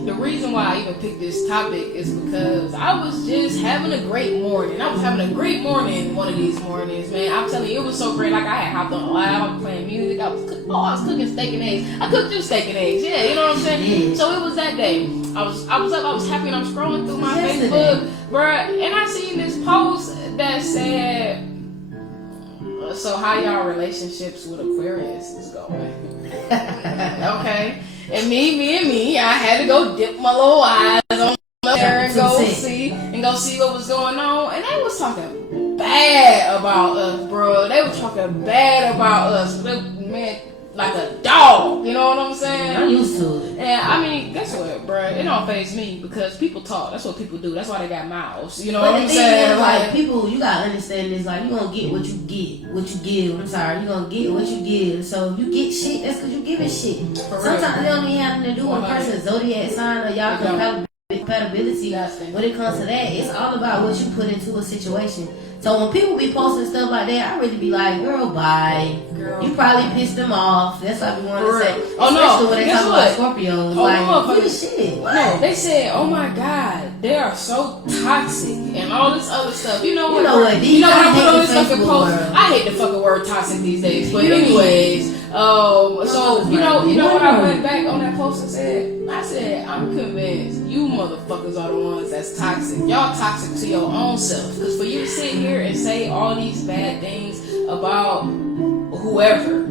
The reason why I even picked this topic is because I was just having a great morning. I was having a great morning one of these mornings, man. I'm telling you, it was so great. Like I had hopped on loud, playing music. I was cooking steak and eggs. I cooked you steak and eggs. Yeah, you know what I'm saying? So it was that day. I was up, I was happy, and I'm scrolling through my Facebook, bruh, and I seen this post that said, so how y'all relationships with Aquarius is going? Okay. And me, I had to go dip my little eyes on there and go see what was going on. And they was talking bad about us, bro. They were talking bad about us. Man, like a dog. You know what I'm saying? I'm used to it. And I mean, guess what, bro? It don't faze me because people talk. That's what people do. That's why they got mouths. You know what I'm saying? Like people, you gotta understand this. Like you gonna get what you get, what you give. I'm sorry, you gonna get what you give. So if you get shit, that's because you giving shit. Sometimes it don't even have nothing to do with a person's zodiac sign or y'all compatibility. When it comes to that, it's all about what you put into a situation. So when people be posting stuff like that, I really be like, girl, bye. Girl. You probably pissed them off. That's what we want to say. Oh, no. Especially when they talk about Scorpios. Oh, like, shit. No, they said, oh my God, they are so toxic and all this other stuff. You know what? You know what? I put on this fucking post. I hate the fucking word toxic these days. But anyways, so you know what I went back on that post and said? I said, I'm convinced you motherfuckers are the ones that's toxic. Y'all toxic to your own self. Because for you to sit here and say all these bad things about whoever,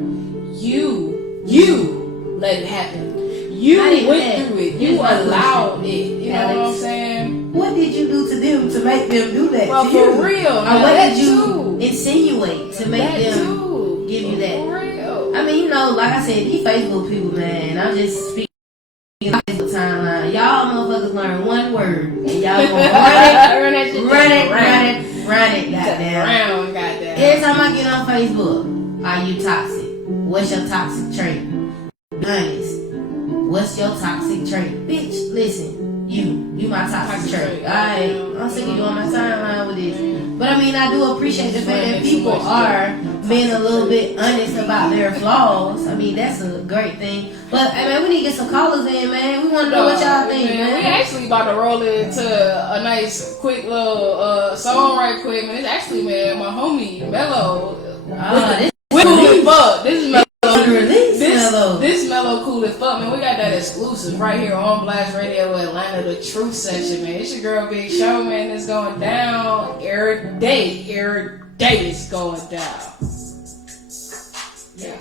you let it happen. You went through it. You allowed it. You know what I'm saying? What did you do to them to make them do that well, to you? For real. Or what did you insinuate to make them give you that? For real. I mean, like I said, these Facebook people, man, I'm just speaking on Facebook timeline. Y'all motherfuckers learn one word and y'all gonna run it, goddamn. Every time I get on Facebook, are you toxic? What's your toxic trait? Honest. What's your toxic trait? Bitch, listen, you my toxic trait. Alright, I'm sick of you on my timeline with this. But I mean, I do appreciate the fact that people are being a little bit honest about their flaws. I mean, that's a great thing. But, hey, man, we need to get some callers in, man. We want to know what y'all think, man. We actually about to roll into a nice, quick little song right quick, man. It's actually, man, my homie, Mello. This is Mello. This Mello cool as fuck, man. We got that exclusive right here on Blast Radio Atlanta, the Truth Session, man. It's your girl Big Show, man. It's going down every day. Every day it's going down. Yeah.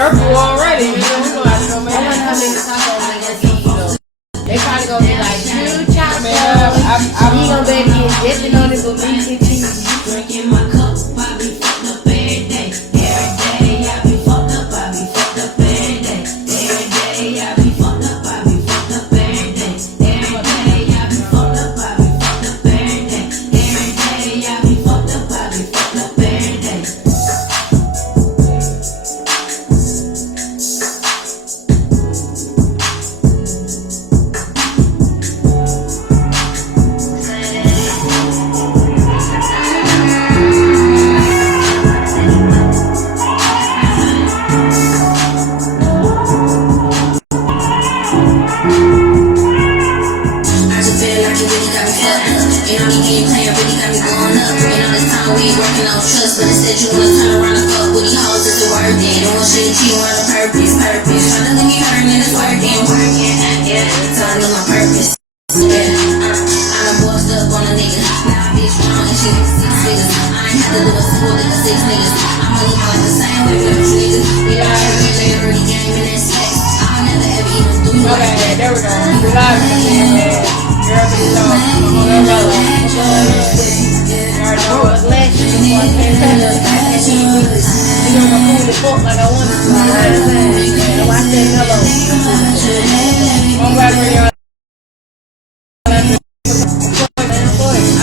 purple already, man. We gonna have to go make I wonder how many tacos they gonna feed you though. They probably gonna be like, you chop Man, you gonna be able to get dipping on it with meat and cheese. Drinking my cup, I be fucked up every day. Every day, I be fucked up, I be fucked up every day. Every day, I be fucked up, I be fucked up every day. Every day, I be fucked up, I be fucked up every day. Every day, I be fucked up, I be fucked up every day. I just feel like it really got me fucked up. And all these game playing really got me going up. And all this time we ain't working on trust, but instead you wanna turn around and fuck with these hoes if it worth it. Don't want shit that you want on purpose. Try to let me hurt and it's working. Yeah, so I know my purpose. Yeah, I done bossed up on a nigga. Now I be strong and shit, 6 figures. I ain't had to do a single nigga, 6 niggas. I'ma leave like the same way with every nigga. Yeah, I heard they already game and that's sex. I'll never ever even do you like that. there we go. We live again, man. Girl, be low. Like I wanted to. So I said hello. I'm glad we're here. I'll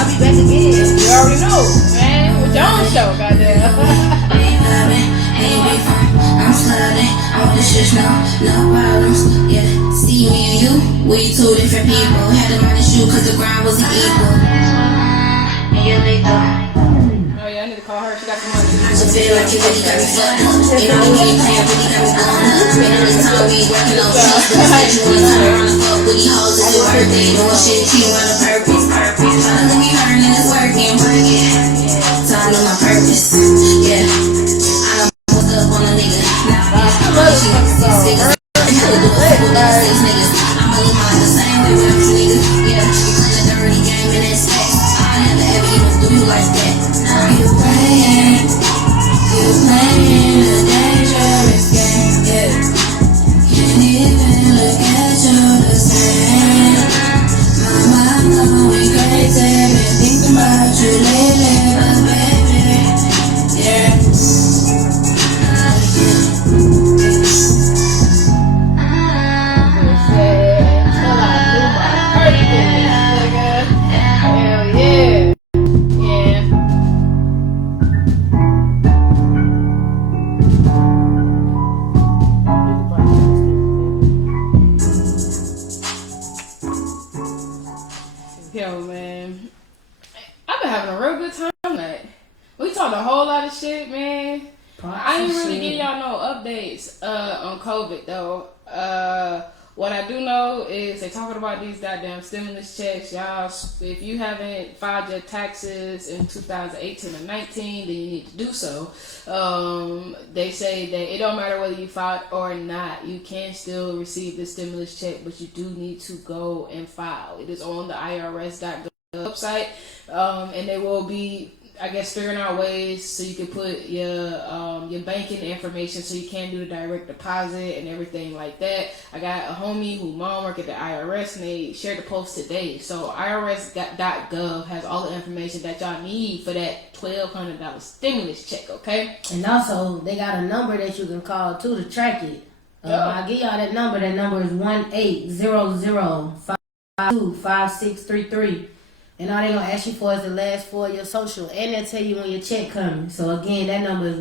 be back again. You already know, man. With your own show, goddamn. I'm sliding, all this shit, no problems. Yeah, see me and you, we two different people. Had to learn to shoot cause the grind wasn't equal. And you're lethal. Oh yeah, I need to call her. She got some money. I just feel like you really got me fucked up. And all the game playing really got me going up. And all this time we ain't working on trust, but instead you wanna turn around and fuck with these hoes if it worth it. Don't want shit you want on purpose. Try to let me hurt and it's working. So I know my purpose. Yeah, I done fucked up on a nigga. Now I be strong, 6 figures. I had to do a single nigga, 6 niggas. I'ma leave my life the same way with every nigga. Yeah, you playing a dirty game and it's sex. I never ever even do you like that. Now you playing a dangerous game. Yeah, can't even look at you the same. My mind going crazy, been thinking about you lately, but baby, yeah. Hell yeah. Yeah. Yo, man. I've been having a real good time tonight. We talked a whole lot of shit, man. I didn't really give y'all no updates on COVID, though. What I do know is they talking about these goddamn stimulus checks. Y'all, if you haven't filed your taxes in 2018 or 19, then you need to do so. They say that it don't matter whether you filed or not. You can still receive the stimulus check, but you do need to go and file. It is on the IRS.gov website, and they will be, I guess, figuring out ways so you can put your banking information so you can do the direct deposit and everything like that. I got a homie who mom work at the IRS and they shared the post today. So IRS.gov has all the information that y'all need for that $1,200 stimulus check, okay? And also, they got a number that you can call too to track it. I'll give y'all that number. That number is 1-800-522-5633. And all they gonna ask you for is the last 4 of your social, and they'll tell you when your check coming. So again, that number is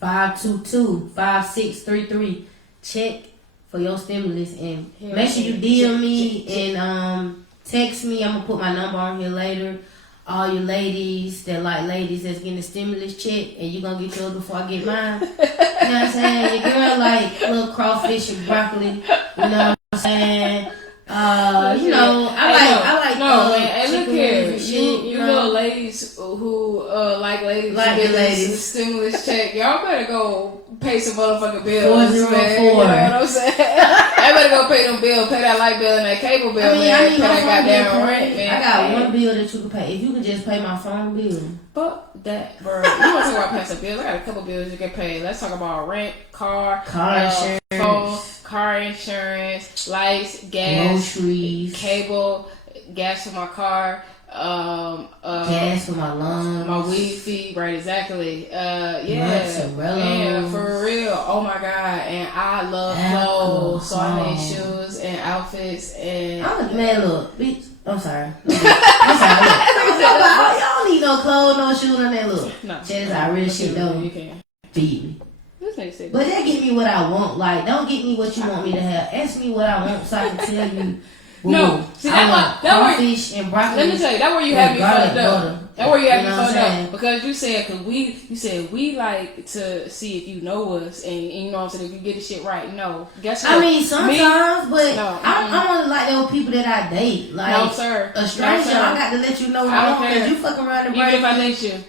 1-800-522-5633. Check for your stimulus, and make sure you DM me and text me. I'm gonna put my number on here later. All you ladies that like ladies that's getting a stimulus check, and you gonna get yours before I get mine. You know what I'm saying? Your girl like little crawfish and broccoli. You know what I'm saying? You know, I like no, man, and look here, you little ladies who like ladies who get this stimulus check, y'all better go pay some motherfucking bills, 404. man. You know what I'm saying? I better go pay them bills, pay that light bill and that cable bill, man. Pay that goddamn rent, man. I got one bill that you can pay. If you can just pay my phone bill. Fuck that, bro. You want to talk about paying some bills? I got a couple bills you can pay. Let's talk about rent, car insurance, phone, car insurance, lights, gas, groceries, cable, gas for my car. Gas for my lungs, my weed fee, right? Exactly. Mozzarella. Yeah, for real. Oh my god! And I love clothes, so I need shoes and outfits and. Man, look, bitch. I'm sorry. I'm sorry. Look. Y'all don't need no clothes, no shoes, none of that. Look, no, just I real shit though. You can feed me. But that get me what I want. Like, don't get me what you want me to have. Ask me what I want so I can tell you. No, see that fish and broccoli. Let me tell you, that where you have me fucked up. That where you have me fucked saying? up because you said we like to see if you know us and you know what I'm saying if you get the shit right. No, guess what? I mean sometimes, but no, I'm only like those people that I date. Like no, sir. A stranger, no, sir. I got to let you know I don't because care. you fucking around and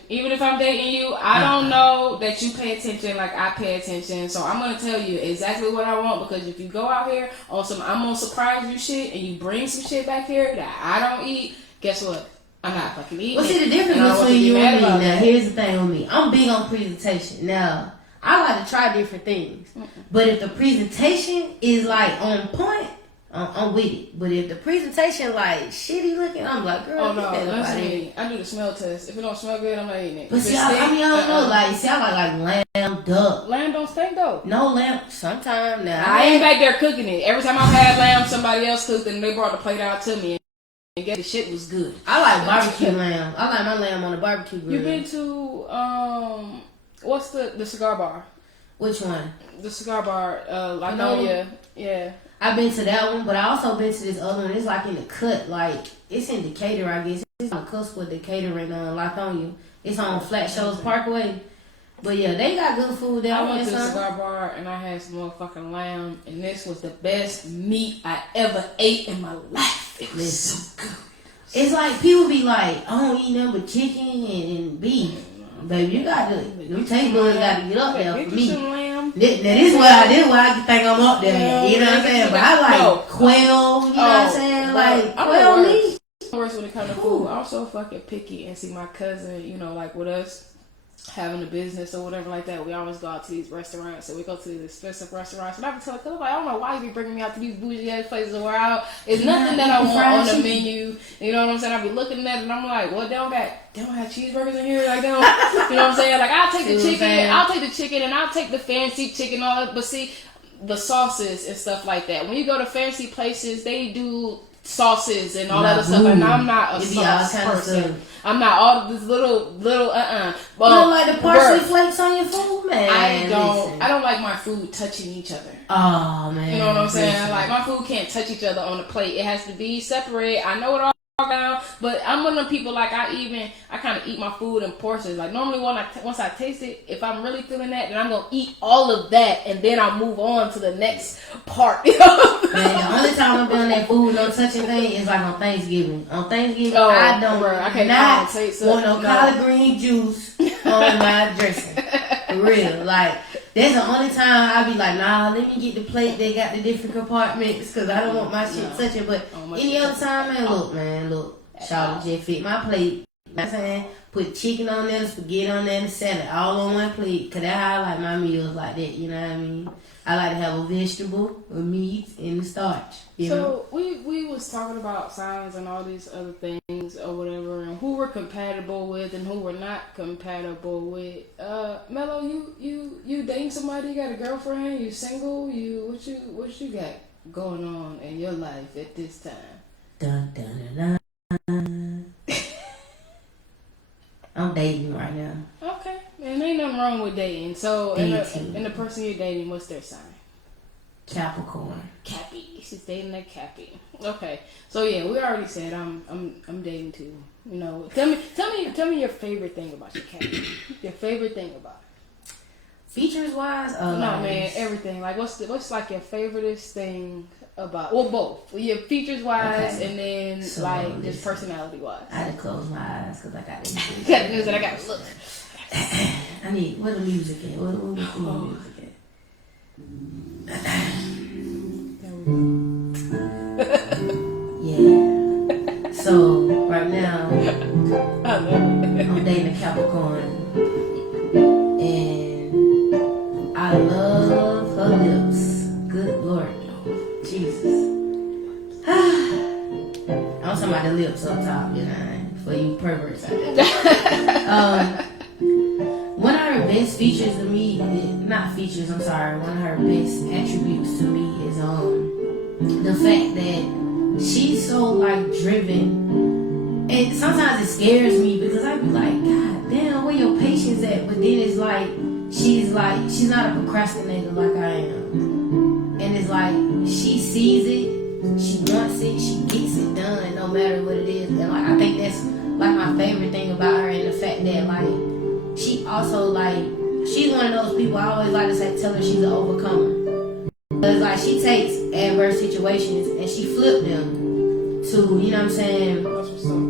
even if I'm dating you, I don't know that you pay attention like I pay attention. So I'm gonna tell you exactly what I want because if you go out here on some I'm gonna surprise you shit and you bring some shit back here that I don't eat, guess what? I'm not fucking eating. Well, see the difference between you and me. Now, here's the thing with me. I'm big on presentation. Now, I like to try different things, but if the presentation is like on point, I'm with it. But if the presentation like shitty looking, I'm like, girl, oh no, listen, I do the smell test. If it don't smell good, I'm not eating it. But see, I don't know. Like, see, I like lamb, duck. Lamb don't stink though. No lamb. Sometimes now I ain't back there cooking it. Every time I've had lamb, somebody else cooked it and they brought the plate out to me. And get the shit was good. I like barbecue lamb. I like my lamb on the barbecue grill. You been to what's the cigar bar? Which one? The cigar bar, Latonia. Yeah. I've been to that one, but I also been to this other one. It's like in the cut, like it's in Decatur, I guess. It's on the cusp of Decatur and Latonia. It's on Flat Shoals Parkway. But yeah, they got good food there. I went to the cigar bar and I had some motherfucking lamb, and this was the best meat I ever ate in my life. It was so good. It's like people be like, I don't eat nothing but chicken and beef. Baby, you got to, them taste buds got to get up there for me. Now this is what I think I'm up there. You know what I'm saying? But I like quail, you know what I'm saying? Like quail meat. Worse when it comes to food. I'm so fucking picky, and see my cousin, you know, like with us having a business or whatever like that, we always go out to these restaurants. So we go to these expensive restaurants, and I would tell her, like, I don't know why you be bringing me out to these bougie ass places where it's nothing that I want on the menu. You know what I'm saying? I be looking at it and I'm like, well, they don't have cheeseburgers in here. Like, they don't, you know what I'm saying? Like, I'll take the chicken and I'll take the fancy chicken, all that. But see, the sauces and stuff like that. When you go to fancy places, they do sauces and all that other stuff, and I'm not a sauce person. I'm not all this little. You don't like the parsley flakes on your food, man? I don't like my food touching each other. Oh man, you know what I'm saying? Like my food can't touch each other on the plate. It has to be separate. I know it all down, but I'm one of them people like I kind of eat my food in portions. Like normally once I taste it, if I'm really feeling that, then I'm gonna eat all of that and then I'll move on to the next part. You know? Man, the only time I'm doing that food no touching thing is like on Thanksgiving. On Thanksgiving, I don't want no collard green juice on my dressing. For real, like. That's the only time I be like, nah, let me get the plate. They got the different compartments because I don't want my shit touching. But any other time, man, look, shout just fit my plate. You know what I'm saying? Put chicken on there, spaghetti on there, and salad all on one plate. Because that's how I like my meals like that. You know what I mean? I like to have a vegetable, a meat, and the starch. So we was talking about signs and all these other things or whatever, and who we're compatible with and who we're not compatible with. Mello, you dating somebody? You got a girlfriend? You single? What you got going on in your life at this time? Dun dun dun. I'm dating right now. Okay, and ain't nothing wrong with dating. So, and the person you're dating, what's their sign? Capricorn. Cappy. She's dating a Cappy. Okay, so yeah, we already said I'm dating too. You know, tell me your favorite thing about your Cappy. Your favorite thing about it. Features wise, no man, everything. Like what's like your favoriteest thing about? Well, both. Your features wise, and then so, like just personality wise. I had to close my eyes because I got got the news that I got to look. I need where the music at? Where the music at? Yeah. So right now, I'm dating a Capricorn, and I love her lips. Good Lord, Jesus. I'm talking about the lips up top, you know, for you perverts out there. One of her best features to me, not features, I'm sorry, one of her best attributes to me is the fact that she's so like driven, and sometimes it scares me because I be like, God damn, where your patience at? But then it's like she's not a procrastinator like I am, and it's like she sees it, she wants it, she gets it done no matter what it is, and like I think that's like my favorite thing about her, and the fact that like she also like she's one of those people I always like to say, tell her she's an overcomer. Cause like she takes adverse situations and she flipped them to, you know what I'm saying?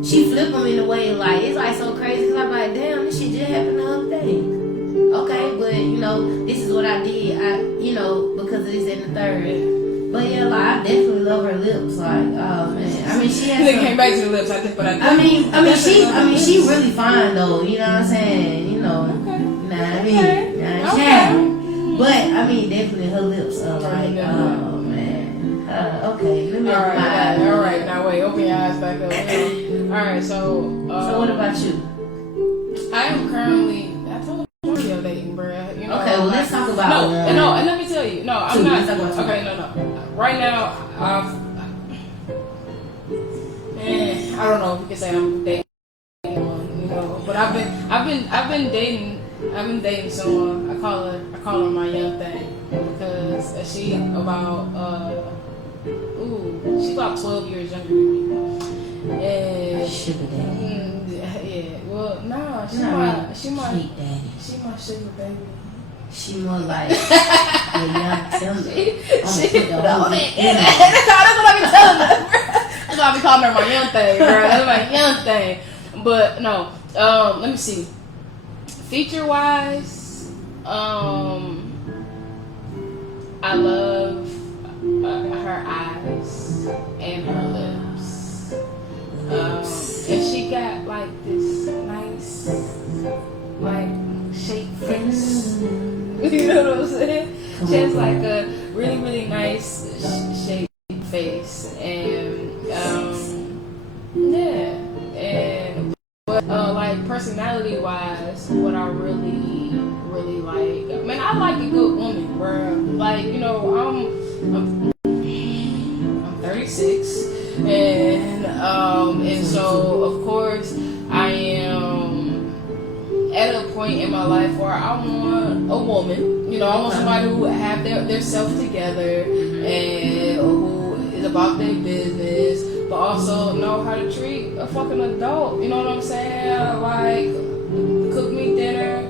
She flipped them in a way like it's like so crazy. Cause I'm like, damn, this shit just happened the other day. Okay, but you know, this is what I did. Because of this and the third. But yeah, like I definitely love her lips. Like, oh man, I mean she has. They came back to the lips. I think, but I mean, she really fine though. You know what I'm saying? You know, But I mean, definitely her lips are like, oh man. Okay, let me open my eyes. All right, now wait, open your eyes back up. All right, so what about you? I am currently. I told you you're dating, bruh. You know, okay, well let's talk about no, and let me tell you, no, I'm not. Okay, no. Right now, I don't know if you can say I'm dating anyone, you know, but I've been dating someone. I call her my young thing because she about 12 years younger than me. And sugar daddy. Yeah. Well, nah, she my sugar baby. She more like a young Timber. That's what I be telling her. That's why I be calling her my young thing, bro. That's my young thing. But no, let me see. Feature wise, I love her eyes and her lips. And she got like this nice, like shaped face. You know what I'm saying? She has like a really, really nice shaped face, and yeah, and but like personality wise, what I really, really like, man, I like a good woman, bro. Like, you know, I'm 36, and so of course I am at a point in my life where I want a woman. You know, I want somebody who have their self together and who is about their business, but also know how to treat a fucking adult. You know what I'm saying? Like, cook me dinner.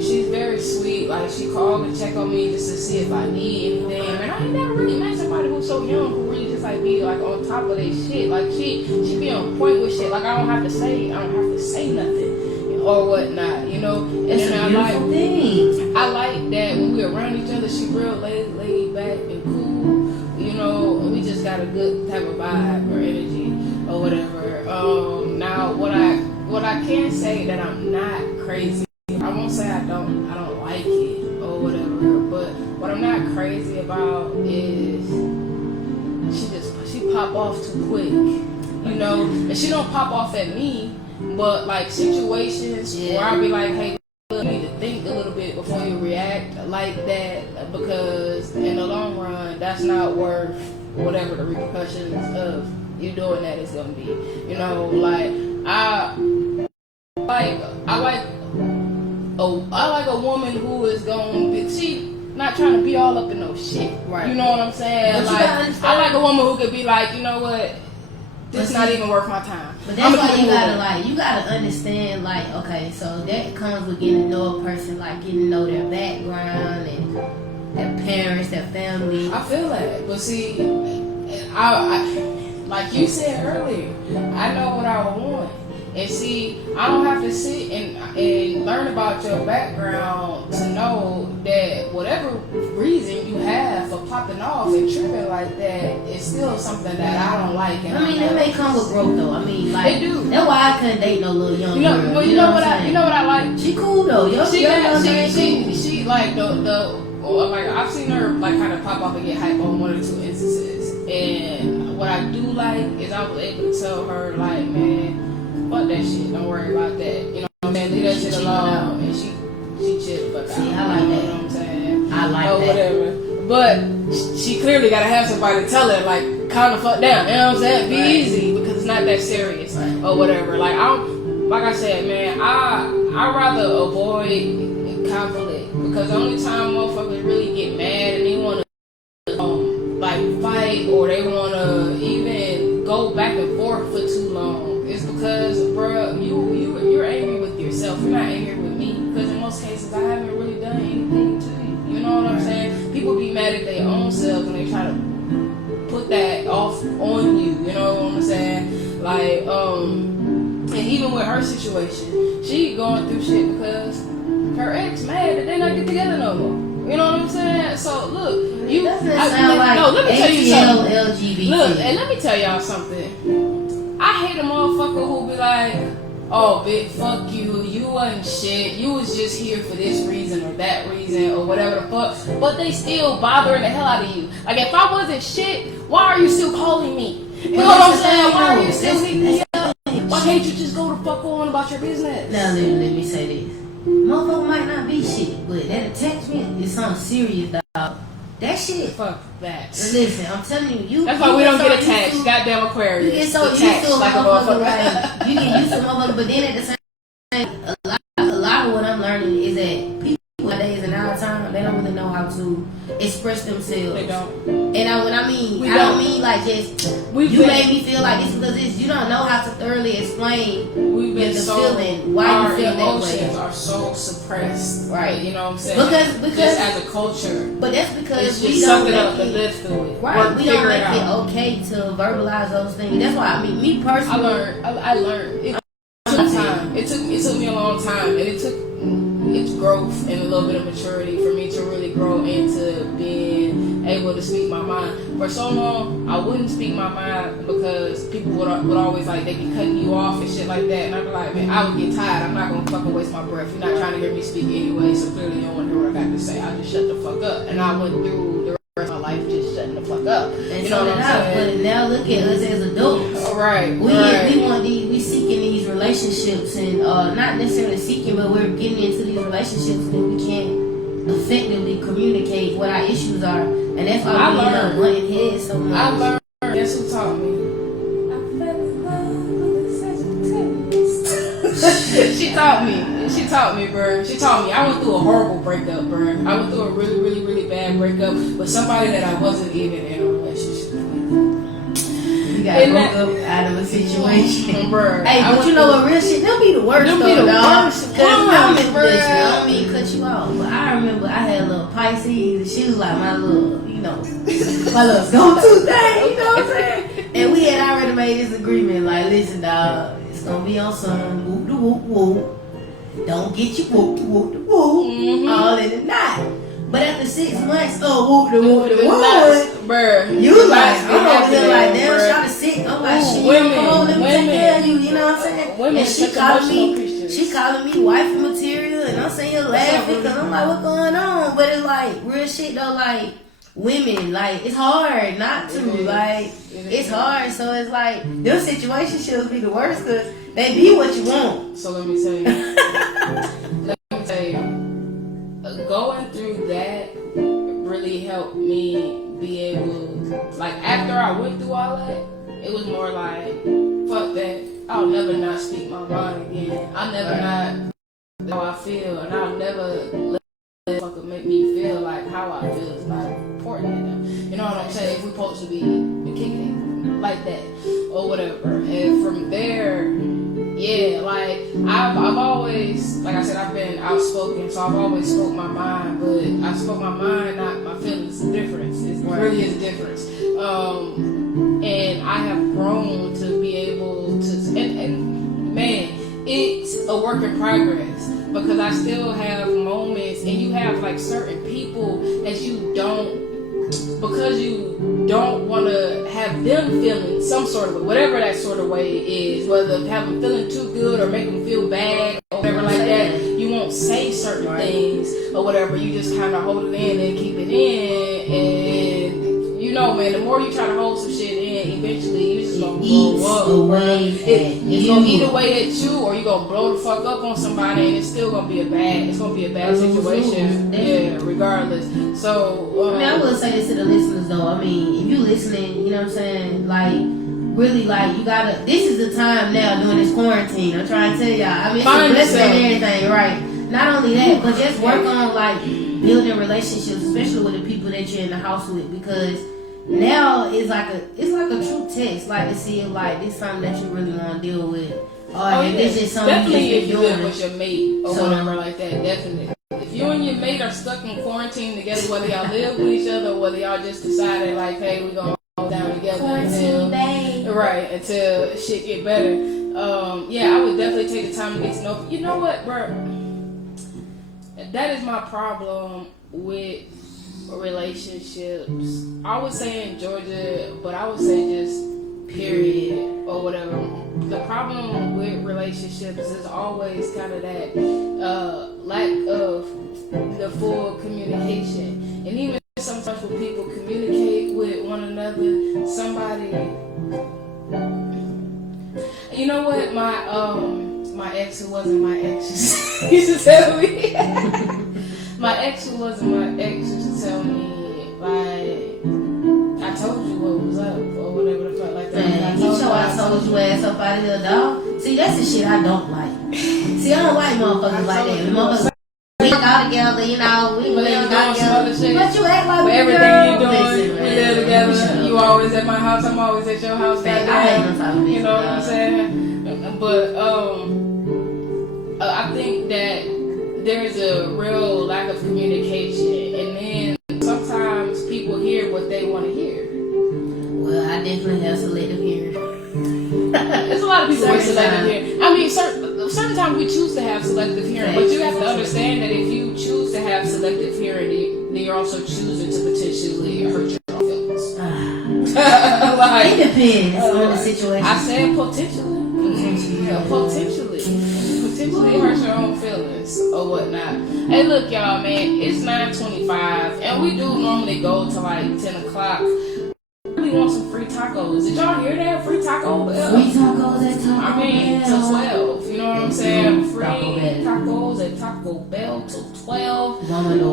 She's very sweet. Like, she called and check on me just to see if I need anything. And I ain't never really met somebody who's so young who really just like be like on top of their shit. Like, she be on point with shit. Like, I don't have to say nothing or whatnot. You know. It's a beautiful thing. I like that when we're around each other, she real laid back and cool. You know, we just got a good type of vibe or energy or whatever. Now what I can say that I'm not crazy. I won't say I don't like it or whatever, but what I'm not crazy about is she pop off too quick, you know, and she don't pop off at me, but like situations where I'll be like, hey, you need to think a little bit before you react like that, because in the long run, that's not worth whatever the repercussions of you doing that is gonna be. You know, like I like a woman who is gonna be, she not trying to be all up in no shit. Right. You know what I'm saying? But like I like a woman who could be like, you know what, this not even worth my time. But that's why you gotta understand, like, okay, so that comes with getting to know a person, like getting to know their background and their parents, their family. I feel that, but see, I like you said earlier, I know what I want. And see, I don't have to sit and learn about your background to know that whatever reason you have for popping off off and tripping like that is still something that I don't like. And I mean, it may come with growth though. I mean, like, they do. That's why I couldn't date no little young girl. But you know what I like? She cool though. She like like I've seen her like kind of pop up and get hype on one or two instances. And what I do like is I was able to tell her like, man, fuck that shit. Don't worry about that. You know what I'm saying? Leave that shit alone. And she chill the fuck out. See, I like that. You know what I'm saying? I like or that. whatever. But she clearly gotta have somebody to tell her like, calm the fuck down. You know what I'm saying? Be easy because it's not that serious or whatever. Like like I said, man, I rather avoid conflict because the only time motherfuckers really get mad and they want to like fight or they want to even go back and forth for too long is because, bruh, you're angry with yourself. You're not angry with me because in most cases I haven't really done anything to you. You know what I'm saying? People be mad at their own selves and they try to put that off on you. You know what I'm saying? Like, and even with her situation, she going through shit because her ex mad that they not get together no more. You know what I'm saying? So look, let me tell you something. LGBT. Look, and let me tell y'all something. I hate a motherfucker who be like, oh, bitch, fuck you. You wasn't shit. You was just here for this reason or that reason or whatever the fuck. But they still bothering the hell out of you. Like, if I wasn't shit, why are you still calling me? You know what I'm saying? Why are you still hitting me up? Why can't you just go the fuck on about your business? Now, let me say this. Motherfucker might not be shit, but that attachment is something serious, dog. That shit. Fuck that. Listen, I'm telling you. That's why we don't get attached. Goddamn Aquarius. You get so used to a motherfucker, right? You get used to a motherfucker, but then at the same time, a lot of what I'm learning is that people nowadays in our time, they don't really know how to express themselves. They don't. And I don't mean like just you made me feel like this because you don't know how to thoroughly explain the feeling why you feel that way. Our emotions are so suppressed, right? You know what I'm saying? Because just as a culture, but that's because we don't make it live through it. Right, we don't make it okay to verbalize those things. That's why I mean, me personally, I learned. It took time. It took me a long time, and it took its growth and a little bit of maturity for me to really grow into being able to speak my mind. For so long, I wouldn't speak my mind because people would always like, they be cutting you off and shit like that. And I'd be like, man, I would get tired. I'm not going to fucking waste my breath. You're not trying to hear me speak anyway, so clearly you don't want to hear what I got to say. I'll just shut the fuck up. And I went through the rest of my life just shutting the fuck up. And you know what I'm saying? But now look at us as adults. Right. We seeking these relationships and not necessarily seeking, but we're getting into these relationships and we can't effectively communicate what our issues are, and that's why we end up butting heads so much. I learned. Guess who taught me? She taught me, bro. She taught me. I went through a horrible breakup, bro. I went through a really, really, really bad breakup with somebody that I wasn't even in a relationship with. You got broke up out of a situation, bro. Hey, but you know what? Real shit, they'll be the worst. They'll be the worst. I don't mean cut you off, but I remember I had a little Pisces, and she was like my little, my little go-to thing. You know what I'm saying? And we had already made this agreement, like, listen, dog, it's gonna be on some whoop de whoop whoop. Don't get you whoop de whoop de whoop all in the night. But after 6 months, whoop de whoop de whoop, bruh, you like, I'm over there like, damn, shot is sick. I'm like, shit, come on, let me take care of you. You know what I'm saying? And she calling me wifey material, and I'm saying laughing because I'm like, what's going on? But it's like real shit though, like women, like it's hard not to, like it's hard. So it's like those situationships be the worst because they be what you want. So let me tell you, going through that really helped me be able, like after I went through all that, it was more like, fuck that, I'll never not speak my mind again. I'll never not how I feel, and I'll never let that fucker make me feel like how I feel is not important to them. You know what I'm saying? If we're supposed to be kicking it like that or whatever. And from there, yeah, like I've always, like I said, I've been outspoken, so I've always spoke my mind, but I spoke my mind, not my feelings. The difference. It really is a difference. And I have grown to be able to, and man, it's a work in progress because I still have moments, and you have like certain people that you don't because you don't want to have them feeling some sort of way, whatever that sort of way is, whether have them feeling too good or make them feel bad or whatever like that, you won't say certain things or whatever. You just kind of hold it in and keep it in, and you know, man, the more you try to hold some shit in, eventually you just gonna blow up. It's gonna eat away at you, or you gonna blow the fuck up on somebody, and it's still gonna be a bad situation. Yeah, regardless. So I mean, I will say this to the listeners though. I mean, if you listening, you know what I'm saying, like really, like you gotta. This is the time now during this quarantine. I'm trying to tell y'all. I mean, it's a blessing and everything, right? Not only that, but just work on like building relationships, especially with the people that you're in the house with, because now it's like a true test, like to see if like this something that you really want to deal with, or if it's just something definitely if you doing live with your mate or whatever like that. Definitely, if you and your mate are stuck in quarantine together, whether y'all live with each other or whether y'all just decided like, hey, we're gonna go down together until shit get better. Yeah, I would definitely take the time to get to know. You know what, bro? That is my problem with relationships. I would say in Georgia, but I would say just period or whatever. The problem with relationships is always kind of that lack of the full communication. And even sometimes when people communicate with one another, somebody, you know what, my ex who wasn't my ex used to tell me. My ex who wasn't my ex used to tell me, like, I told you what was up, or whatever the fuck like that. Man, get your I told you ass up out of here, dog. See, that's the shit I don't like. See, I don't like motherfuckers like that. The motherfuckers we all together, you know, we live together. But you act like everything you doing, we live together. You always at my house, I'm always at your house. You know what I'm saying? But I think that there's a real lack of communication, and then sometimes people hear what they want to hear. Well, I definitely have selective hearing. There's a lot of people with selective hearing. I mean, certain times we choose to have selective hearing, but you have to understand that if you choose to have selective hearing, then you're also choosing to potentially hurt your feelings. Like, it depends on the situation. I said potentially. Potentially hurt your own feelings or whatnot. Hey, look, y'all, man, it's 9:25, and we do normally go to like 10 o'clock. We want some free tacos. Did y'all hear that? Free taco bell. Free tacos at Taco Bell. I mean, till 12. You know what I'm saying? Free tacos at Taco Bell till 12.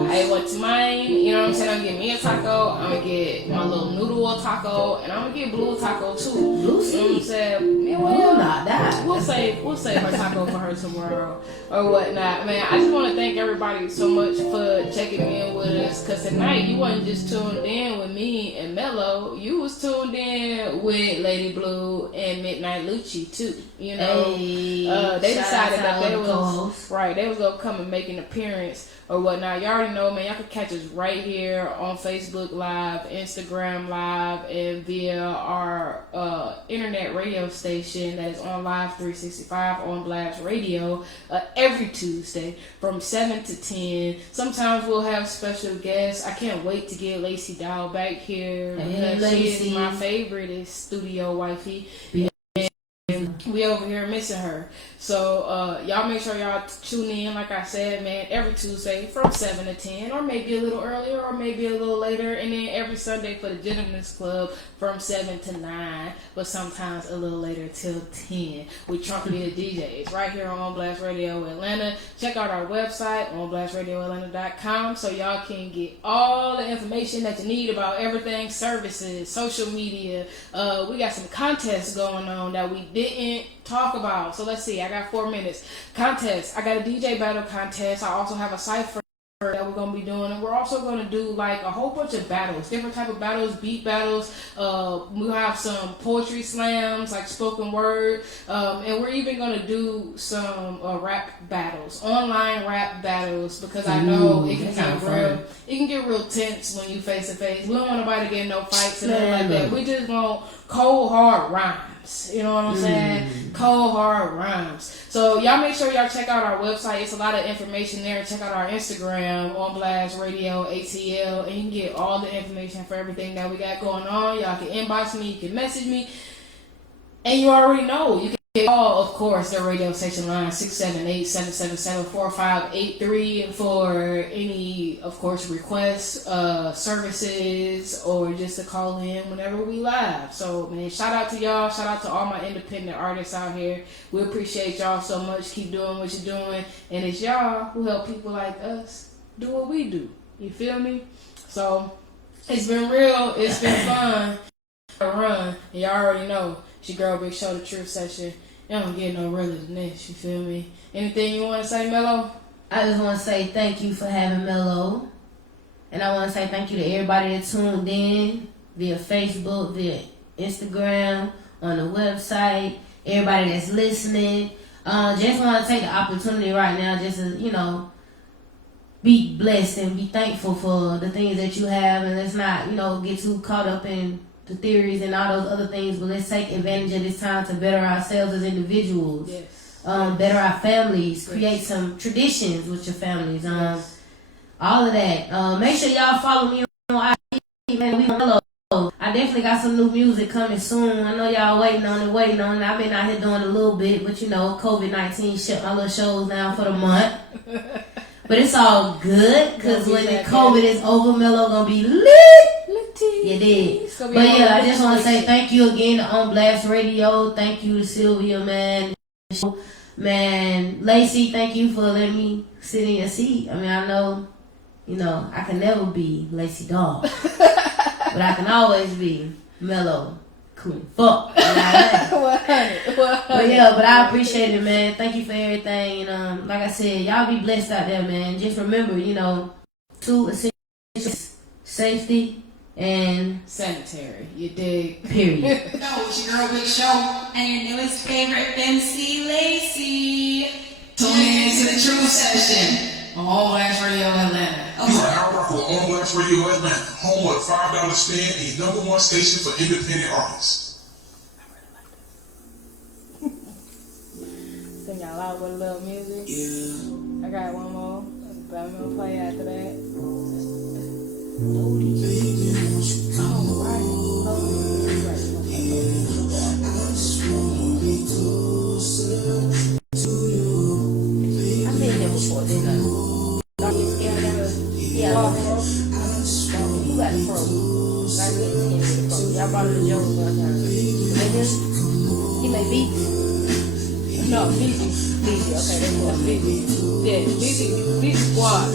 Hey, what's mine? You know what I'm saying? I'm gonna get me a taco. I'm gonna get my little noodle taco, and I'm gonna get Blue taco too. Blue, you know what I'm saying? Yeah, well, not that. We'll save her taco for her tomorrow or whatnot. Man, I just want to thank everybody so much for checking in with us. Cause tonight you wasn't just tuned in with me and Mello. You was tuned in with Lady Blue and Midnight Lucci too. You know, they decided that they was gonna come and make an appearance or whatnot. You already know, man. Y'all can catch us right here on Facebook Live, Instagram Live, and via our internet radio station that is on Live 365 on Blast Radio every Tuesday from 7 to 10. Sometimes we'll have special guests. I can't wait to get Lacey Dow back here because she is my favorite studio wifey. We over here missing her. So y'all make sure y'all tune in, like I said, man, every Tuesday from 7 to 10, or maybe a little earlier or maybe a little later, and then every Sunday for the Gentlemen's Club from 7 to 9, but sometimes a little later till 10 with Trumpety the DJs right here on Blast Radio Atlanta. Check out our website on blastradioatlanta.com so y'all can get all the information that you need about everything, services, social media. We got some contests going on that we didn't talk about. So let's see, I got 4 minutes. Contest. I got a DJ battle contest. I also have a cypher that we're going to be doing, and we're also going to do like a whole bunch of battles, different type of battles, beat battles. We'll have some poetry slams, like spoken word, and we're even going to do some rap battles, online rap battles, because I know it can get get real tense when you face to face. We don't want nobody to get in no fights and nothing like Man, that. We just want cold hard rhymes. You know what I'm saying? Cold hard rhymes. So y'all make sure y'all check out our website. It's a lot of information there. Check out our Instagram, On Blast Radio ATL, and you can get all the information for everything that we got going on. Y'all can inbox me, you can message me, and you already know you can call, of course, the radio station line 678-777-4583 for any, of course, requests, services, or just to call in whenever we live. So, man, shout out to y'all. Shout out to all my independent artists out here. We appreciate y'all so much. Keep doing what you're doing. And it's y'all who help people like us do what we do. You feel me? So, it's been real. It's been fun. Run. And y'all already know. It's your girl Big Show, the Truth Session. You don't get no realer than this, you feel me? Anything you want to say, Mello? I just want to say thank you for having Mello. And I want to say thank you to everybody that tuned in via Facebook, via Instagram, on the website, everybody that's listening. Just want to take the opportunity right now just to, be blessed and be thankful for the things that you have. And let's not, get too caught up in the theories and all those other things, but let's take advantage of this time to better ourselves as individuals, better our families, create some traditions with your families, all of that. Make sure y'all follow me on IG, man. I definitely got some new music coming soon. I know y'all waiting on it. I've been out here doing a little bit, but COVID-19 shut my little shows down for the month. But it's all good, because when the COVID is over, Mello gonna be lit. You did. But yeah, I just want to say thank you again to On Blast Radio. Thank you to Sylvia, man. Man, Lacey, thank you for letting me sit in your seat. I mean, I know, I can never be Lacey Dog. But I can always be Mello. Cool. Fuck. But I appreciate it, man. Thank you for everything. And like I said, y'all be blessed out there, man. Just remember, 2 essentials: safety and sanitary. You dig? Period. No, it's your girl Big Show and your newest favorite MC Lacey. Tune in to the Truth Session on On Blast Radio Atlanta. You are now rocking with On Blast Radio Atlanta, home of $5 spin and #1 station for independent artists. Sing y'all out with a little music. Yeah. I got one more, but I'm gonna play after that. I've been there before, didn't I? Yeah, you got the pro. Y'all brought the Jones one time. He made beats. No, Beezy. Okay, that's what Beezy. Yeah, Beezy Squad.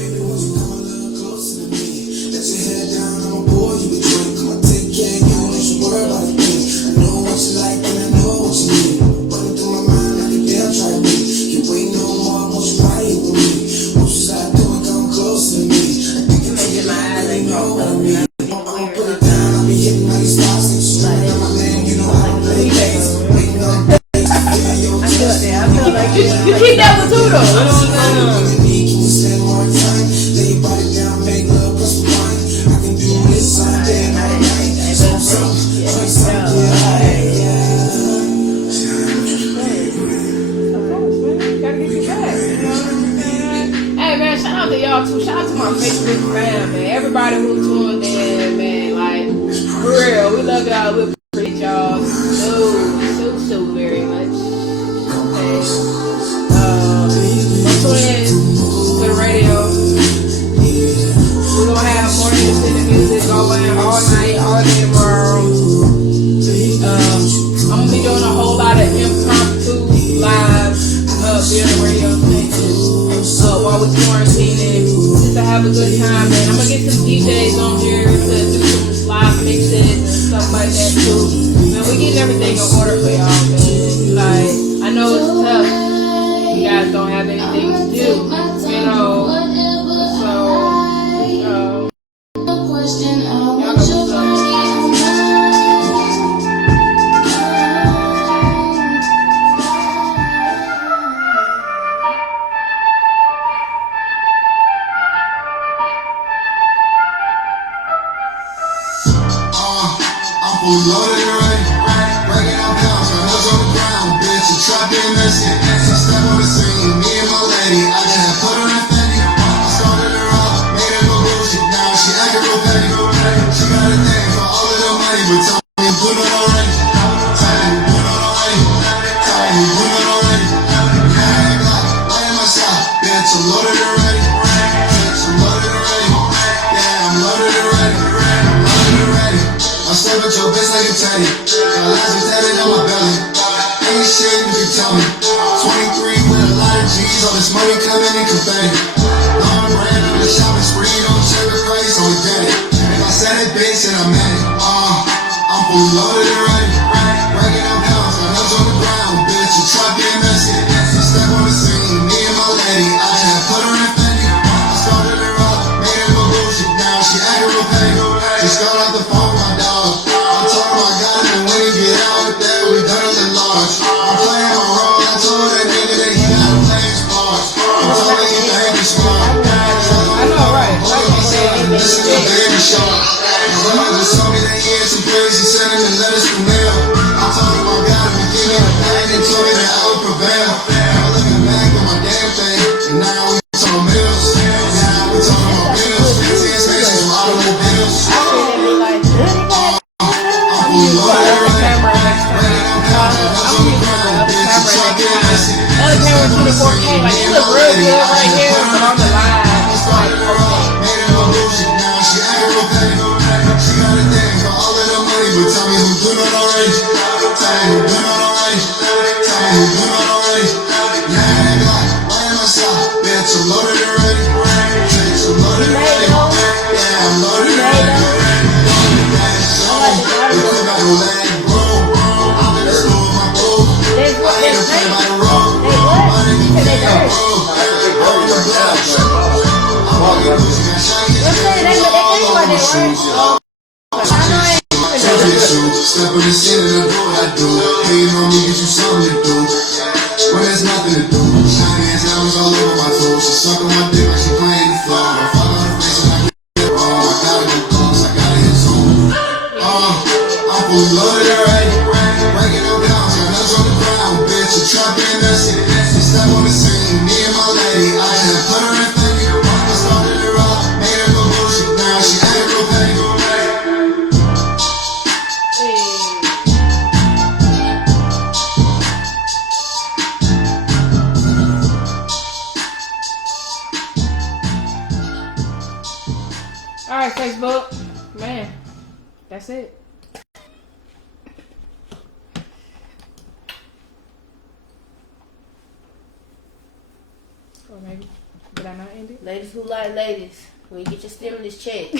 Let your head down, I'm a boy, you a drink. I'ma take care of you, don't you worry about a thing. I know what you like and I know what you need. Running through my mind like a damn try to be. You wait no more, won't you ride it with me? Won't you stop doing, come close to me? I think you make my eyes ain't know what I mean. I'ma put it down, I'll be hitting all these stars and shit. I'm my man, you know how to play games. Waiting on You keep that with two though. Hey man, shout out to y'all too. Shout out to my Facebook fam, man. Everybody who tuned in, man. Like, for real, we love y'all. We appreciate y'all so very much. Tune in to the radio. We're gonna have more independent music going all night, all day tomorrow. I'm gonna be doing a whole lot of impromptu live via the radio station while we're quarantining, just to have a good time. And I'm gonna get some DJs on here to do some live mixes and stuff like that too. Man, we're getting everything in order for y'all, man. Like, I know it's tough. You guys don't have anything to do, you know. So, y'all go fully loaded and ready. Breaking out pounds, got nuts on the ground, bitch. A trap in Mexican. So step on the scene, me and my lady. I just had put her in Fendi. I started her up, made her go bullshit. Now she acting real petty. She got a thing for all of the money, but tell me you put it already. Tell me you put it already. Tell me you put it already. Yeah, I ain't block, right in my shot. Bitch, I'm loaded and ready. Bitch, I'm loaded and ready. Yeah, I'm loaded and ready. I'm loaded and ready. I step at your bitch like a teddy. Got last one tatted on my belly. Ain't shit you can tell me. 23 with a lot of G's. All this money coming in confetti. Long brand on the shopping spree. Don't check the price, so we get it. If I said it, bitch, then I meant it. I'm fully loaded and ready. Breaking out pounds, got nuts on the ground, bitch. You try being messy. Step on the scene, me and my lady. I just had put her in Fendi. I started her up, made her go bullshit. Now she acting real petty. Just got off the phone with my dog. I told him I got him, and when he get out with that, we done it large. I'm playing my role. I told that nigga that he gotta play his part. I told him he can hang his spot. I know, right? This is a baby shower. My brother just told me that he had some crazy sentiment letters from mail. I told him I got him, and give me the bag, and told me that I would prevail. I'm looking back on my damn thing, and now we talking bills. Now we talking about bills. 15 spaces from automobiles. Other cameras shoot at 4K, like you look real good right here, but on the line, it's like okay. She got a thing for all of the money, but tell me who doing it already. Tell me who doing it already. Tell me who doing it already. Yeah, I ain't block, right in my shot. Bitch, I'm loaded and ready. Bitch, I'm loaded and ready. Yeah, I'm loaded and ready. We could got no leg, bro. I'm in the school with my boo. I ain't gonna play by the road. I didn't even think I'm broke. I'm in the block. I'm walking pussy, got shiny. Step in the scene and I do what I do. Hating on me, get you something to do. When there's nothing to do. Shiny ass diamonds all over my toes. She suck on my dick like she playing the floor. I fuck on her face and I get it wrong. I gotta go close, I gotta hit zone. I'm fully loaded and ready. Breaking out pounds, got nuts on the ground, bitch. You trap being messy. Step on the scene, me and my lady. I just had put her in Fendi. I started her up, made her go bullshit. Now she ain't real petty. All right, Facebook, man, that's it. Or maybe did I not end it? Ladies who like ladies, when you get your stimulus check.